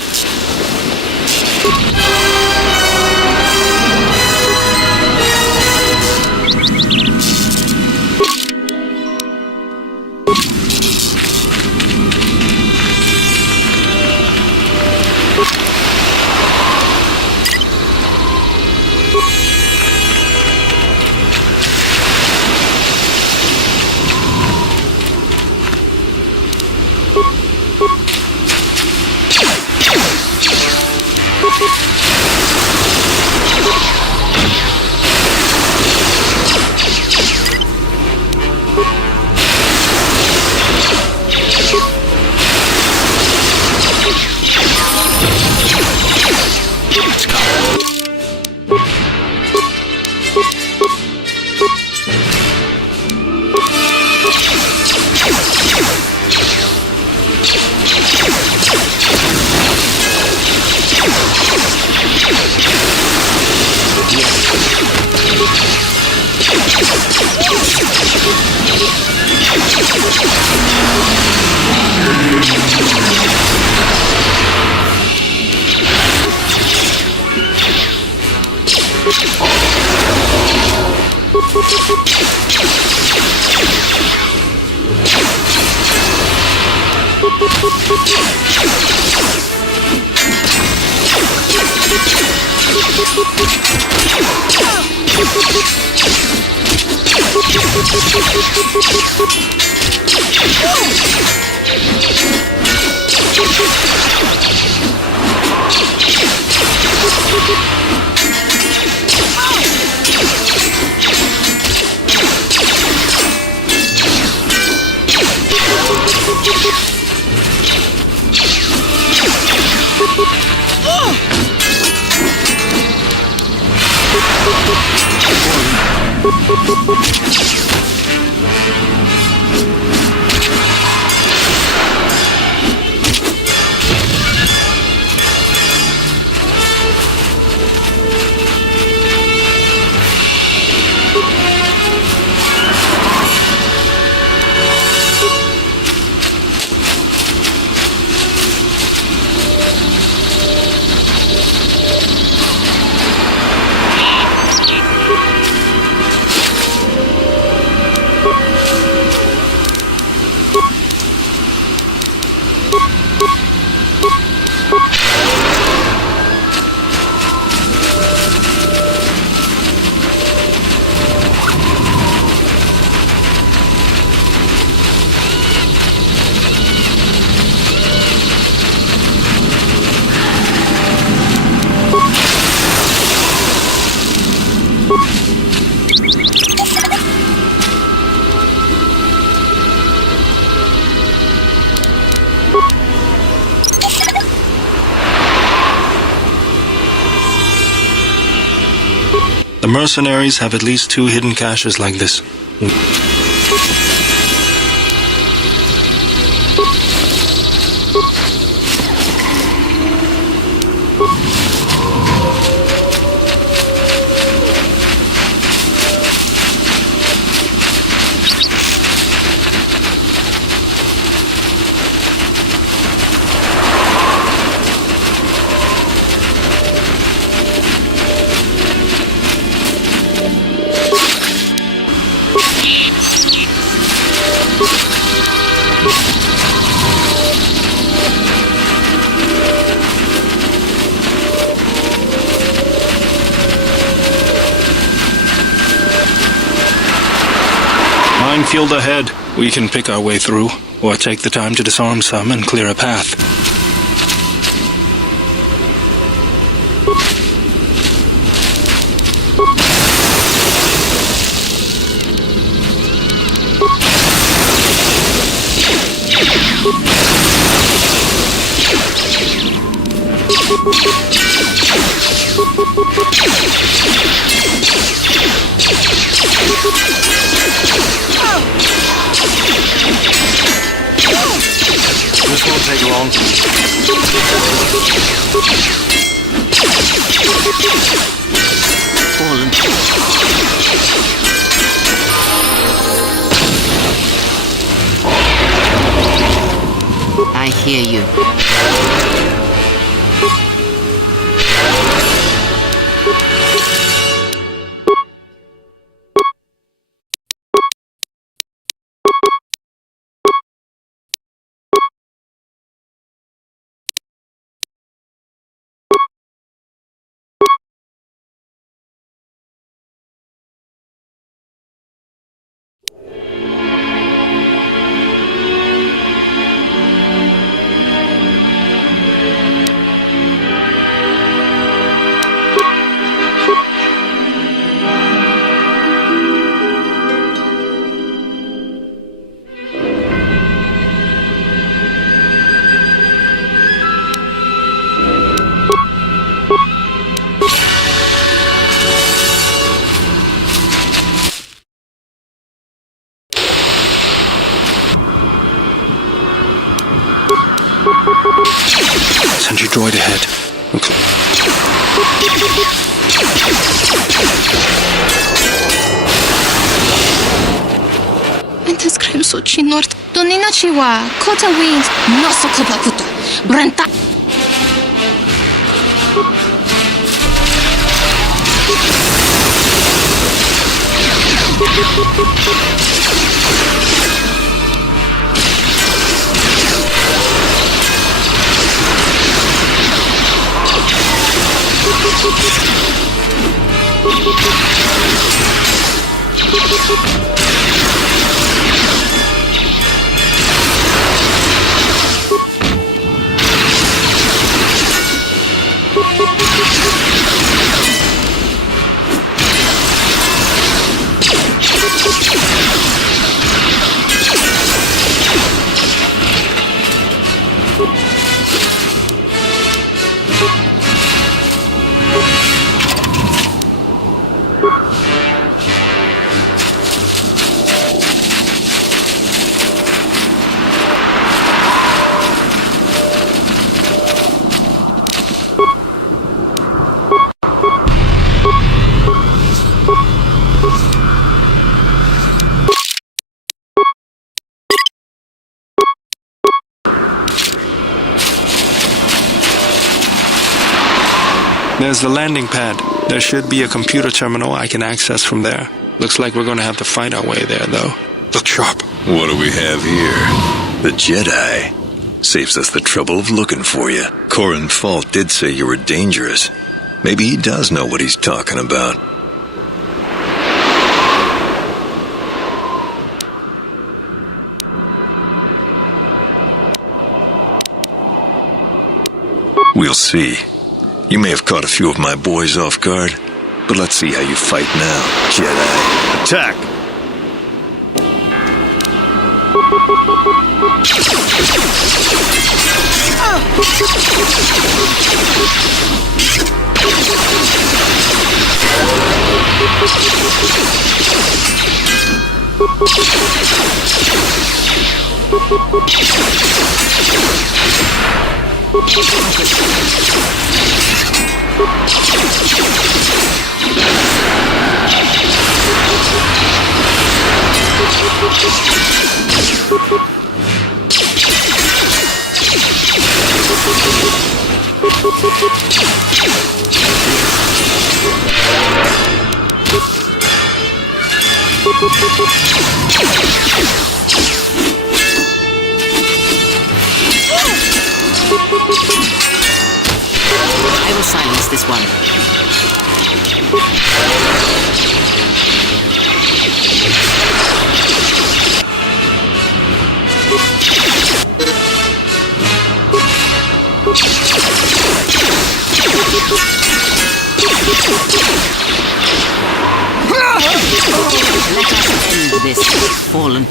The mercenaries have at least 2 hidden caches like this. Minefield ahead. We can pick our way through, or take the time to disarm some and clear a path. This won't take long. Fallen. I hear you. Sentry droid ahead. Mentas krem sochi nort. Donina chiwa. Kota wins. No sokopa kuto. Brenta. There's the landing pad. There should be a computer terminal I can access from there. Looks like we're going to have to fight our way there, though. Look sharp. What do we have here? The Jedi. Saves us the trouble of looking for you. Korin Fault did say you were dangerous. Maybe he does know what he's talking about. We'll see. You may have caught a few of my boys off guard, but let's see how you fight now, Jedi. Attack! I will silence this one. Let us end this, Fallen.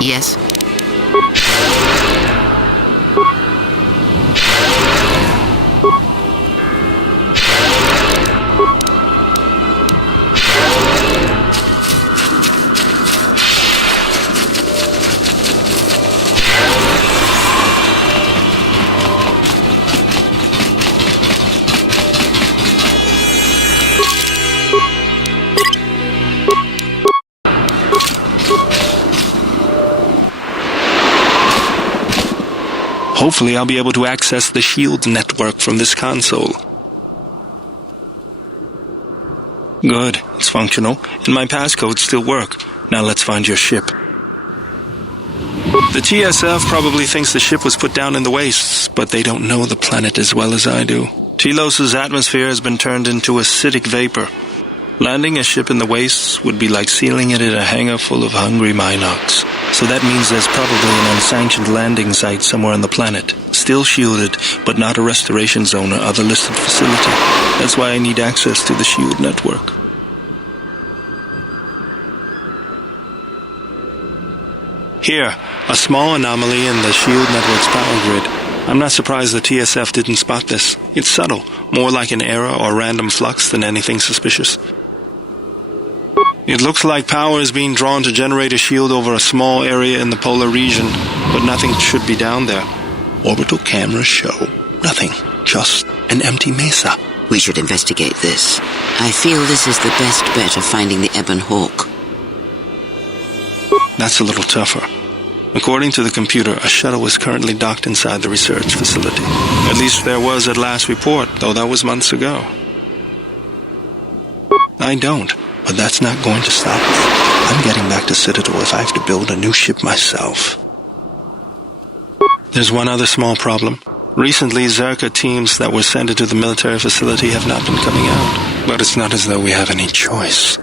Yes? Hopefully I'll be able to access the shield network from this console. Good, it's functional, and my passcodes still work. Now let's find your ship. The TSF probably thinks the ship was put down in the wastes, but they don't know the planet as well as I do. Telos' atmosphere has been turned into acidic vapor. Landing a ship in the wastes would be like sealing it in a hangar full of hungry Minocs. So that means there's probably an unsanctioned landing site somewhere on the planet, still shielded, but not a restoration zone or other listed facility. That's why I need access to the shield network. Here, a small anomaly in the shield network's power grid. I'm not surprised the TSF didn't spot this. It's subtle, more like an error or random flux than anything suspicious. It looks like power is being drawn to generate a shield over a small area in the polar region, but nothing should be down there. Orbital cameras show nothing, just an empty mesa. We should investigate this. I feel this is the best bet of finding the Ebon Hawk. That's a little tougher. According to the computer, a shuttle is currently docked inside the research facility. At least there was at last report, though that was months ago. I don't. But that's not going to stop me. I'm getting back to Citadel if I have to build a new ship myself. There's one other small problem. Recently, Zerka teams that were sent into the military facility have not been coming out. But it's not as though we have any choice.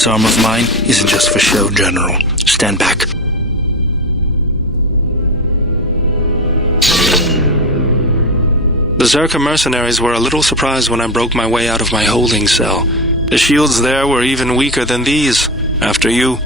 This arm of mine isn't just for show, General. Stand back. The Zerka mercenaries were a little surprised when I broke my way out of my holding cell. The shields there were even weaker than these. After you.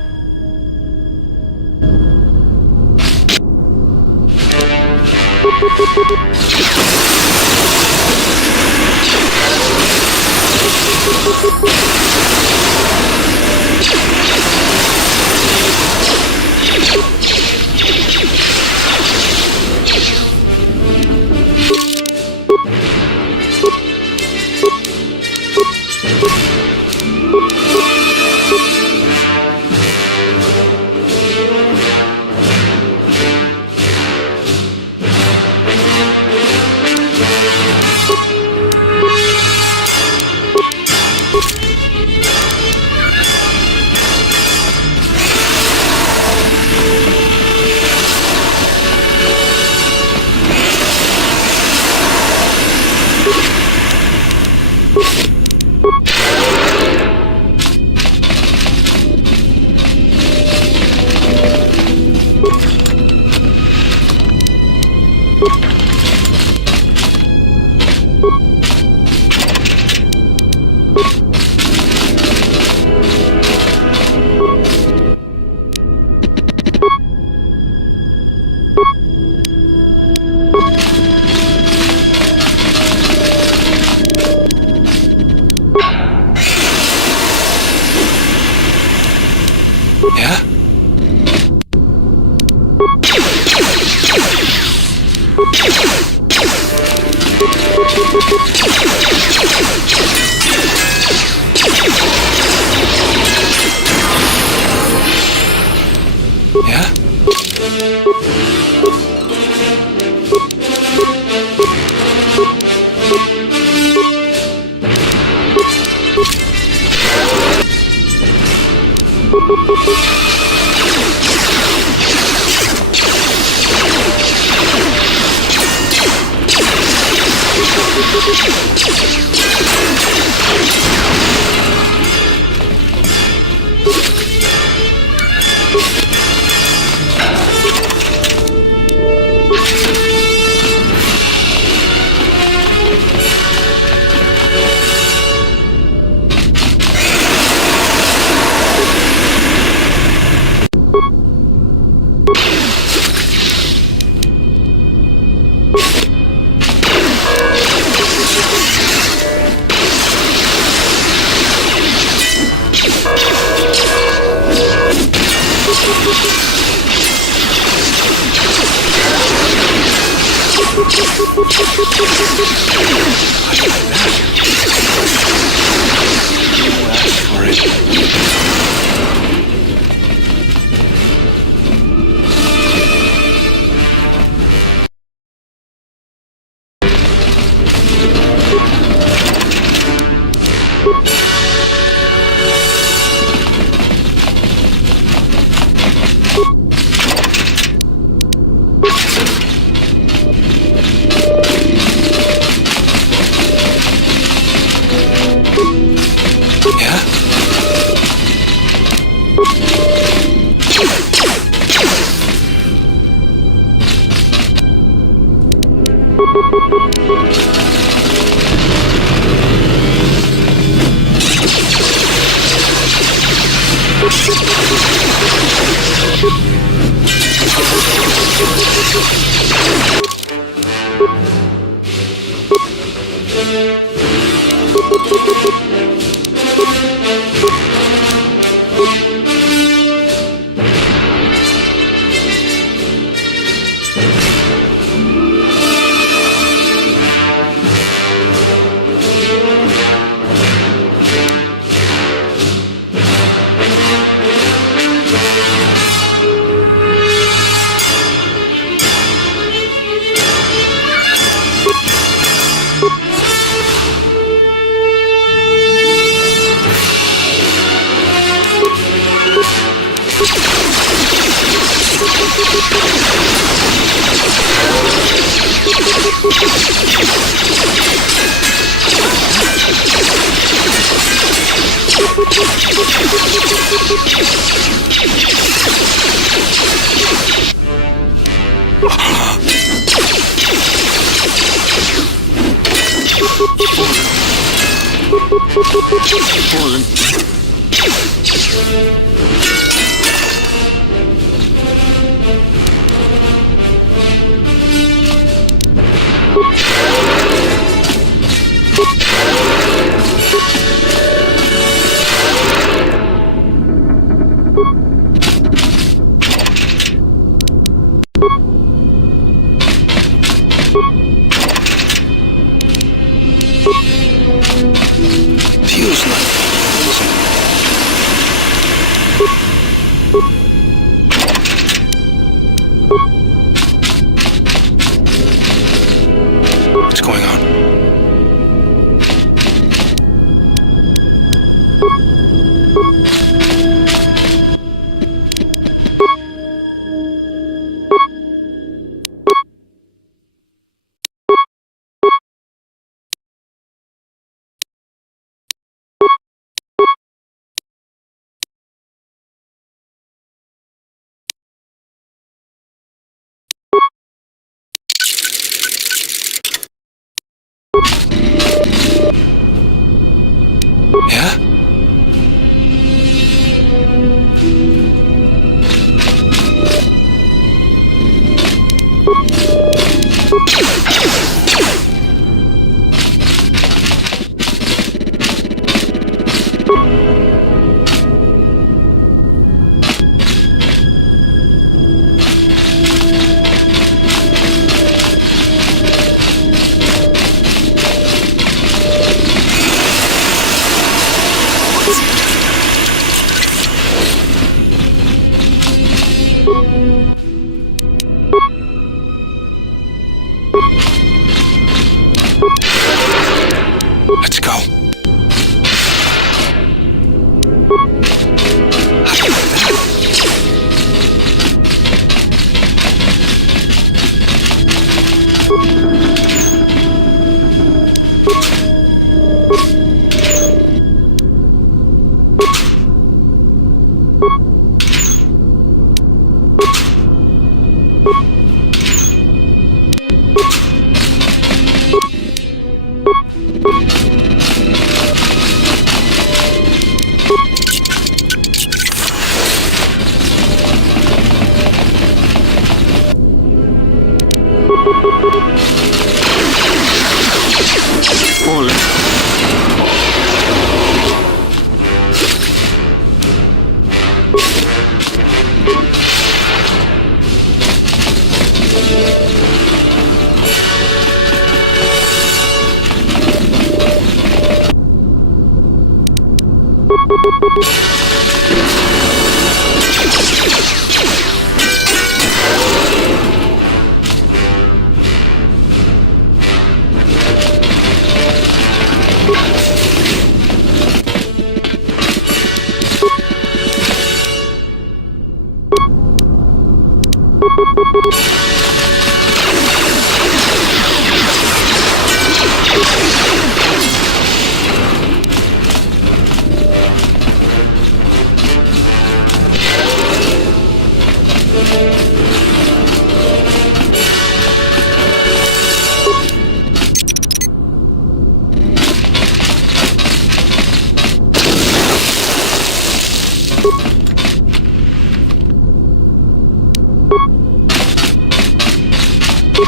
Yeah?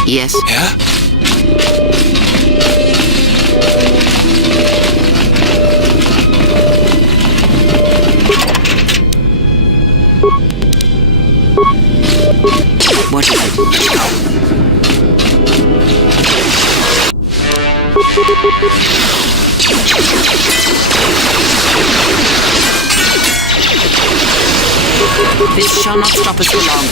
Yes? Yeah? What is it? This shall not stop us for long.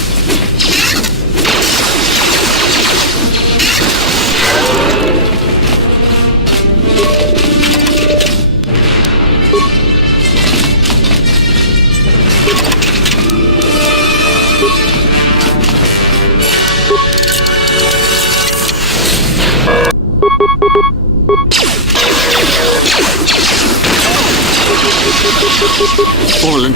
Fallen.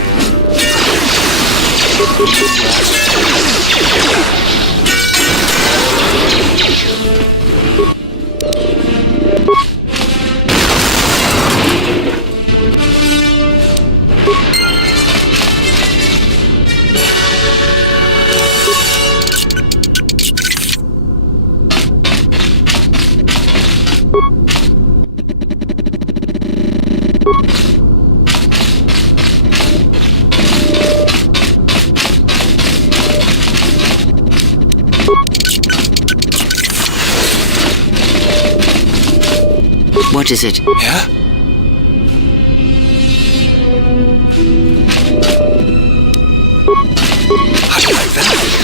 What is it? Yeah? How do you like that?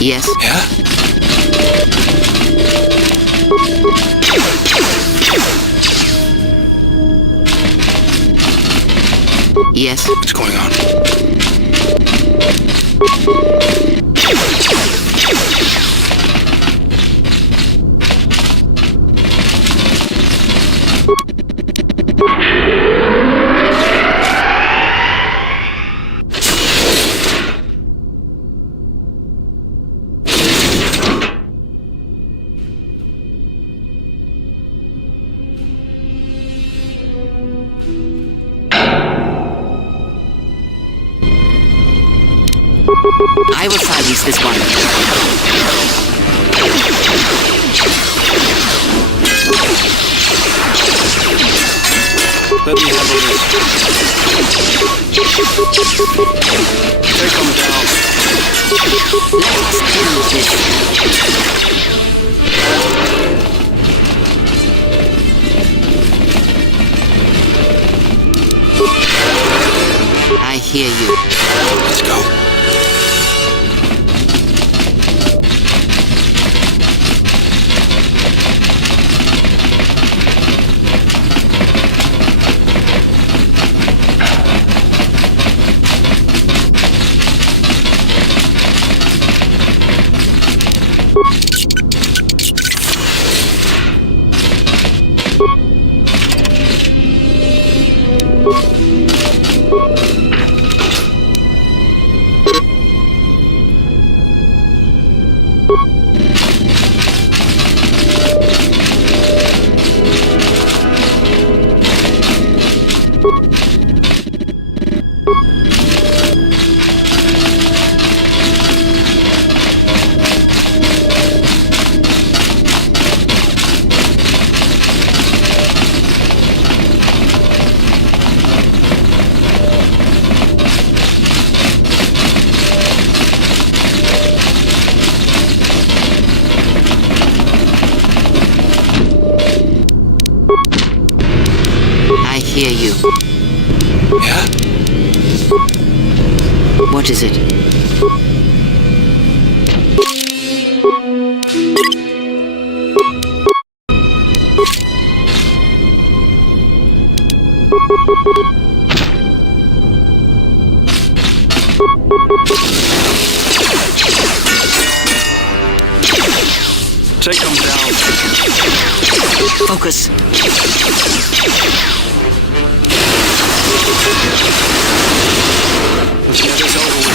Yes? Yeah? Yes? What's going on? I will silence this one. Let me handle this. Take them down. Let us end this. I hear you. Let's go. What is it? Take them down. Focus. Let's get this over with.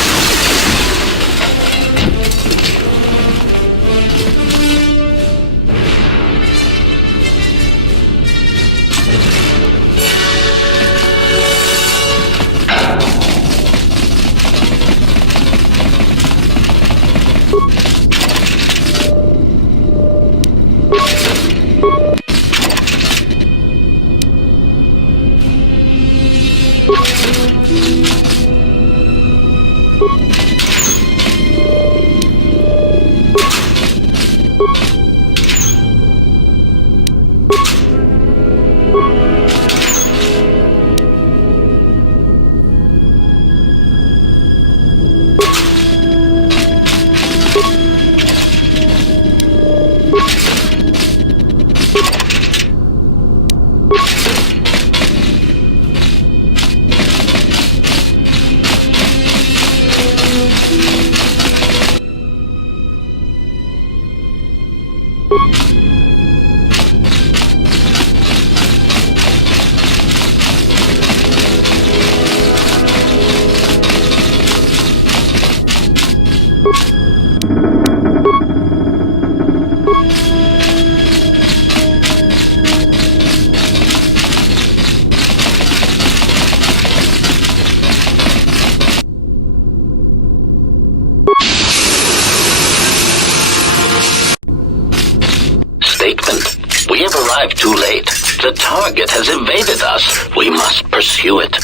We have arrived too late. The target has evaded us. We must pursue it.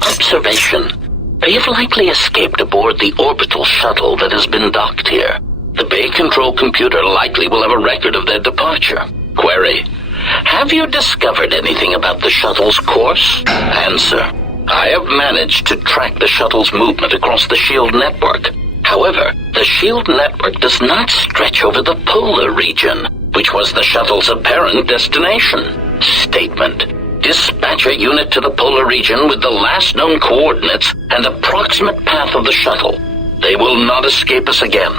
Observation. They have likely escaped aboard the orbital shuttle that has been docked here. The Bay Control computer likely will have a record of their departure. Query. Have you discovered anything about the shuttle's course? Answer. I have managed to track the shuttle's movement across the SHIELD network. However, the SHIELD network does not stretch over the polar region, which was the shuttle's apparent destination. Statement. Dispatch a unit to the polar region with the last known coordinates and approximate path of the shuttle. They will not escape us again.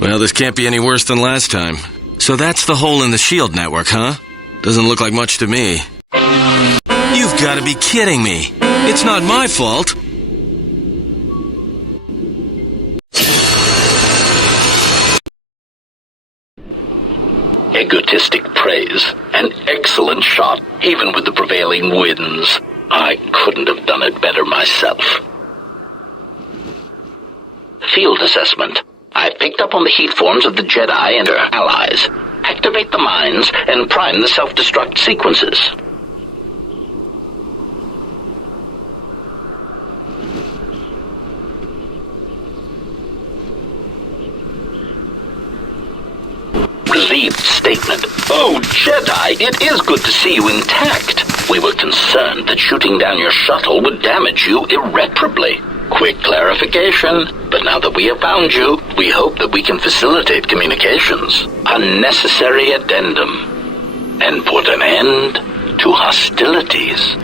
Well, this can't be any worse than last time. So that's the hole in the SHIELD network, huh? Doesn't look like much to me. You've got to be kidding me. It's not my fault. Egotistic praise. An excellent shot, even with the prevailing winds. I couldn't have done it better myself. Field assessment. I picked up on the heat forms of the Jedi and their allies. Activate the mines and prime the self-destruct sequences. Relieved statement. Oh, Jedi, it is good to see you intact. We were concerned that shooting down your shuttle would damage you irreparably. Quick clarification, but now that we have found you, we hope that we can facilitate communications. Unnecessary addendum, and put an end to hostilities.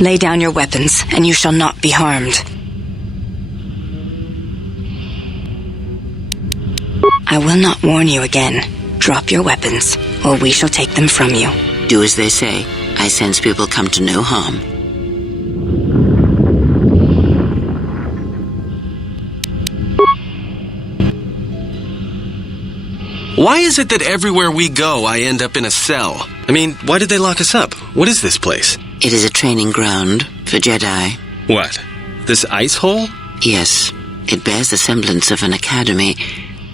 Lay down your weapons, and you shall not be harmed. I will not warn you again. Drop your weapons, or we shall take them from you. Do as they say. I sense people come to no harm. Why is it that everywhere we go, I end up in a cell? I mean, why did they lock us up? What is this place? It is a training ground for Jedi. What? This ice hole? Yes. It bears the semblance of an academy.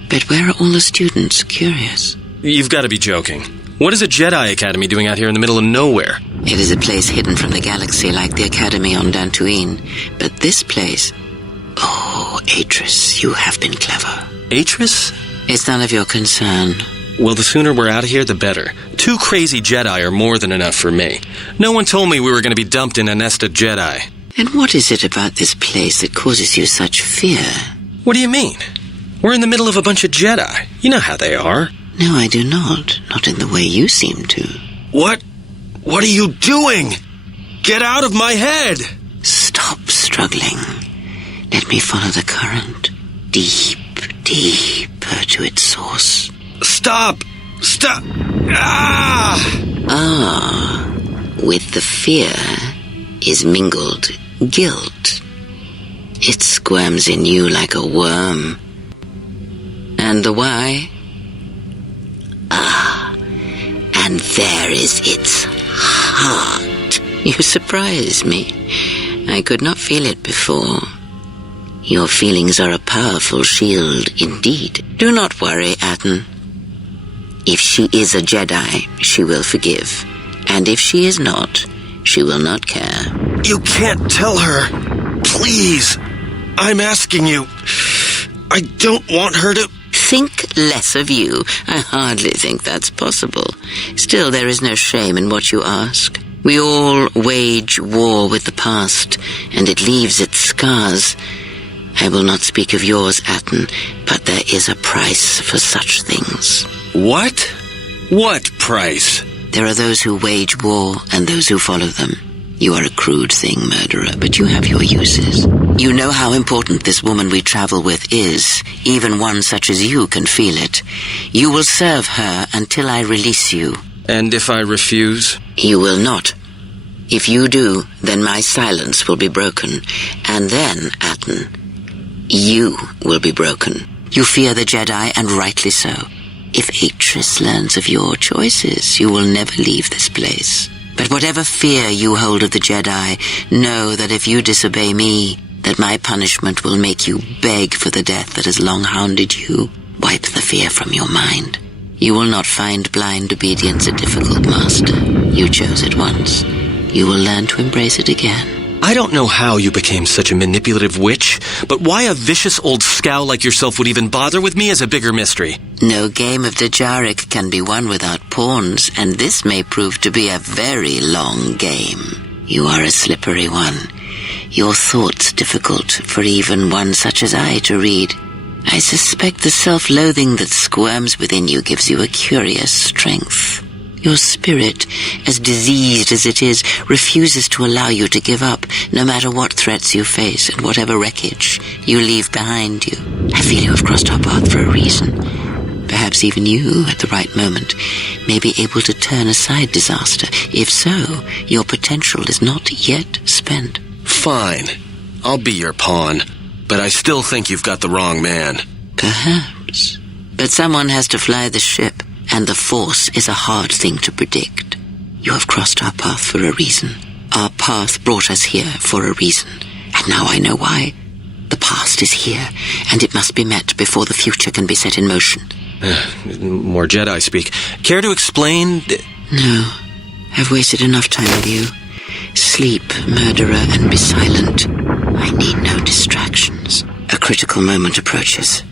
But where are all the students? Curious. You've got to be joking. What is a Jedi Academy doing out here in the middle of nowhere? It is a place hidden from the galaxy like the Academy on Dantooine. But this place... Oh, Atris, you have been clever. Atris? It's none of your concern. Well, the sooner we're out of here, the better. 2 crazy Jedi are more than enough for me. No one told me we were going to be dumped in a nest of Jedi. And what is it about this place that causes you such fear? What do you mean? We're in the middle of a bunch of Jedi. You know how they are. No, I do not. Not in the way you seem to. What? What are you doing? Get out of my head! Stop struggling. Let me follow the current. Deeper to its source. Stop! Stop! Ah! With the fear is mingled guilt. It squirms in you like a worm. And the why? And there is its heart. You surprise me. I could not feel it before. Your feelings are a powerful shield indeed. Do not worry, Atten. If she is a Jedi, she will forgive. And if she is not, she will not care. You can't tell her. Please. I'm asking you. I don't want her to... Think less of you. I hardly think that's possible. Still, there is no shame in what you ask. We all wage war with the past, and it leaves its scars. I will not speak of yours, Atten, but there is a price for such things. What? What price? There are those who wage war and those who follow them. You are a crude thing, murderer, but you have your uses. You know how important this woman we travel with is. Even one such as you can feel it. You will serve her until I release you. And if I refuse? You will not. If you do, then my silence will be broken. And then, Atten, you will be broken. You fear the Jedi, and rightly so. If Atris learns of your choices, you will never leave this place. But whatever fear you hold of the Jedi, know that if you disobey me, that my punishment will make you beg for the death that has long hounded you. Wipe the fear from your mind. You will not find blind obedience a difficult master. You chose it once. You will learn to embrace it again. I don't know how you became such a manipulative witch, but why a vicious old scow like yourself would even bother with me is a bigger mystery. No game of the Jarek can be won without pawns, and this may prove to be a very long game. You are a slippery one. Your thoughts difficult for even one such as I to read. I suspect the self-loathing that squirms within you gives you a curious strength. Your spirit, as diseased as it is, refuses to allow you to give up, no matter what threats you face and whatever wreckage you leave behind you. I feel you have crossed our path for a reason. Perhaps even you, at the right moment, may be able to turn aside disaster. If so, your potential is not yet spent. Fine. I'll be your pawn. But I still think you've got the wrong man. Perhaps. But someone has to fly the ship. And the Force is a hard thing to predict. You have crossed our path for a reason. Our path brought us here for a reason. And now I know why. The past is here, and it must be met before the future can be set in motion. More Jedi speak. Care to explain? No. I've wasted enough time with you. Sleep, murderer, and be silent. I need no distractions. A critical moment approaches.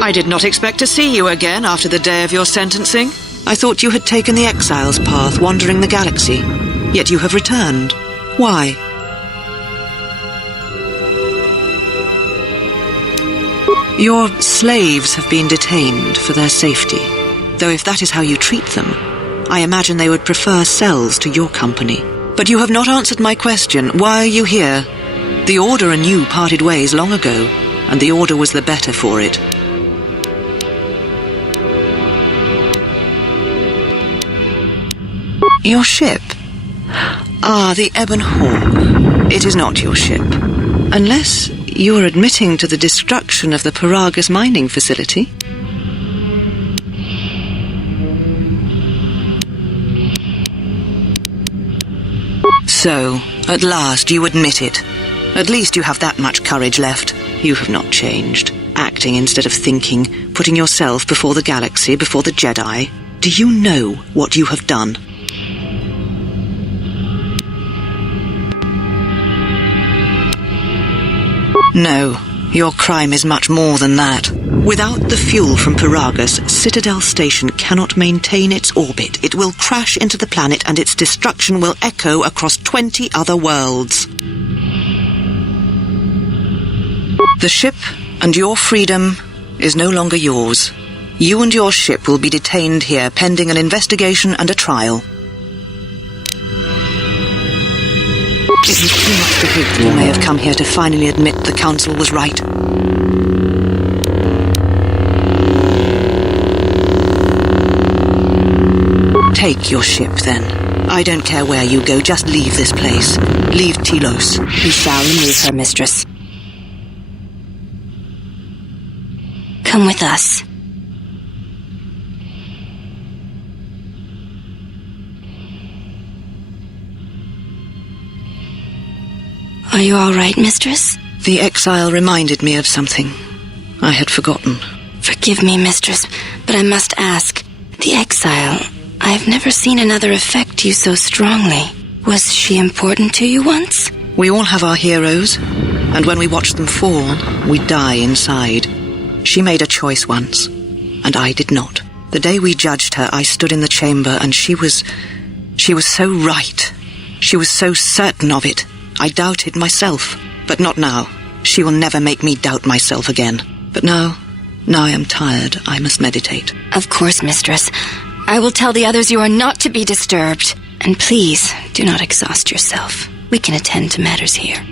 I did not expect to see you again after the day of your sentencing. I thought you had taken the exile's path, wandering the galaxy. Yet you have returned. Why? Your slaves have been detained for their safety. Though if that is how you treat them, I imagine they would prefer cells to your company. But you have not answered my question. Why are you here? The Order and you parted ways long ago, and the Order was the better for it. Your ship? Ah, the Ebon Hawk. It is not your ship. Unless you are admitting to the destruction of the Paragus mining facility. So, at last you admit it. At least you have that much courage left. You have not changed. Acting instead of thinking, putting yourself before the galaxy, before the Jedi. Do you know what you have done? No, your crime is much more than that. Without the fuel from Paragus, Citadel Station cannot maintain its orbit. It will crash into the planet and its destruction will echo across 20 other worlds. The ship and your freedom is no longer yours. You and your ship will be detained here pending an investigation and a trial. It is too much to hope that you may have come here to finally admit the Council was right. Take your ship, then. I don't care where you go, just leave this place. Leave Telos. We shall remove her, mistress. Come with us. Are you all right, mistress? The exile reminded me of something. I had forgotten. Forgive me, mistress, but I must ask. The exile, I've never seen another affect you so strongly. Was she important to you once? We all have our heroes, and when we watch them fall, we die inside. She made a choice once, and I did not. The day we judged her, I stood in the chamber, and she was so right. She was so certain of it. I doubted myself, but not now. She will never make me doubt myself again. But now I am tired. I must meditate. Of course, mistress. I will tell the others you are not to be disturbed. And please, do not exhaust yourself. We can attend to matters here.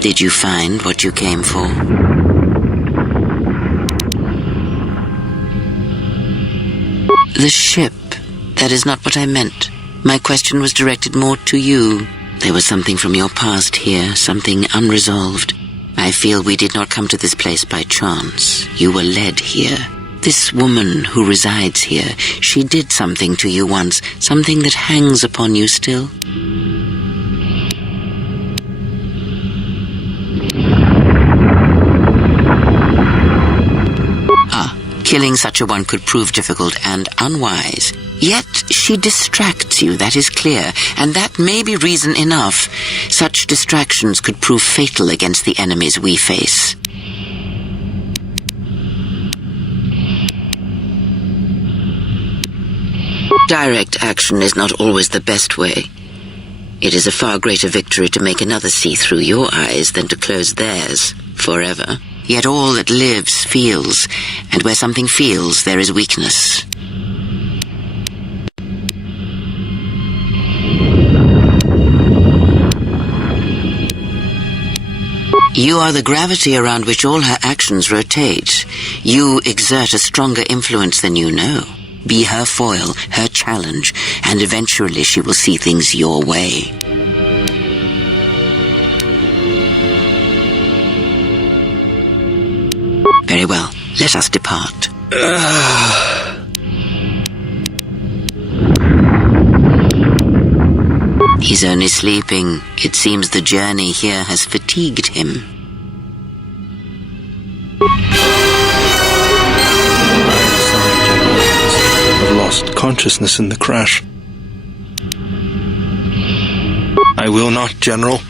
Did you find what you came for? The ship. That is not what I meant. My question was directed more to you. There was something from your past here, something unresolved. I feel we did not come to this place by chance. You were led here. This woman who resides here, she did something to you once, something that hangs upon you still. Killing such a one could prove difficult and unwise. Yet she distracts you, that is clear, and that may be reason enough. Such distractions could prove fatal against the enemies we face. Direct action is not always the best way. It is a far greater victory to make another see through your eyes than to close theirs forever. Yet all that lives feels, and where something feels, there is weakness. You are the gravity around which all her actions rotate. You exert a stronger influence than you know. Be her foil, her challenge, and eventually she will see things your way. Very well. Let us depart. He's only sleeping. It seems the journey here has fatigued him. I'm sorry, General. I've lost consciousness in the crash. I will not, General.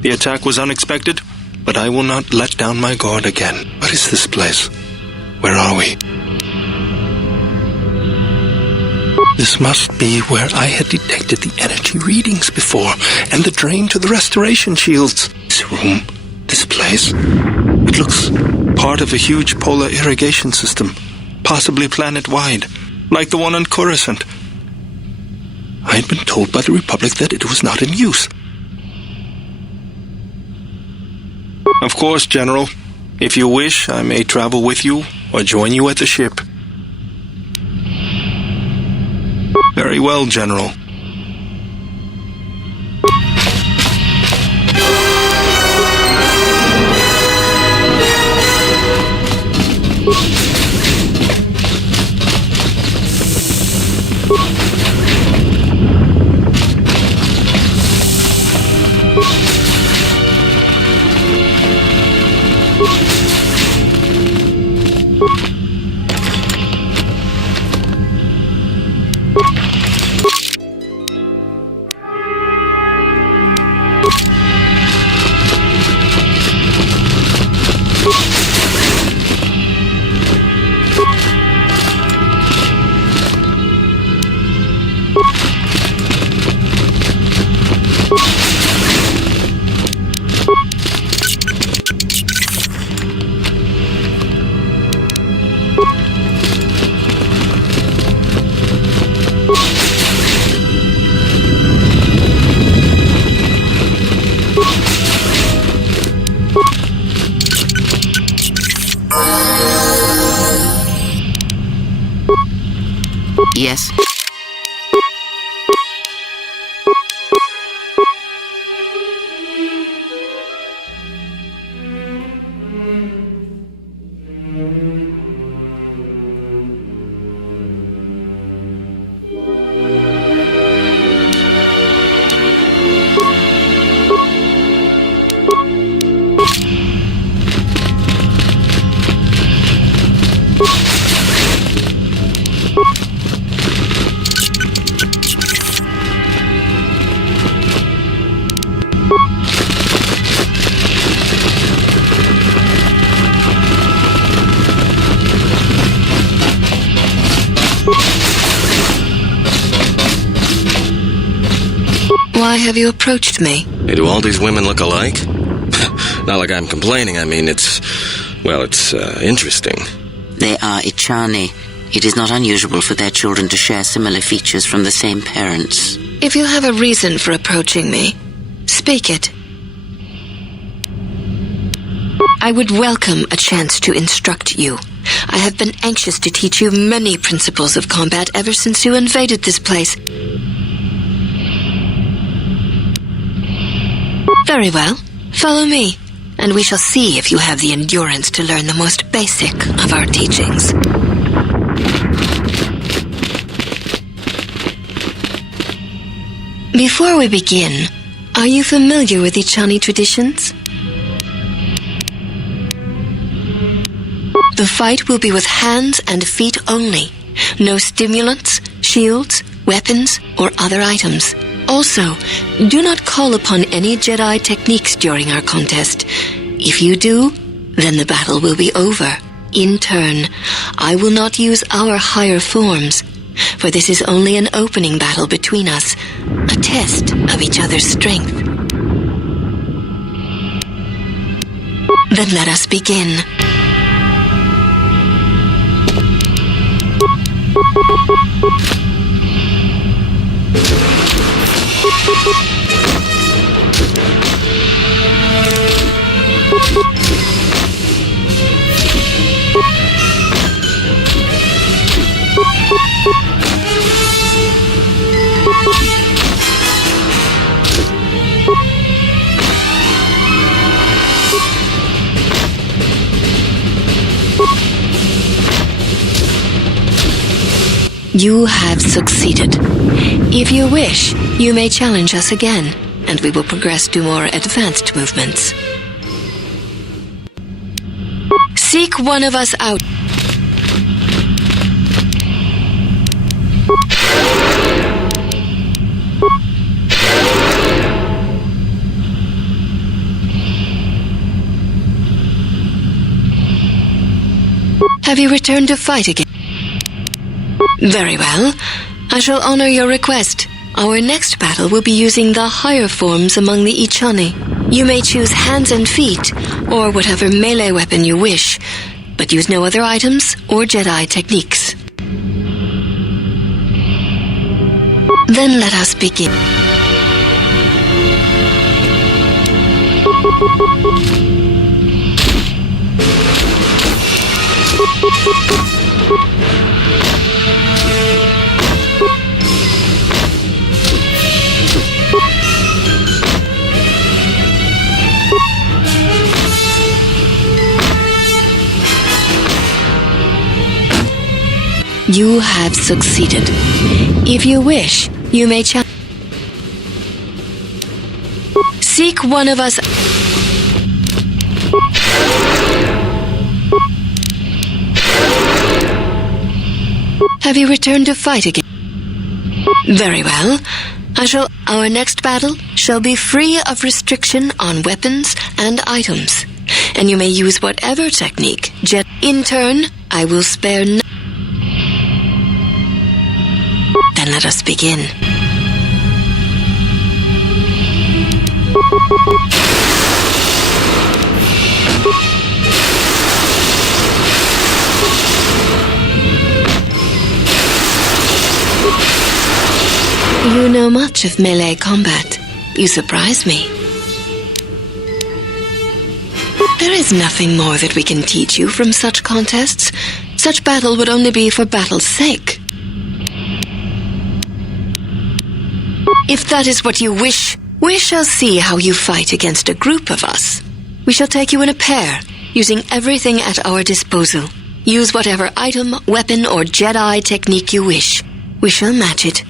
The attack was unexpected, but I will not let down my guard again. What is this place? Where are we? This must be where I had detected the energy readings before, and the drain to the restoration shields. This room, this place, it looks part of a huge polar irrigation system, possibly planet-wide, like the one on Coruscant. I had been told by the Republic that it was not in use. Of course, General. If you wish, I may travel with you or join you at the ship. Very well, General. Why have you approached me? Hey, do all these women look alike? Not like I'm complaining. I mean, it's interesting. They are Ichani. It is not unusual for their children to share similar features from the same parents. If you have a reason for approaching me, speak it. I would welcome a chance to instruct you. I have been anxious to teach you many principles of combat ever since you invaded this place. Very well. Follow me, and we shall see if you have the endurance to learn the most basic of our teachings. Before we begin, are you familiar with Ichani traditions? The fight will be with hands and feet only. No stimulants, shields, weapons, or other items. Also, do not call upon any Jedi techniques during our contest. If you do, then the battle will be over. In turn, I will not use our higher forms, for this is only an opening battle between us, a test of each other's strength. Then let us begin. You have succeeded. If you wish, you may challenge us again, and we will progress to more advanced movements. Seek one of us out. Have you returned to fight again? Very well. I shall honor your request. Our next battle will be using the higher forms among the Ichani. You may choose hands and feet, or whatever melee weapon you wish, but use no other items or Jedi techniques. Then let us begin. You have succeeded. If you wish, you may seek one of us. Have you returned to fight again? Very well. Our next battle shall be free of restriction on weapons and items, and you may use whatever technique. In turn, I will spare none. Then let us begin. You know much of melee combat. You surprise me. There is nothing more that we can teach you from such contests. Such battle would only be for battle's sake. If that is what you wish, we shall see how you fight against a group of us. We shall take you in a pair, using everything at our disposal. Use whatever item, weapon, or Jedi technique you wish. We shall match it.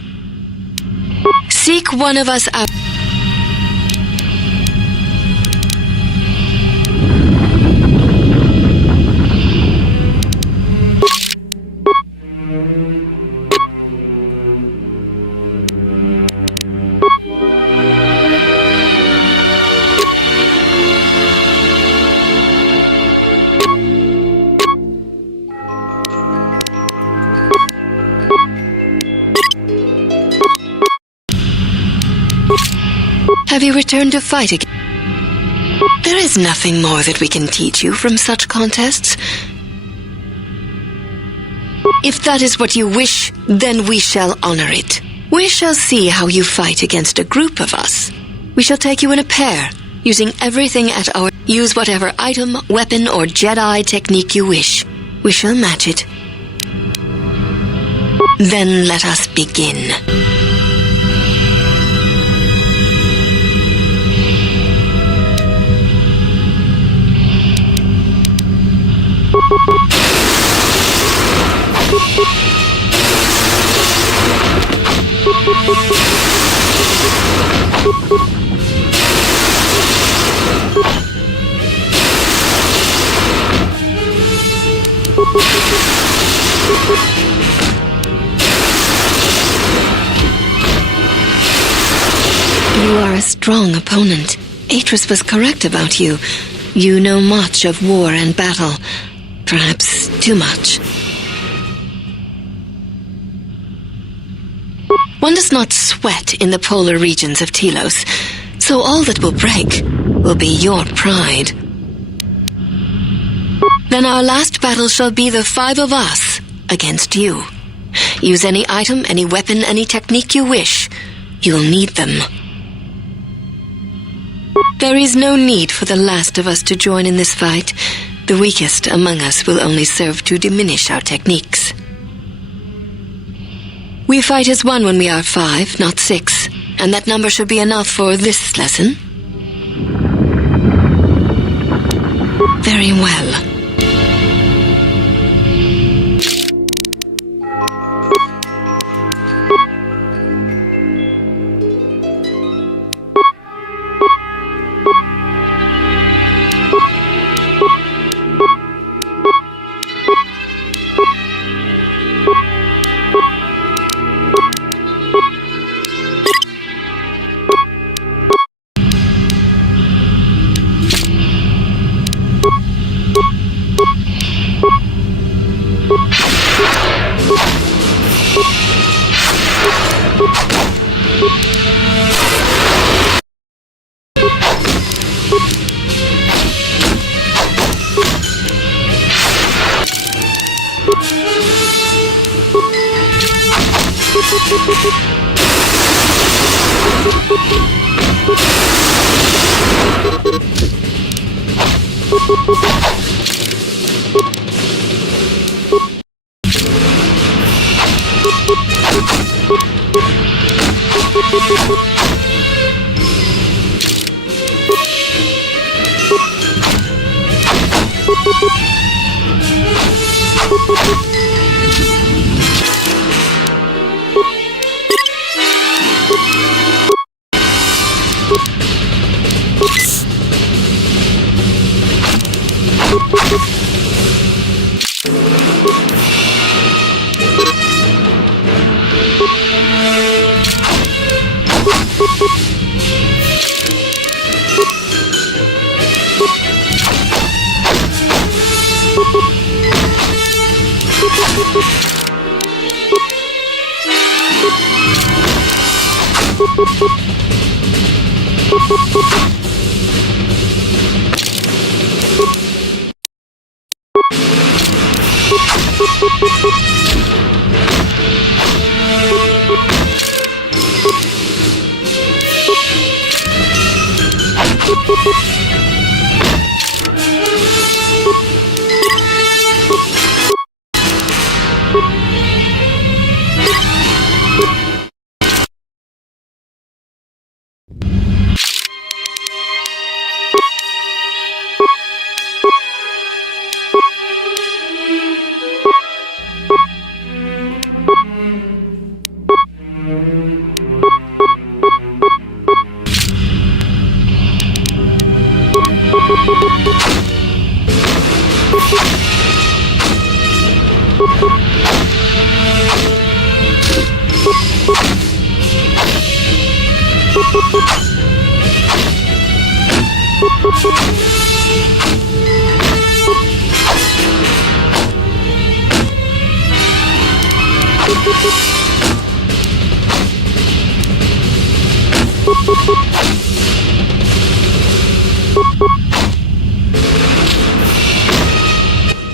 Seek one of us out. Have you returned to fight again? There is nothing more that we can teach you from such contests. If that is what you wish, then we shall honor it. We shall see how you fight against a group of us. We shall take you in a pair, using everything at our... Use whatever item, weapon, or Jedi technique you wish. We shall match it. Then let us begin. You are a strong opponent. Atris was correct about you. You know much of war and battle. Perhaps too much. One does not sweat in the polar regions of Telos, so all that will break will be your pride. Then our last battle shall be the 5 of us against you. Use any item, any weapon, any technique you wish. You'll need them. There is no need for the last of us to join in this fight. The weakest among us will only serve to diminish our techniques. We fight as one when we are 5, not 6, and that number should be enough for this lesson. Very well.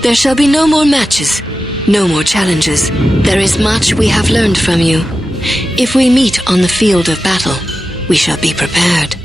There shall be no more matches, no more challenges. There is much we have learned from you. If we meet on the field of battle, we shall be prepared.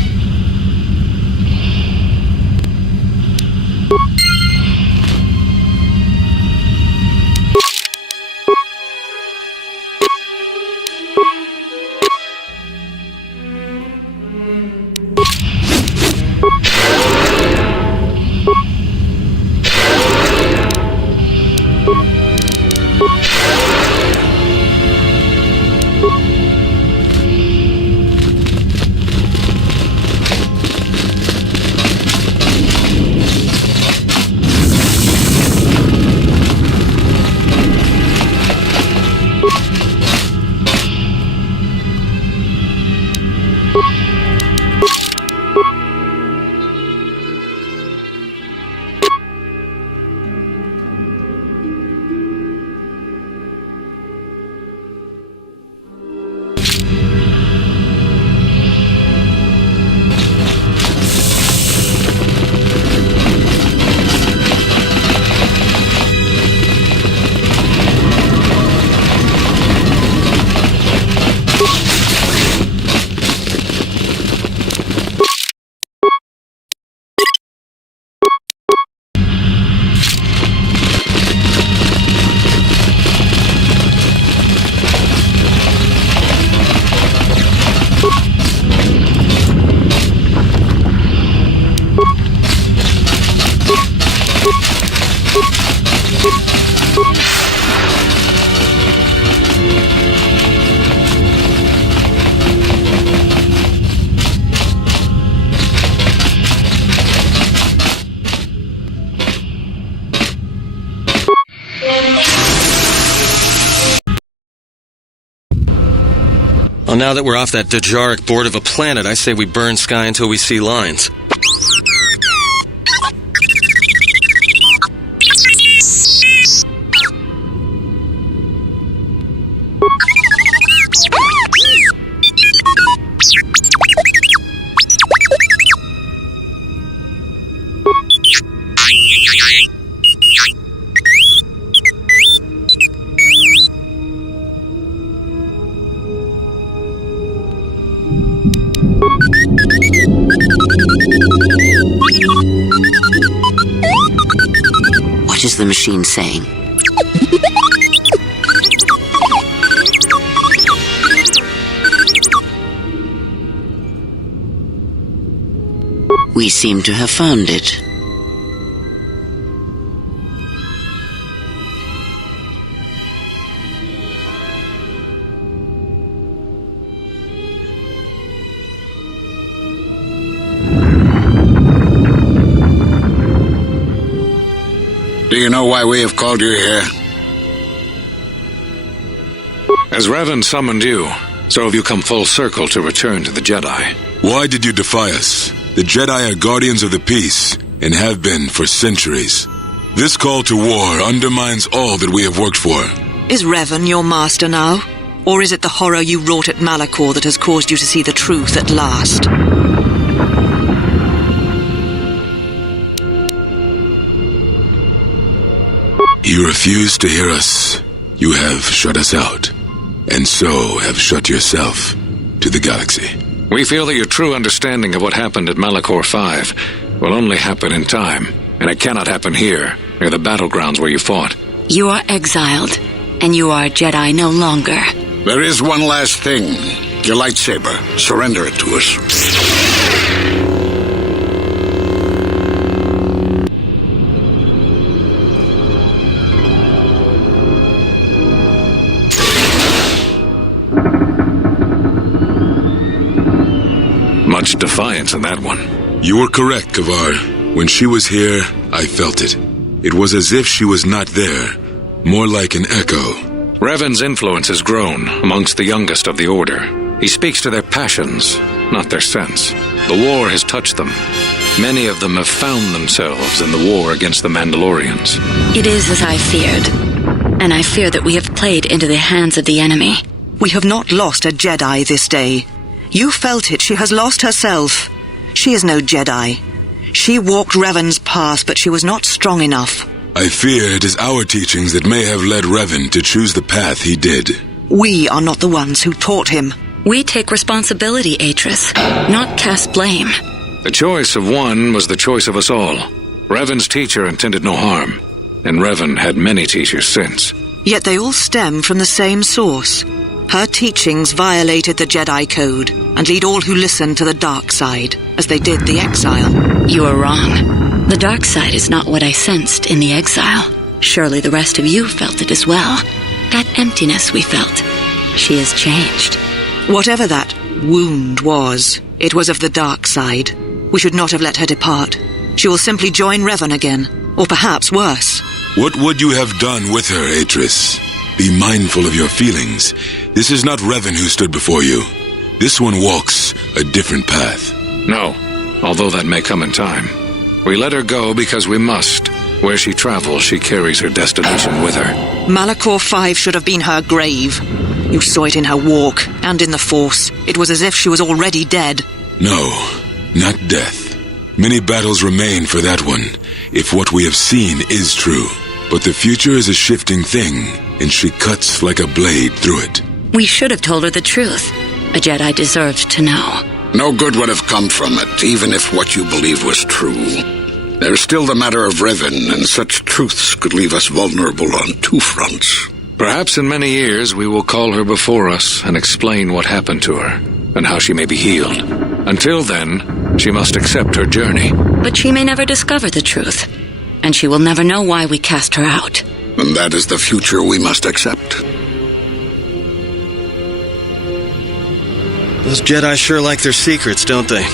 Well, now that we're off that Dejaric board of a planet, I say we burn sky until we see lines. What is the machine saying? We seem to have found it. Do you know why we have called you here? As Revan summoned you, so have you come full circle to return to the Jedi. Why did you defy us? The Jedi are guardians of the peace, and have been for centuries. This call to war undermines all that we have worked for. Is Revan your master now? Or is it the horror you wrought at Malachor that has caused you to see the truth at last? You refuse to hear us. You have shut us out, and so have shut yourself to the galaxy. We feel that your true understanding of what happened at Malachor 5 will only happen in time, and it cannot happen here, near the battlegrounds where you fought. You are exiled, and you are a Jedi no longer. There is one last thing. Your lightsaber. Surrender it to us. Much defiance in that one. You were correct, Kavar. When she was here, I felt it. It was as if she was not there, more like an echo. Revan's influence has grown amongst the youngest of the Order. He speaks to their passions, not their sense. The war has touched them. Many of them have found themselves in the war against the Mandalorians. It is as I feared, and I fear that we have played into the hands of the enemy. We have not lost a Jedi this day. You felt it. She has lost herself. She is no Jedi. She walked Revan's path, but she was not strong enough. I fear it is our teachings that may have led Revan to choose the path he did. We are not the ones who taught him. We take responsibility, Atris, not cast blame. The choice of one was the choice of us all. Revan's teacher intended no harm, and Revan had many teachers since. Yet they all stem from the same source. Her teachings violated the Jedi Code and lead all who listen to the dark side, as they did the exile. You are wrong. The dark side is not what I sensed in the exile. Surely the rest of you felt it as well. That emptiness we felt. She has changed. Whatever that wound was, it was of the dark side. We should not have let her depart. She will simply join Revan again, or perhaps worse. What would you have done with her, Atris? Be mindful of your feelings. This is not Revan who stood before you. This one walks a different path. No, although that may come in time. We let her go because we must. Where she travels, she carries her destination with her. Malachor 5 should have been her grave. You saw it in her walk, and in the Force. It was as if she was already dead. No, not death. Many battles remain for that one, if what we have seen is true. But the future is a shifting thing, and she cuts like a blade through it. We should have told her the truth. A Jedi deserved to know. No good would have come from it, even if what you believed was true. There's still the matter of Revan, and such truths could leave us vulnerable on two fronts. Perhaps in many years we will call her before us and explain what happened to her, and how she may be healed. Until then, she must accept her journey. But she may never discover the truth, and she will never know why we cast her out. And that is the future we must accept. Those Jedi sure like their secrets, don't they?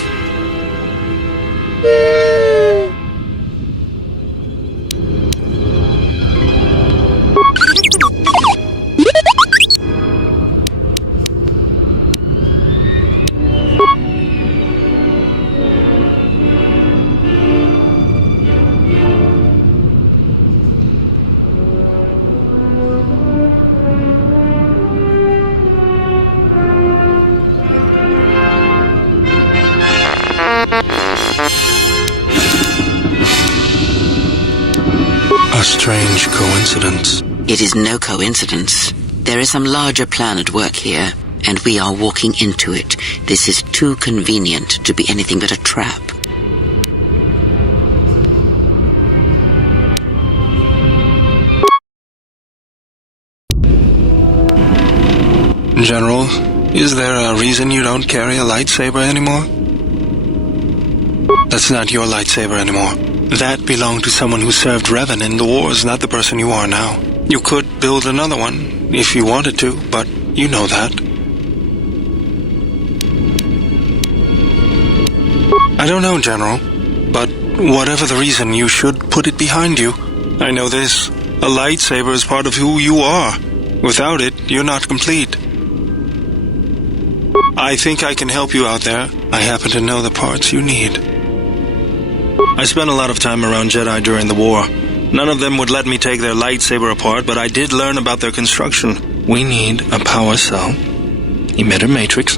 A strange coincidence. It is no coincidence. There is some larger plan at work here, and we are walking into it. This is too convenient to be anything but a trap. General, is there a reason you don't carry a lightsaber anymore? That's not your lightsaber anymore. That belonged to someone who served Revan in the wars, not the person you are now. You could build another one, if you wanted to, but you know that. I don't know, General, but whatever the reason, you should put it behind you. I know this. A lightsaber is part of who you are. Without it, you're not complete. I think I can help you out there. I happen to know the parts you need. I spent a lot of time around Jedi during the war. None of them would let me take their lightsaber apart, but I did learn about their construction. We need a power cell, emitter matrix,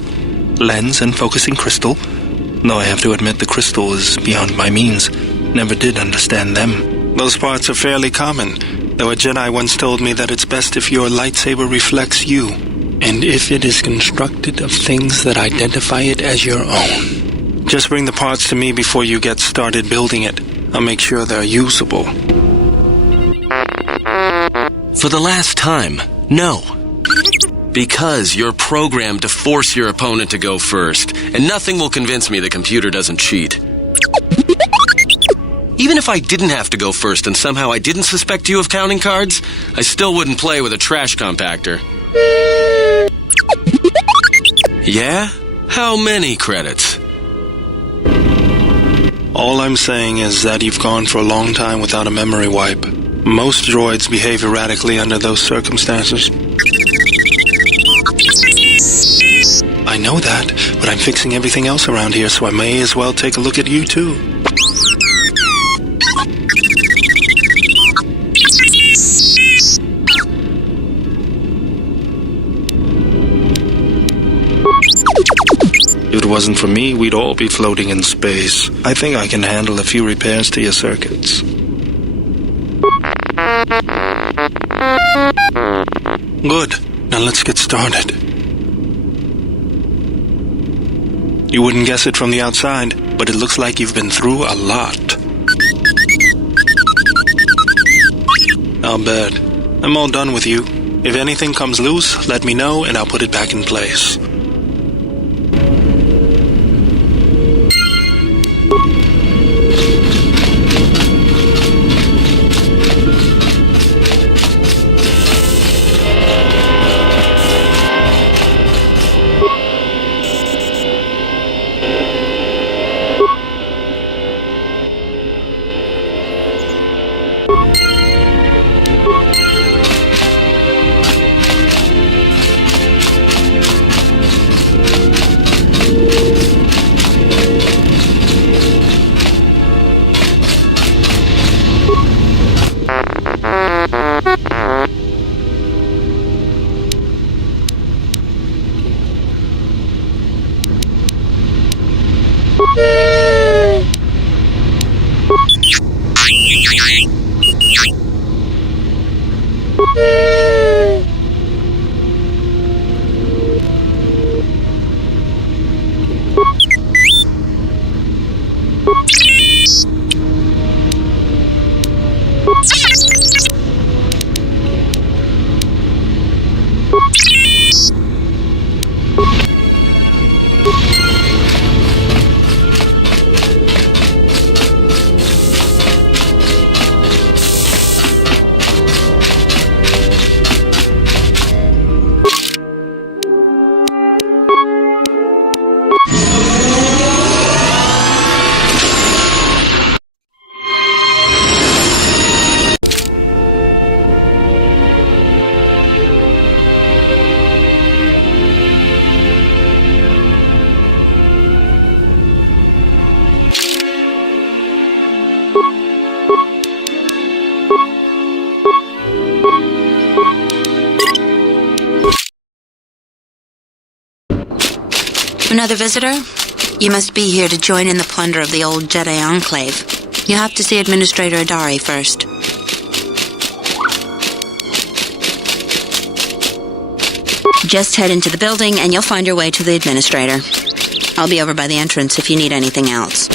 lens and focusing crystal. Though I have to admit the crystal is beyond my means. Never did understand them. Those parts are fairly common, though a Jedi once told me that it's best if your lightsaber reflects you, and if it is constructed of things that identify it as your own. Just bring the parts to me before you get started building it. I'll make sure they're usable. For the last time, no. Because you're programmed to force your opponent to go first, and nothing will convince me the computer doesn't cheat. Even if I didn't have to go first and somehow I didn't suspect you of counting cards, I still wouldn't play with a trash compactor. Yeah? How many credits? All I'm saying is that you've gone for a long time without a memory wipe. Most droids behave erratically under those circumstances. I know that, but I'm fixing everything else around here, so I may as well take a look at you too. If it wasn't for me, we'd all be floating in space. I think I can handle a few repairs to your circuits. Good. Now let's get started. You wouldn't guess it from the outside, but it looks like you've been through a lot. I'll bet. I'm all done with you. If anything comes loose, let me know and I'll put it back in place. Another visitor? You must be here to join in the plunder of the old Jedi Enclave. You have to see Administrator Adari first. Just head into the building and you'll find your way to the Administrator. I'll be over by the entrance if you need anything else.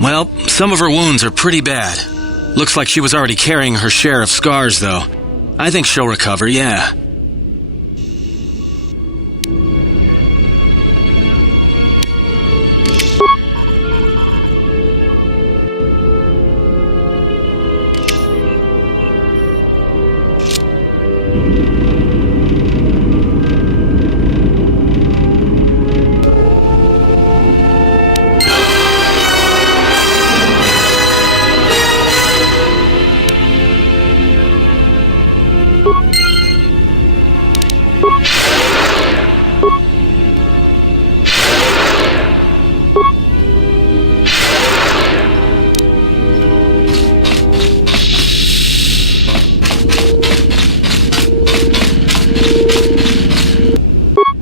Well, some of her wounds are pretty bad. Looks like she was already carrying her share of scars, though. I think she'll recover, yeah.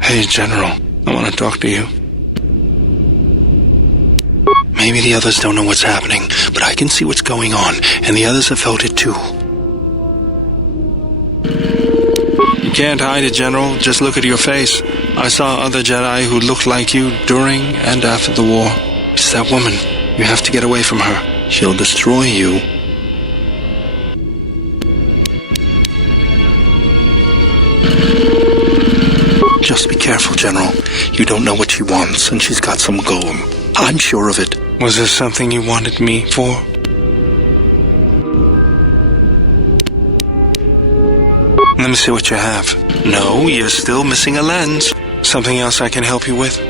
Hey, General, I want to talk to you. Maybe the others don't know what's happening, but I can see what's going on, and the others have felt it too. You can't hide it, General. Just look at your face. I saw other Jedi who looked like you during and after the war. It's that woman. You have to get away from her. She'll destroy you. Just be careful, General. You don't know what she wants, and she's got some goal. I'm sure of it. Was there something you wanted me for? Let me see what you have. No, you're still missing a lens. Something else I can help you with?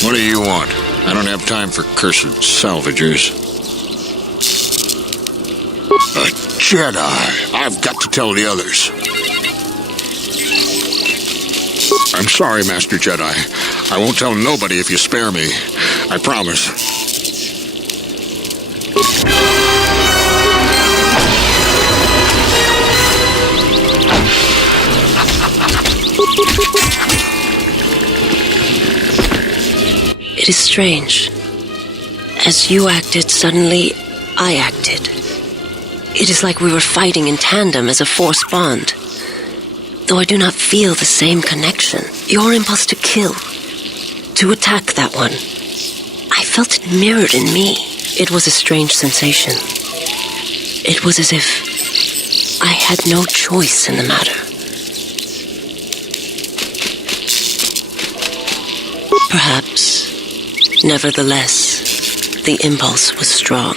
What do you want? I don't have time for cursed salvagers. A Jedi! I've got to tell the others. I'm sorry, Master Jedi. I won't tell nobody if you spare me. I promise. It is strange. As you acted, suddenly I acted. It is like we were fighting in tandem as a force bond. Though I do not feel the same connection. Your impulse to kill, to attack that one, I felt it mirrored in me. It was a strange sensation. It was as if I had no choice in the matter. Perhaps, nevertheless, the impulse was strong.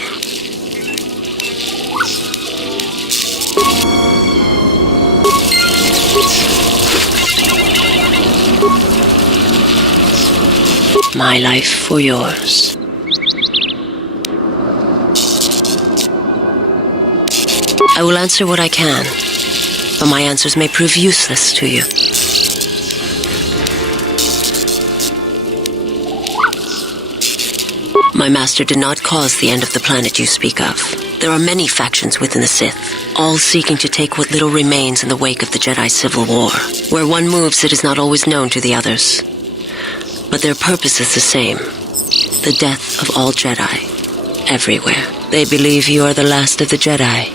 My life for yours. I will answer what I can, but my answers may prove useless to you. My master did not cause the end of the planet you speak of. There are many factions within the Sith, all seeking to take what little remains in the wake of the Jedi Civil War. Where one moves, it is not always known to the others. But their purpose is the same. The death of all Jedi, everywhere. They believe you are the last of the Jedi,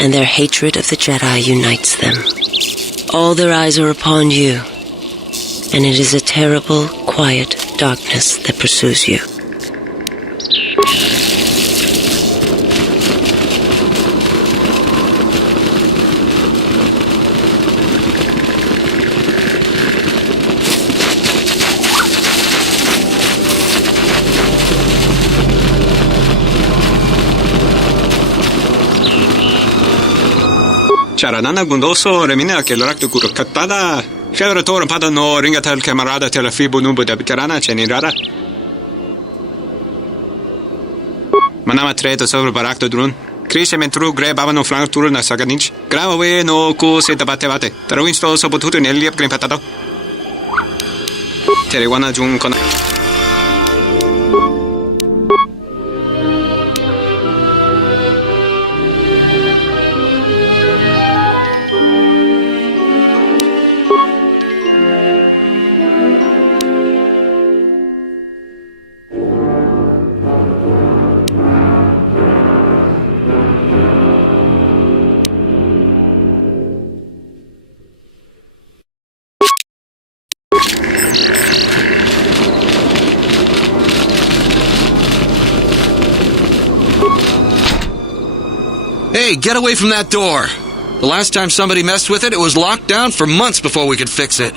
and their hatred of the Jedi unites them. All their eyes are upon you, and it is a terrible, quiet darkness that pursues you. Charanana gundoso remina che l'orakto kuro kattada. Shadra tora pada no ringata el camarada te la fibo nubo da bicarana cenirara. Manama treto sobre barakto drun. Crescement true gre babano flank tour na saganich. Grab away no ko se tabate bate. Tarawin sto so potuto neliap green patado. Terewana jun kona. Hey, get away from that door! The last time somebody messed with it, it was locked down for months before we could fix it.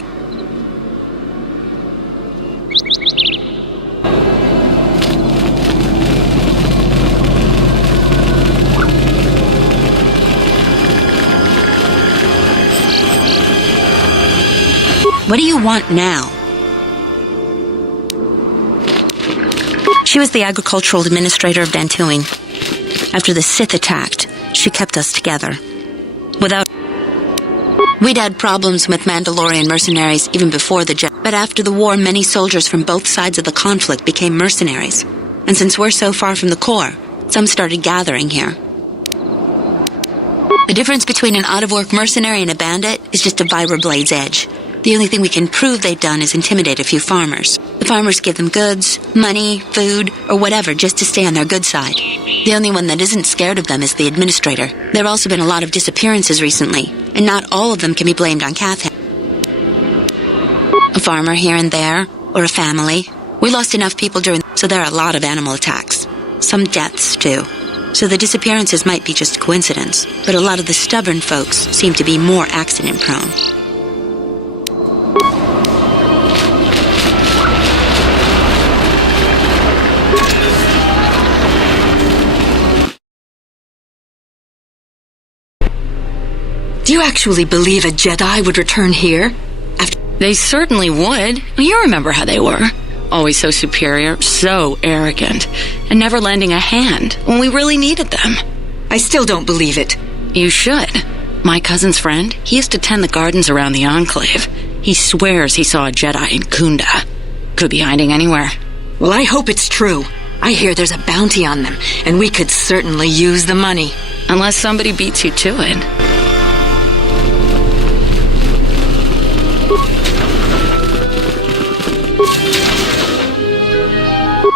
What do you want now? She was the agricultural administrator of Dantooine. After the Sith attacked, she kept us together. We'd had problems with Mandalorian mercenaries even before the Jedi, but after the war, many soldiers from both sides of the conflict became mercenaries. And since we're so far from the core, some started gathering here. The difference between an out-of-work mercenary and a bandit is just a vibra-blade's edge. The only thing we can prove they've done is intimidate a few farmers. The farmers give them goods, money, food, or whatever just to stay on their good side. The only one that isn't scared of them is the administrator. There have also been a lot of disappearances recently, and not all of them can be blamed on Cathan. A farmer here and there, or a family. We lost enough people so there are a lot of animal attacks. Some deaths, too. So the disappearances might be just coincidence, but a lot of the stubborn folks seem to be more accident-prone. Do you actually believe a Jedi would return here? They certainly would. You remember how they were. Always so superior, so arrogant, and never lending a hand when we really needed them. I still don't believe it. You should. My cousin's friend, he used to tend the gardens around the Enclave. He swears he saw a Jedi in Kunda. Could be hiding anywhere. Well, I hope it's true. I hear there's a bounty on them, and we could certainly use the money. Unless somebody beats you to it.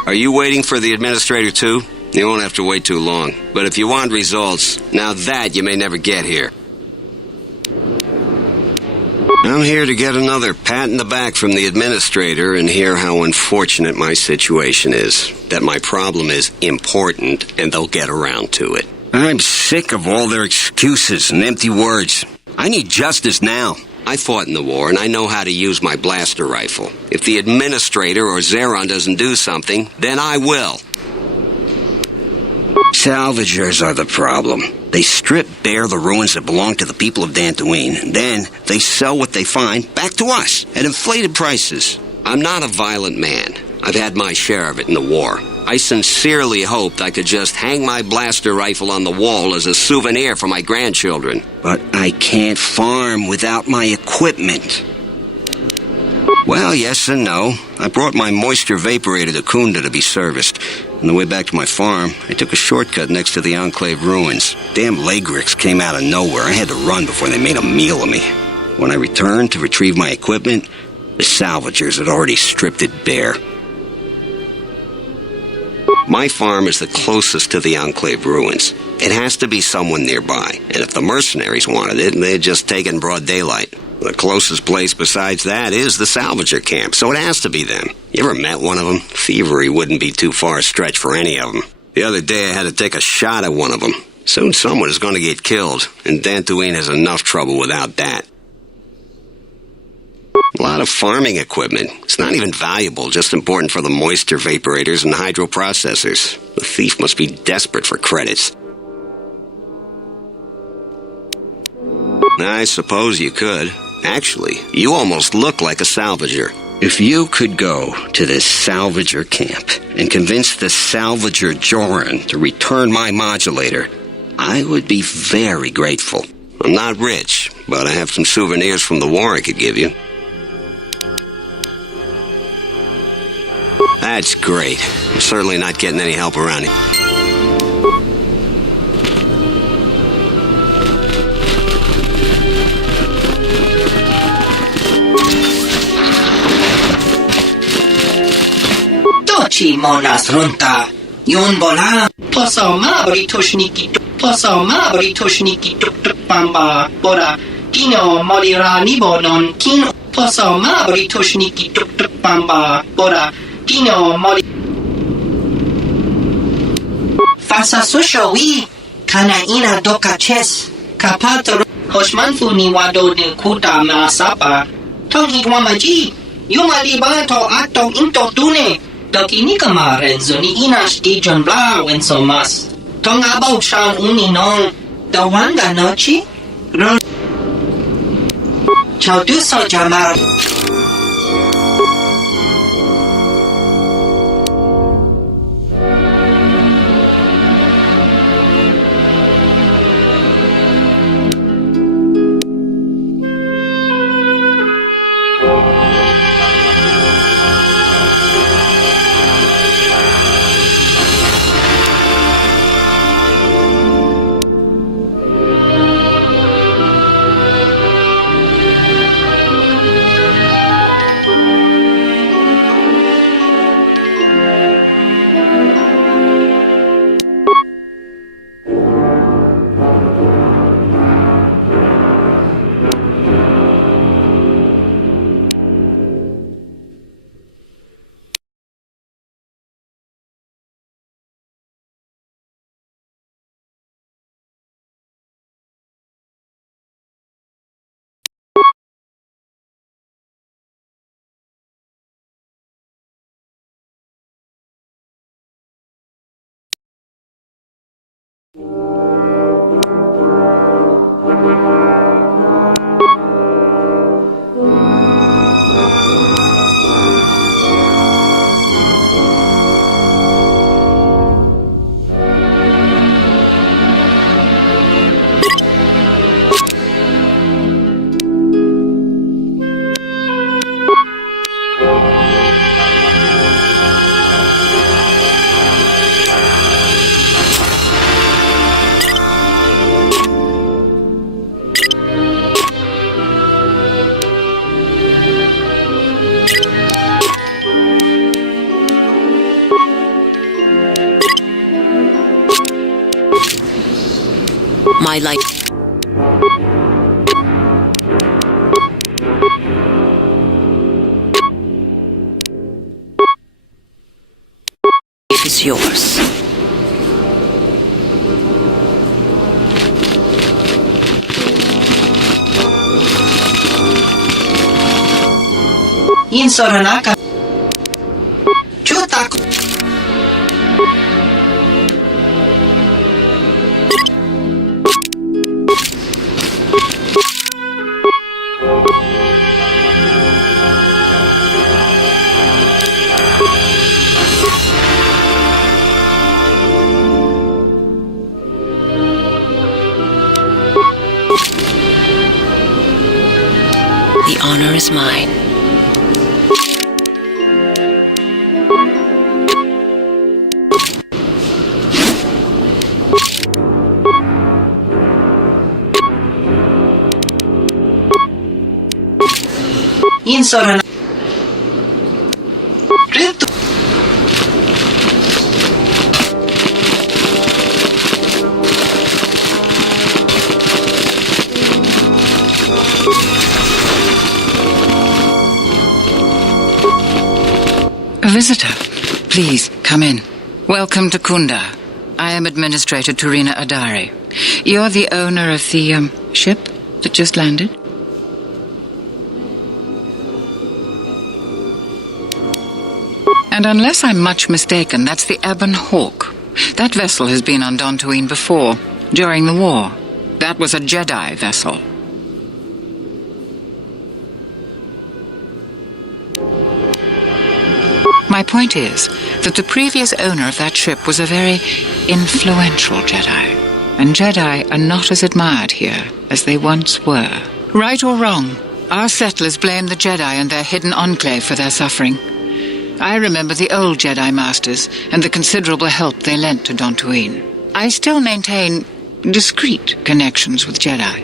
Are you waiting for the administrator too? You won't have to wait too long. But if you want results, now that you may never get here. I'm here to get another pat in the back from the administrator and hear how unfortunate my situation is. That my problem is important and they'll get around to it. I'm sick of all their excuses and empty words. I need justice now. I fought in the war, and I know how to use my blaster rifle. If the administrator or Zeron doesn't do something, then I will. Salvagers are the problem. They strip bare the ruins that belong to the people of Dantooine, and then they sell what they find back to us at inflated prices. I'm not a violent man. I've had my share of it in the war. I sincerely hoped I could just hang my blaster rifle on the wall as a souvenir for my grandchildren. But I can't farm without my equipment. Well, yes and no. I brought my moisture vaporator to Kunda to be serviced. On the way back to my farm, I took a shortcut next to the Enclave ruins. Damn Lagrix came out of nowhere. I had to run before they made a meal of me. When I returned to retrieve my equipment, the salvagers had already stripped it bare. My farm is the closest to the Enclave ruins. It has to be someone nearby, and if the mercenaries wanted it, they'd just take it in broad daylight. The closest place besides that is the salvager camp, so it has to be them. You ever met one of them? Thievery wouldn't be too far a stretch for any of them. The other day I had to take a shot at one of them. Soon someone is going to get killed, and Dantooine has enough trouble without that. A lot of farming equipment. It's not even valuable, just important for the moisture vaporators and hydroprocessors. The thief must be desperate for credits. I suppose you could. Actually, you almost look like a salvager. If you could go to this salvager camp and convince the salvager Joran to return my modulator, I would be very grateful. I'm not rich, but I have some souvenirs from the war I could give you. That's great. I'm certainly not getting any help around here. Tochi monas runta. Yun bola. Posoma britushniki. Posoma britushniki tuk tuk pamba. Bora. Kino molirani bonon. Kino. Posoma britushniki tuk tuk pamba. Bora. Kino moli. Fasa sushowi. Kana ina doka ches. Kapatro. Hoshmanfu ni wado de kuta masapa. Tongi wamaji. Yumaliba to atong into tune. Dokini kama renzo ni inash di John Bla wenso mas. Tonga about shan uni non. The wanga nochi. Chao do so jamar. My life. Is yours. In Soranaka. Chutaku. The honor is mine. In Soranaka. A visitor. Please, come in. Welcome to Kunda. I am Administrator Turina Adari. You're the owner of the, ship that just landed? And unless I'm much mistaken, that's the Ebon Hawk. That vessel has been on Dantooine before, during the war. That was a Jedi vessel. My point is that the previous owner of that ship was a very influential Jedi, and Jedi are not as admired here as they once were. Right or wrong, our settlers blame the Jedi and their hidden enclave for their suffering. I remember the old Jedi Masters and the considerable help they lent to Dantooine. I still maintain discreet connections with Jedi.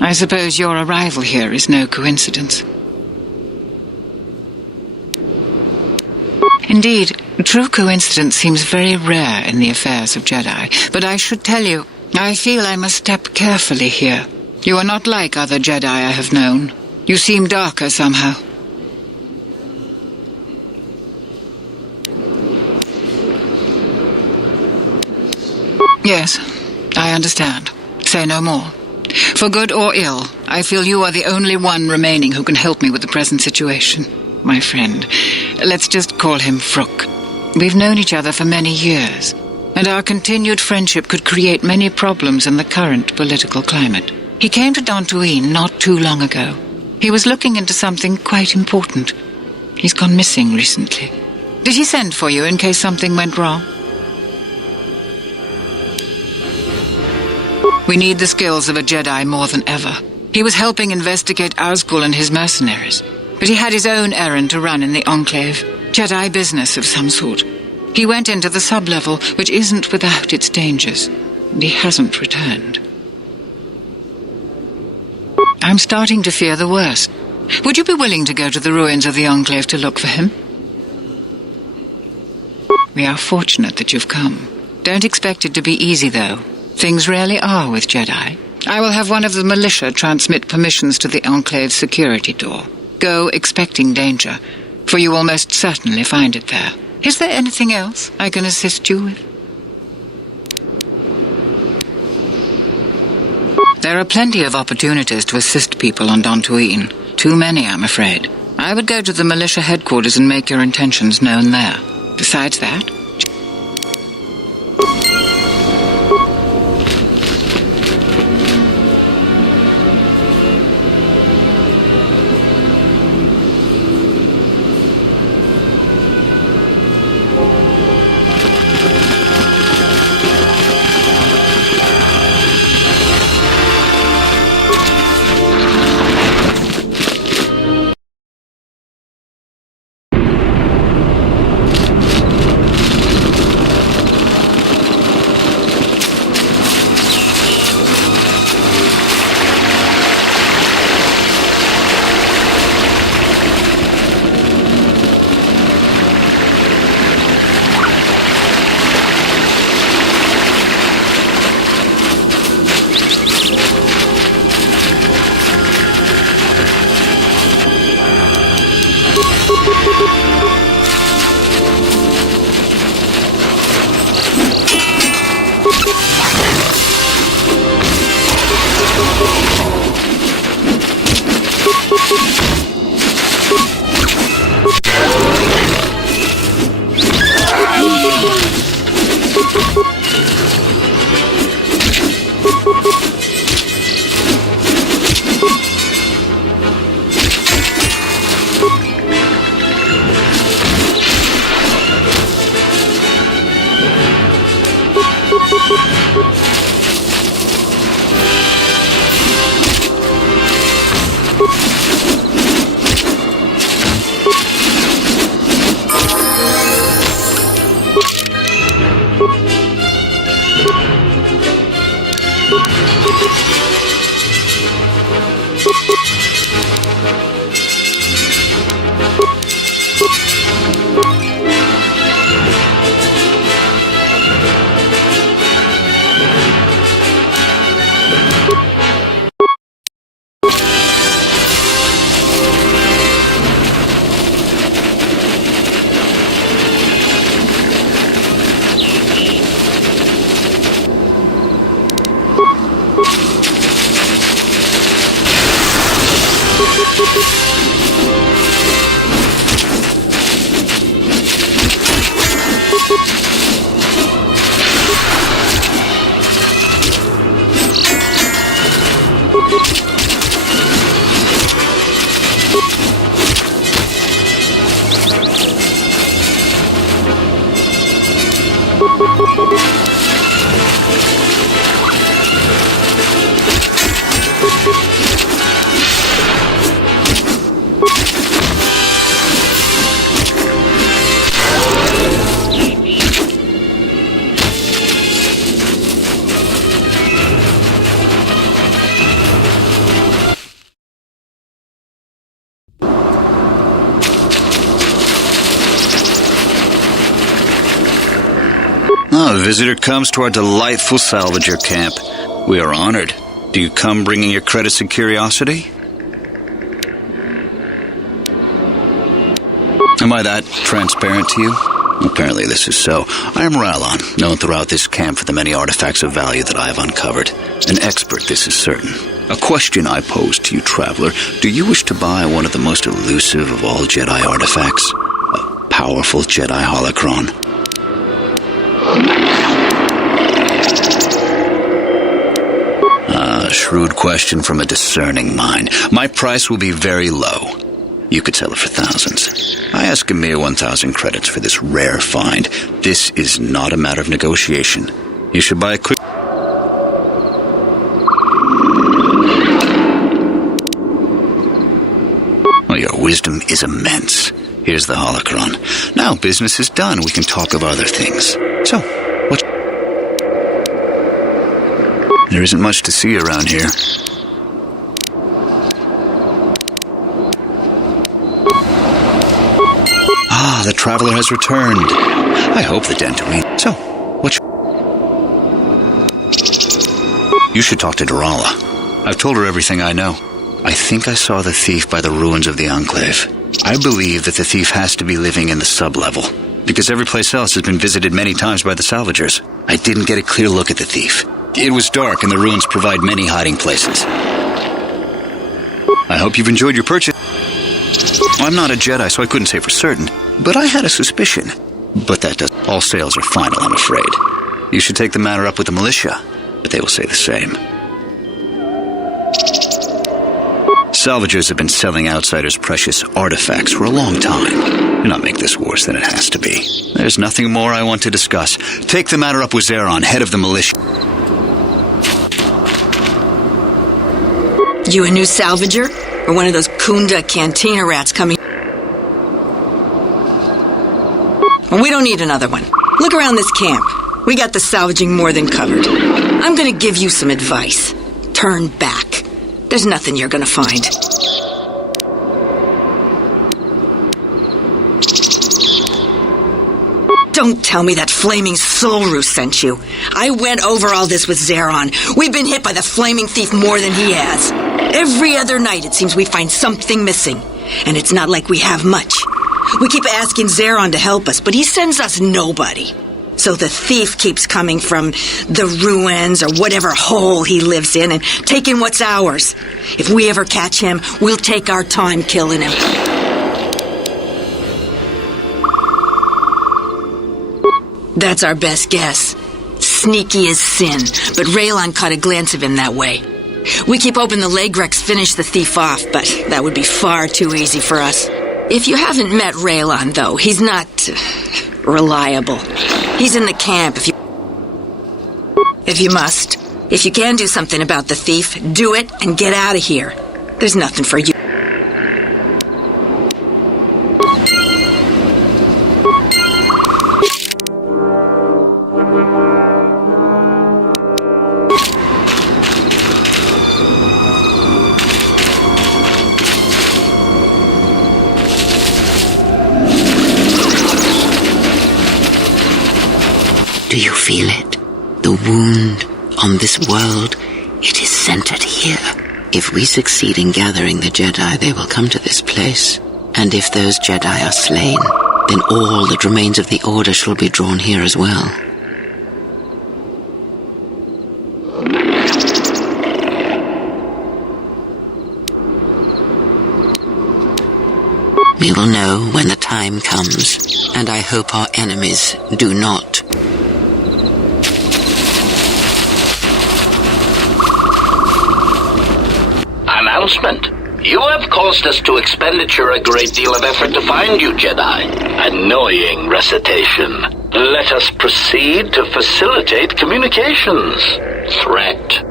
I suppose your arrival here is no coincidence. Indeed, true coincidence seems very rare in the affairs of Jedi, but I should tell you, I feel I must step carefully here. You are not like other Jedi I have known. You seem darker somehow. Yes, I understand. Say no more. For good or ill, I feel you are the only one remaining who can help me with the present situation. My friend, let's just call him Frook. We've known each other for many years, and our continued friendship could create many problems in the current political climate. He came to Dantooine not too long ago. He was looking into something quite important. He's gone missing recently. Did he send for you in case something went wrong? We need the skills of a Jedi more than ever. He was helping investigate Azgul and his mercenaries, but he had his own errand to run in the Enclave. Jedi business of some sort. He went into the sub-level, which isn't without its dangers, and he hasn't returned. I'm starting to fear the worst. Would you be willing to go to the ruins of the Enclave to look for him? We are fortunate that you've come. Don't expect it to be easy, though. Things rarely are with Jedi. I will have one of the militia transmit permissions to the Enclave's security door. Go expecting danger, for you will most certainly find it there. Is there anything else I can assist you with? There are plenty of opportunities to assist people on Dantooine. Too many, I'm afraid. I would go to the militia headquarters and make your intentions known there. Besides that, A visitor comes to our delightful salvager camp. We are honored. Do you come bringing your credits and curiosity? Am I that transparent to you? Apparently this is so. I am Ralon, known throughout this camp for the many artifacts of value that I have uncovered. An expert, this is certain. A question I pose to you, traveler. Do you wish to buy one of the most elusive of all Jedi artifacts? A powerful Jedi holocron? A shrewd question from a discerning mind. My price will be very low. You could sell it for thousands. I ask a mere 1,000 credits for this rare find. This is not a matter of negotiation. You should buy a quick... Well, your wisdom is immense. Here's the holocron. Now business is done. We can talk of other things. So, what... There isn't much to see around here. Ah, the traveler has returned. I hope the Dantooine... So, what... You should talk to Dorala. I've told her everything I know. I think I saw the thief by the ruins of the Enclave. I believe that the thief has to be living in the sub-level, because every place else has been visited many times by the salvagers. I didn't get a clear look at the thief. It was dark, and the ruins provide many hiding places. I hope you've enjoyed your purchase. I'm not a Jedi, so I couldn't say for certain, but I had a suspicion. But that does. All sales are final, I'm afraid. You should take the matter up with the militia, but they will say the same. Salvagers have been selling outsiders precious artifacts for a long time. Do not make this worse than it has to be. There's nothing more I want to discuss. Take the matter up with Zeron, head of the militia. You a new salvager? Or one of those Kunda cantina rats coming... Well, we don't need another one. Look around this camp. We got the salvaging more than covered. I'm gonna give you some advice. Turn back. There's nothing you're gonna find. Don't tell me that flaming Solru sent you. I went over all this with Zeron. We've been hit by the flaming thief more than he has. Every other night it seems we find something missing. And it's not like we have much. We keep asking Zeron to help us, but he sends us nobody. So the thief keeps coming from the ruins or whatever hole he lives in and taking what's ours. If we ever catch him, we'll take our time killing him. That's our best guess. Sneaky as sin, but Raylan caught a glance of him that way. We keep hoping the Legrex finish the thief off, but that would be far too easy for us. If you haven't met Raylan, though, he's not reliable. He's in the camp if you must. If you can do something about the thief, do it and get out of here. There's nothing for you. Do you feel it? The wound on this world, it is centered here. If we succeed in gathering the Jedi, they will come to this place. And if those Jedi are slain, then all that remains of the Order shall be drawn here as well. We will know when the time comes, and I hope our enemies do not. Announcement. You have caused us to expenditure a great deal of effort to find you, Jedi. Annoying recitation. Let us proceed to facilitate communications. Threat.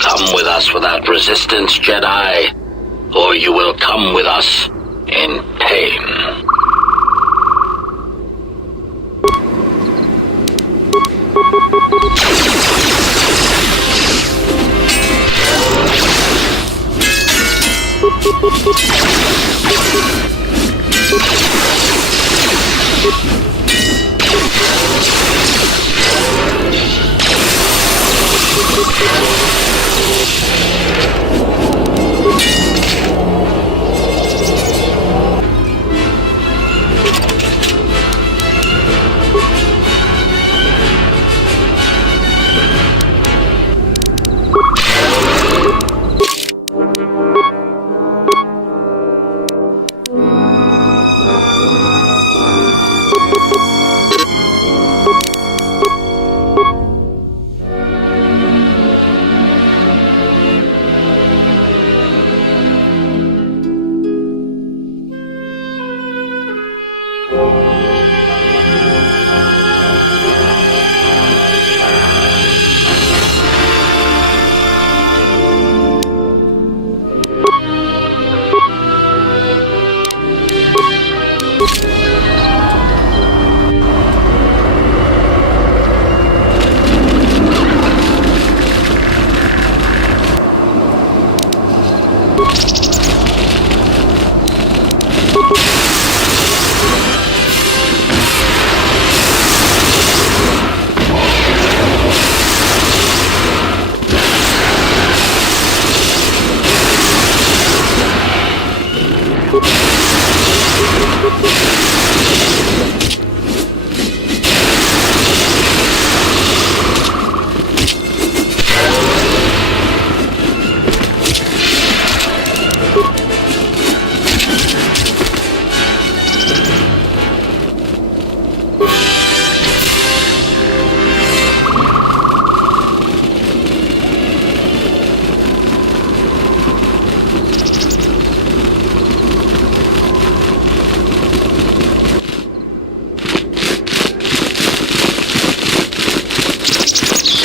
Come with us without resistance, Jedi, or you will come with us in pain.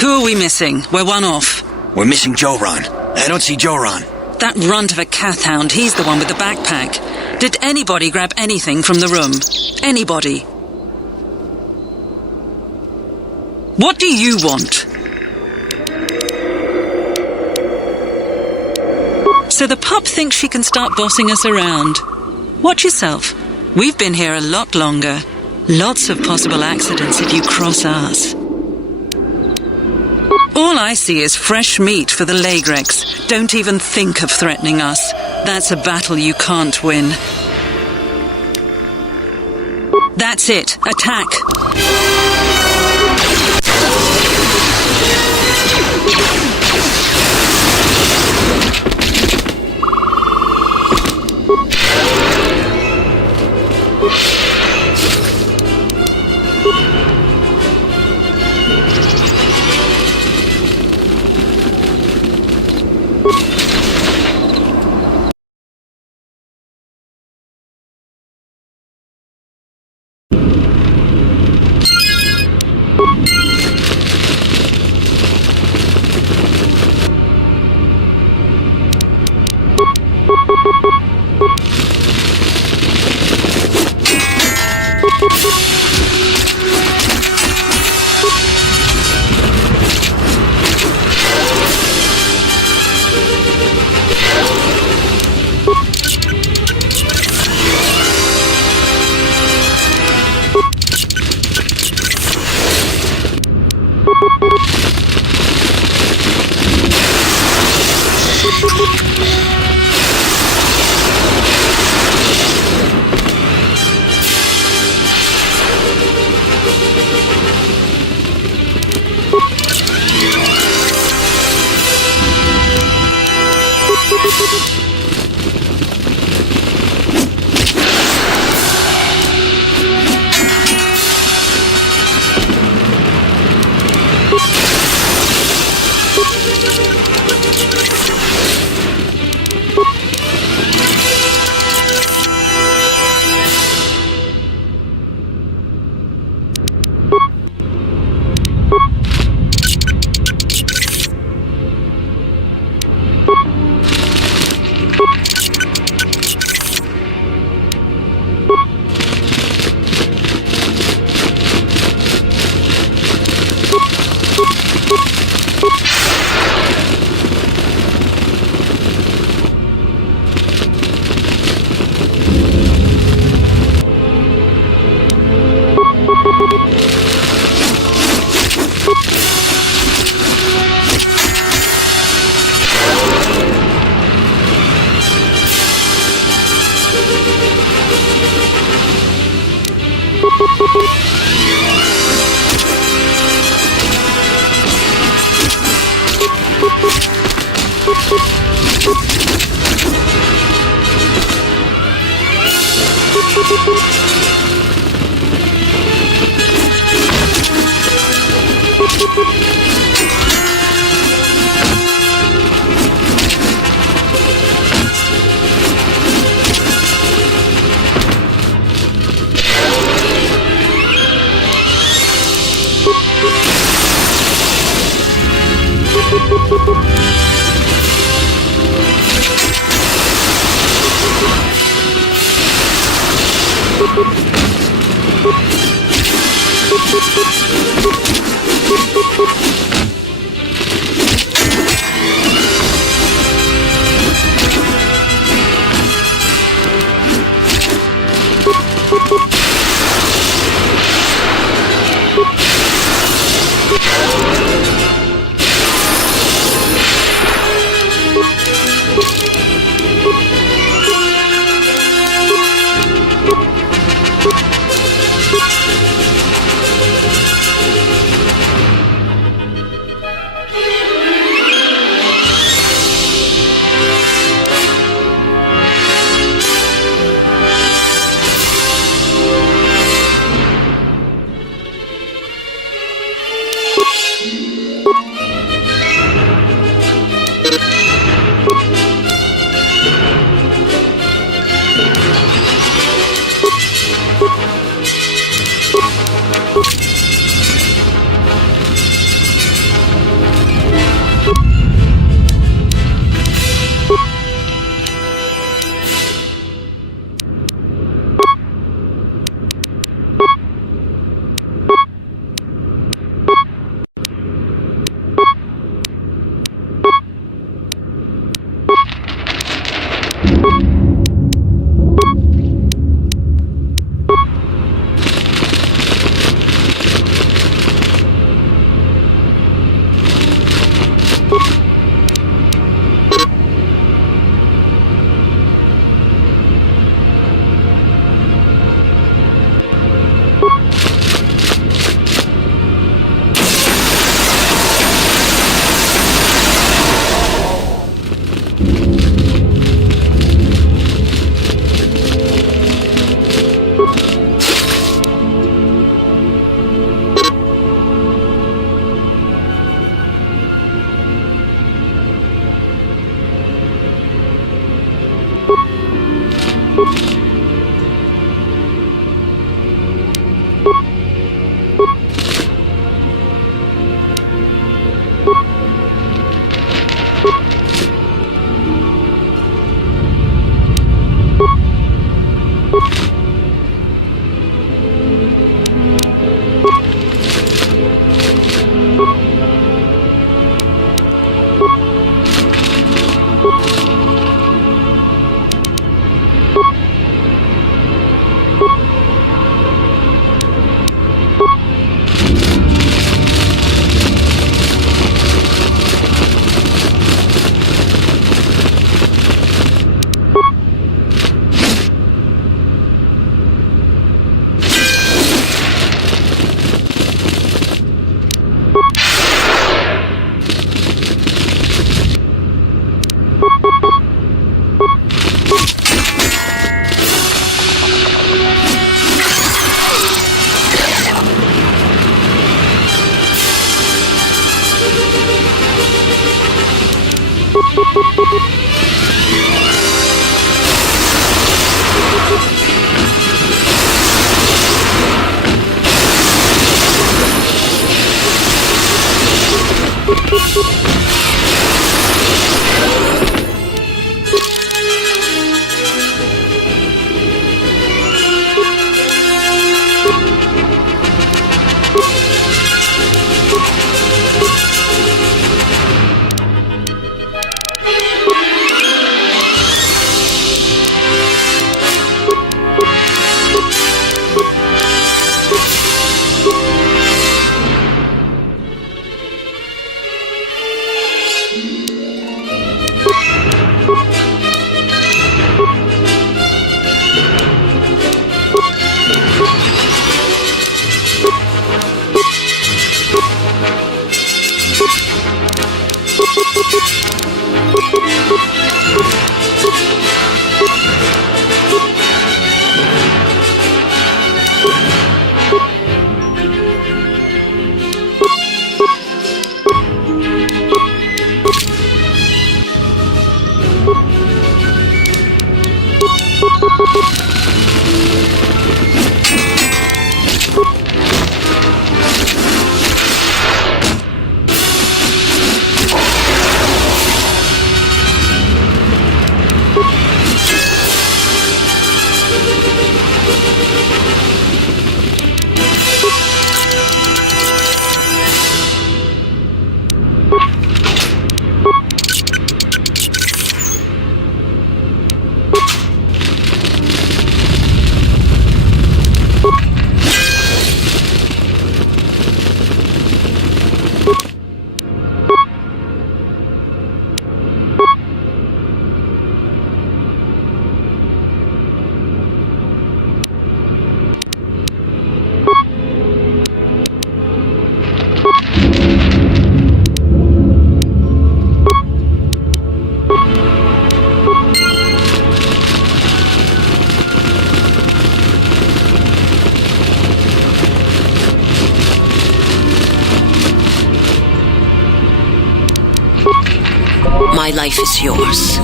Who are we missing? We're one off. We're missing Joran. I don't see Joran. That runt of a cath hound, he's the one with the backpack. Did anybody grab anything from the room? Anybody? What do you want? So the pup thinks she can start bossing us around. Watch yourself. We've been here a lot longer. Lots of possible accidents if you cross ours. All I see is fresh meat for the Lagrex. Don't even think of threatening us. That's a battle you can't win. That's it. Attack! My life is yours.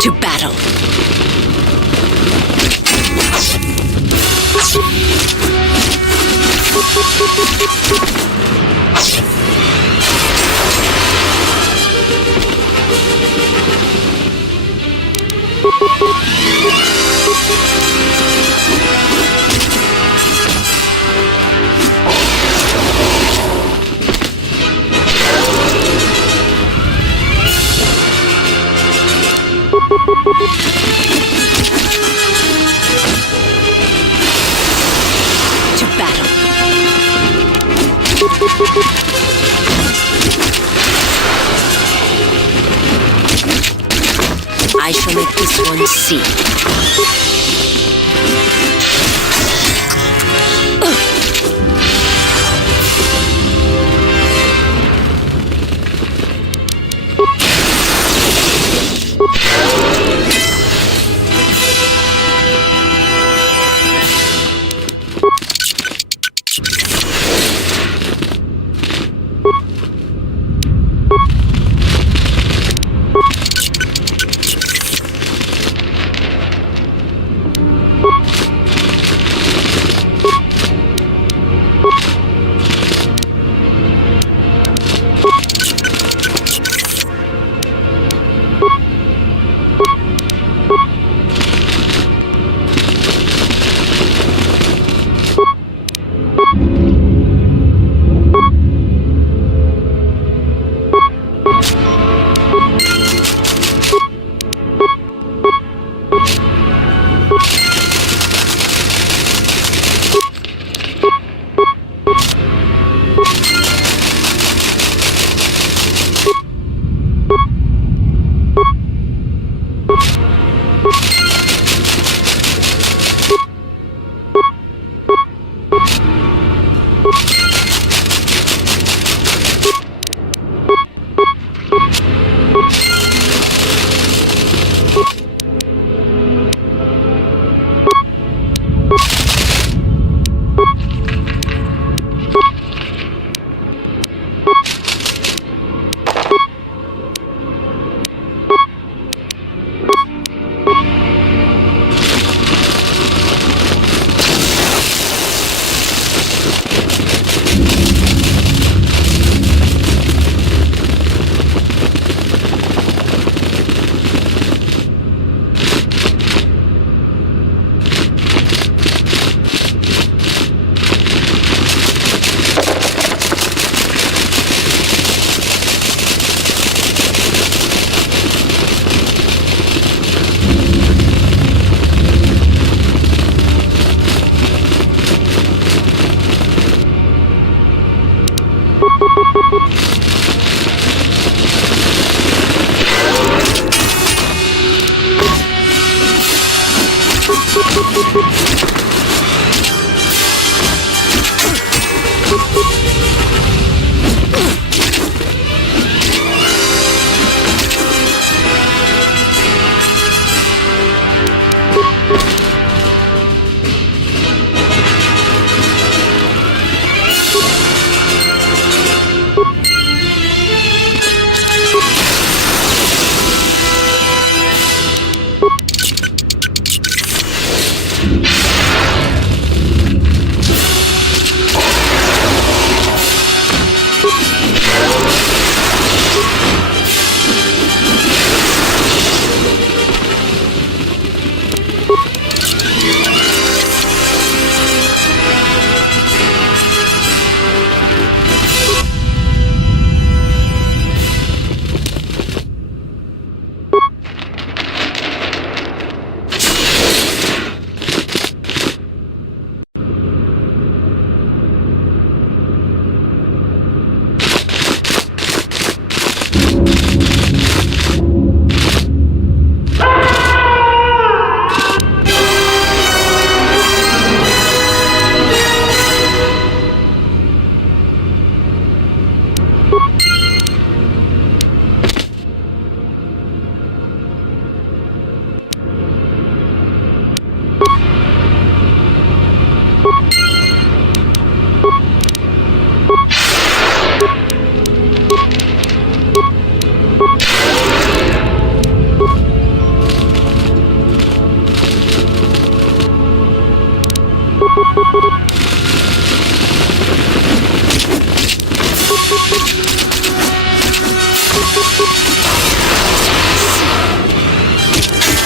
To battle. To battle. I shall make this one see.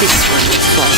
This one will fall.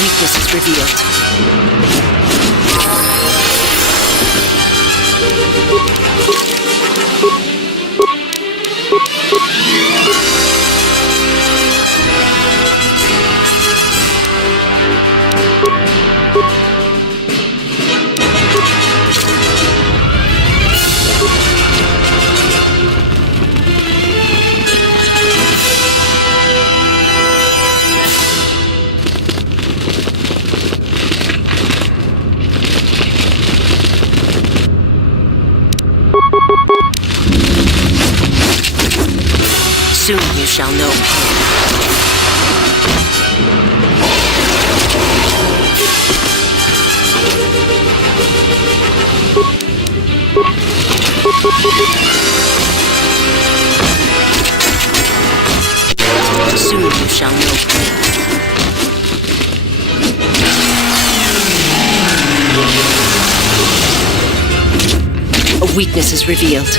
Weakness is revealed. Soon you shall know pain. Soon you shall know pain. A weakness is revealed.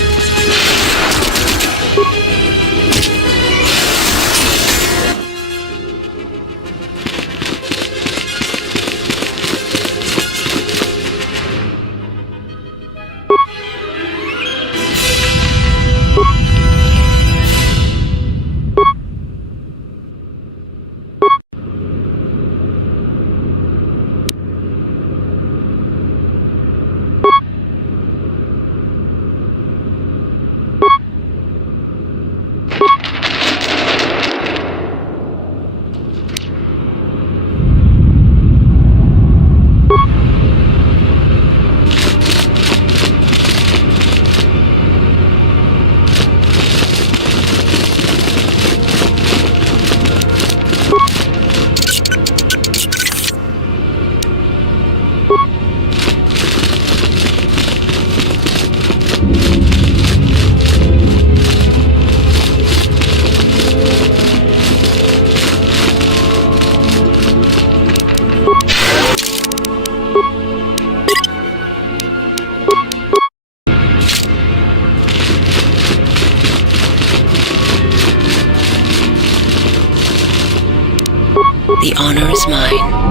The honor is mine.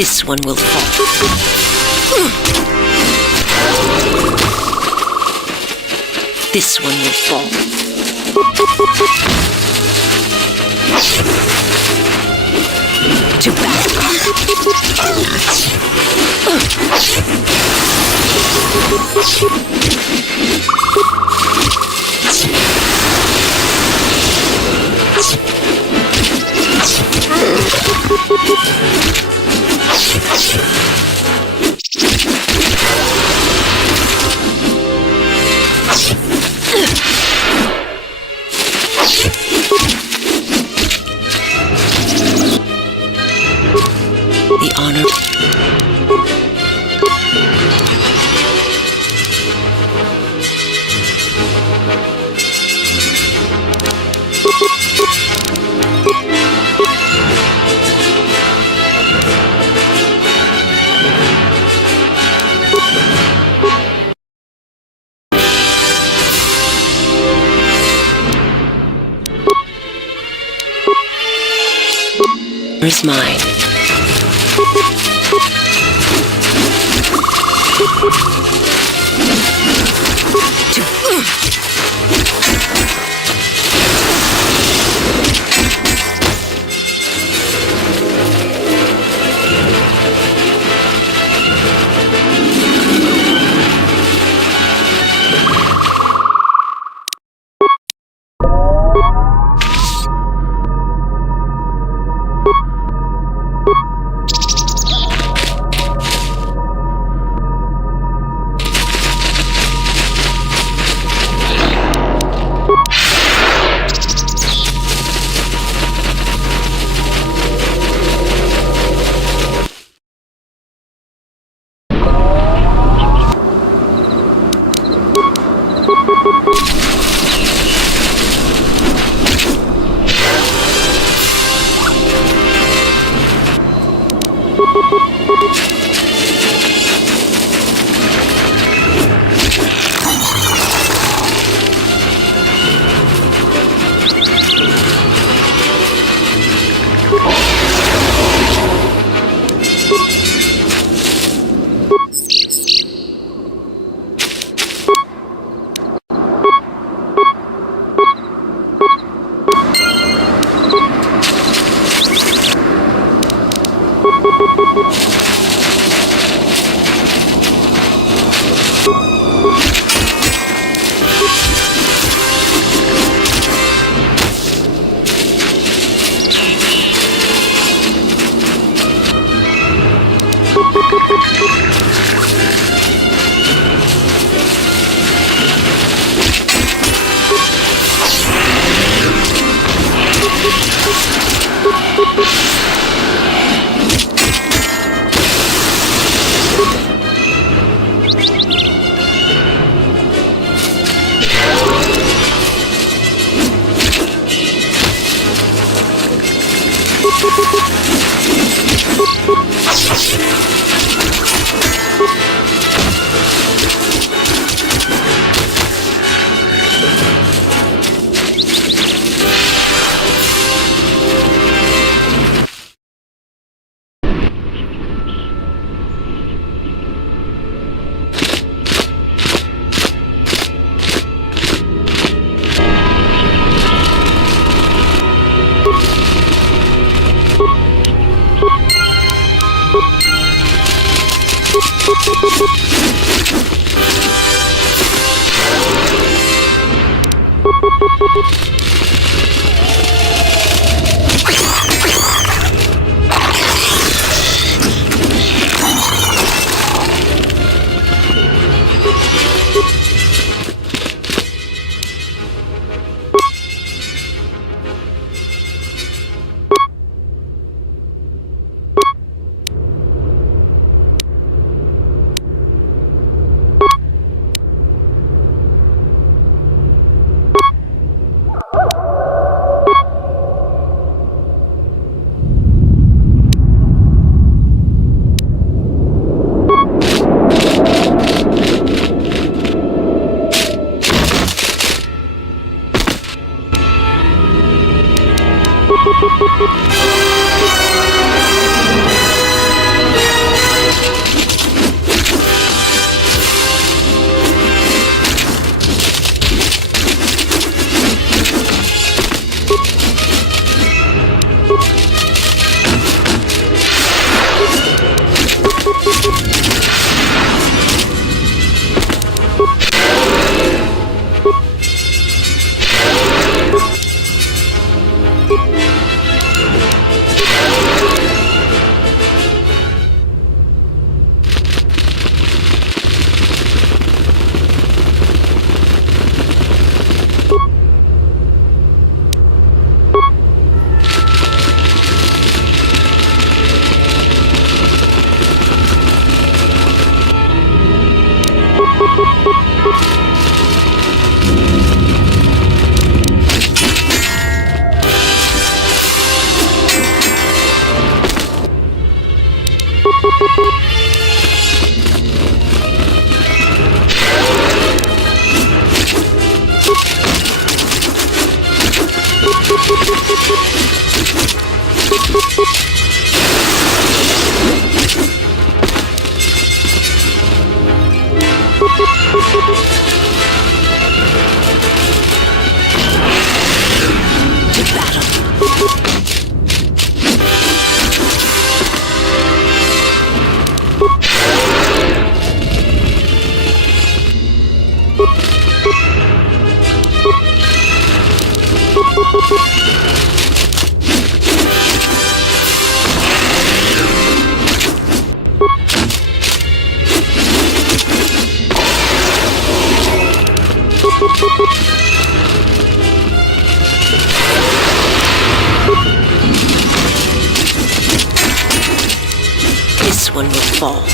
This one will fall. This one will fall. To back. The honor. Is mine. this one will fall.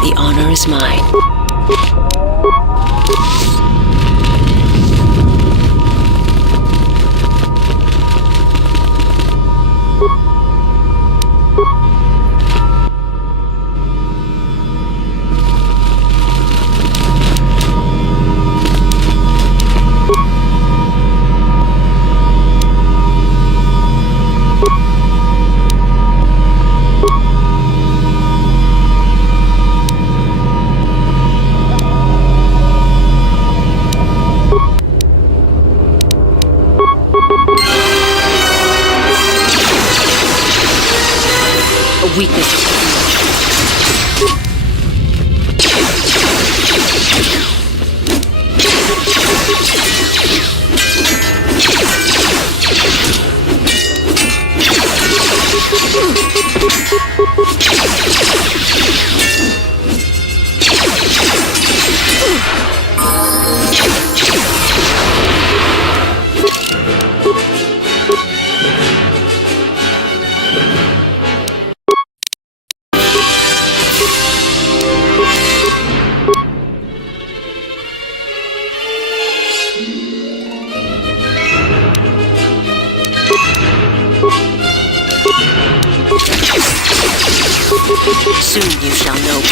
The honor is mine. Weakness. Soon you shall know.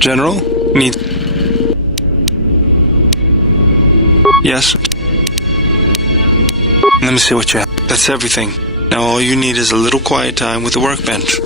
General? Need... Yes? Let me see what you have. That's everything. Now all you need is a little quiet time with the workbench.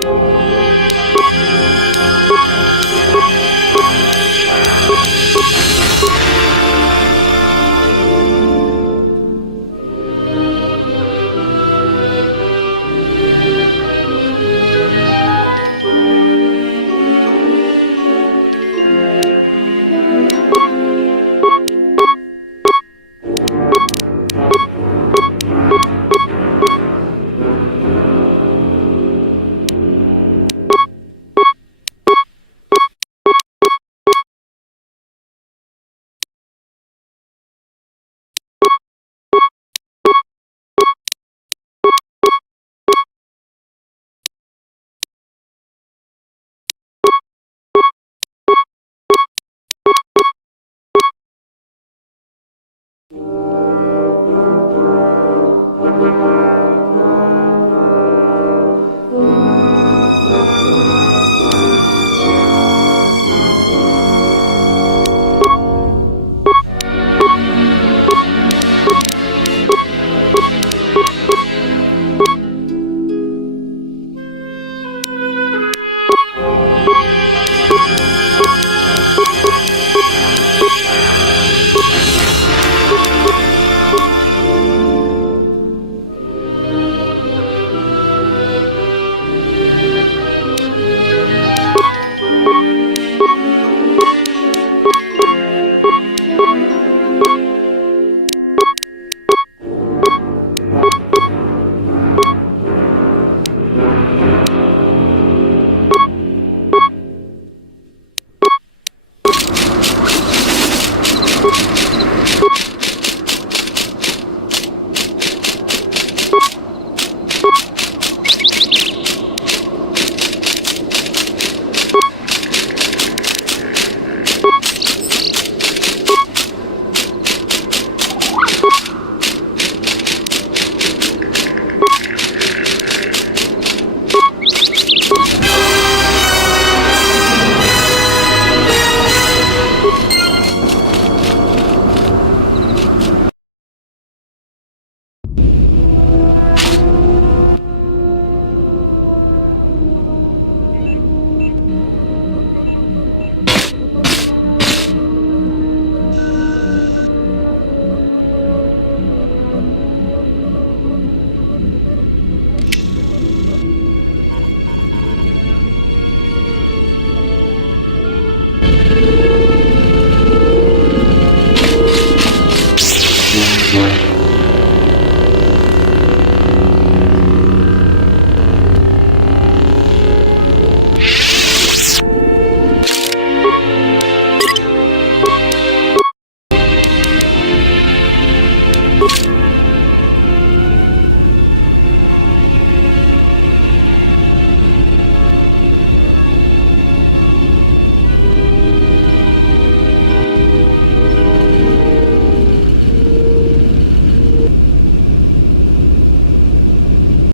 you.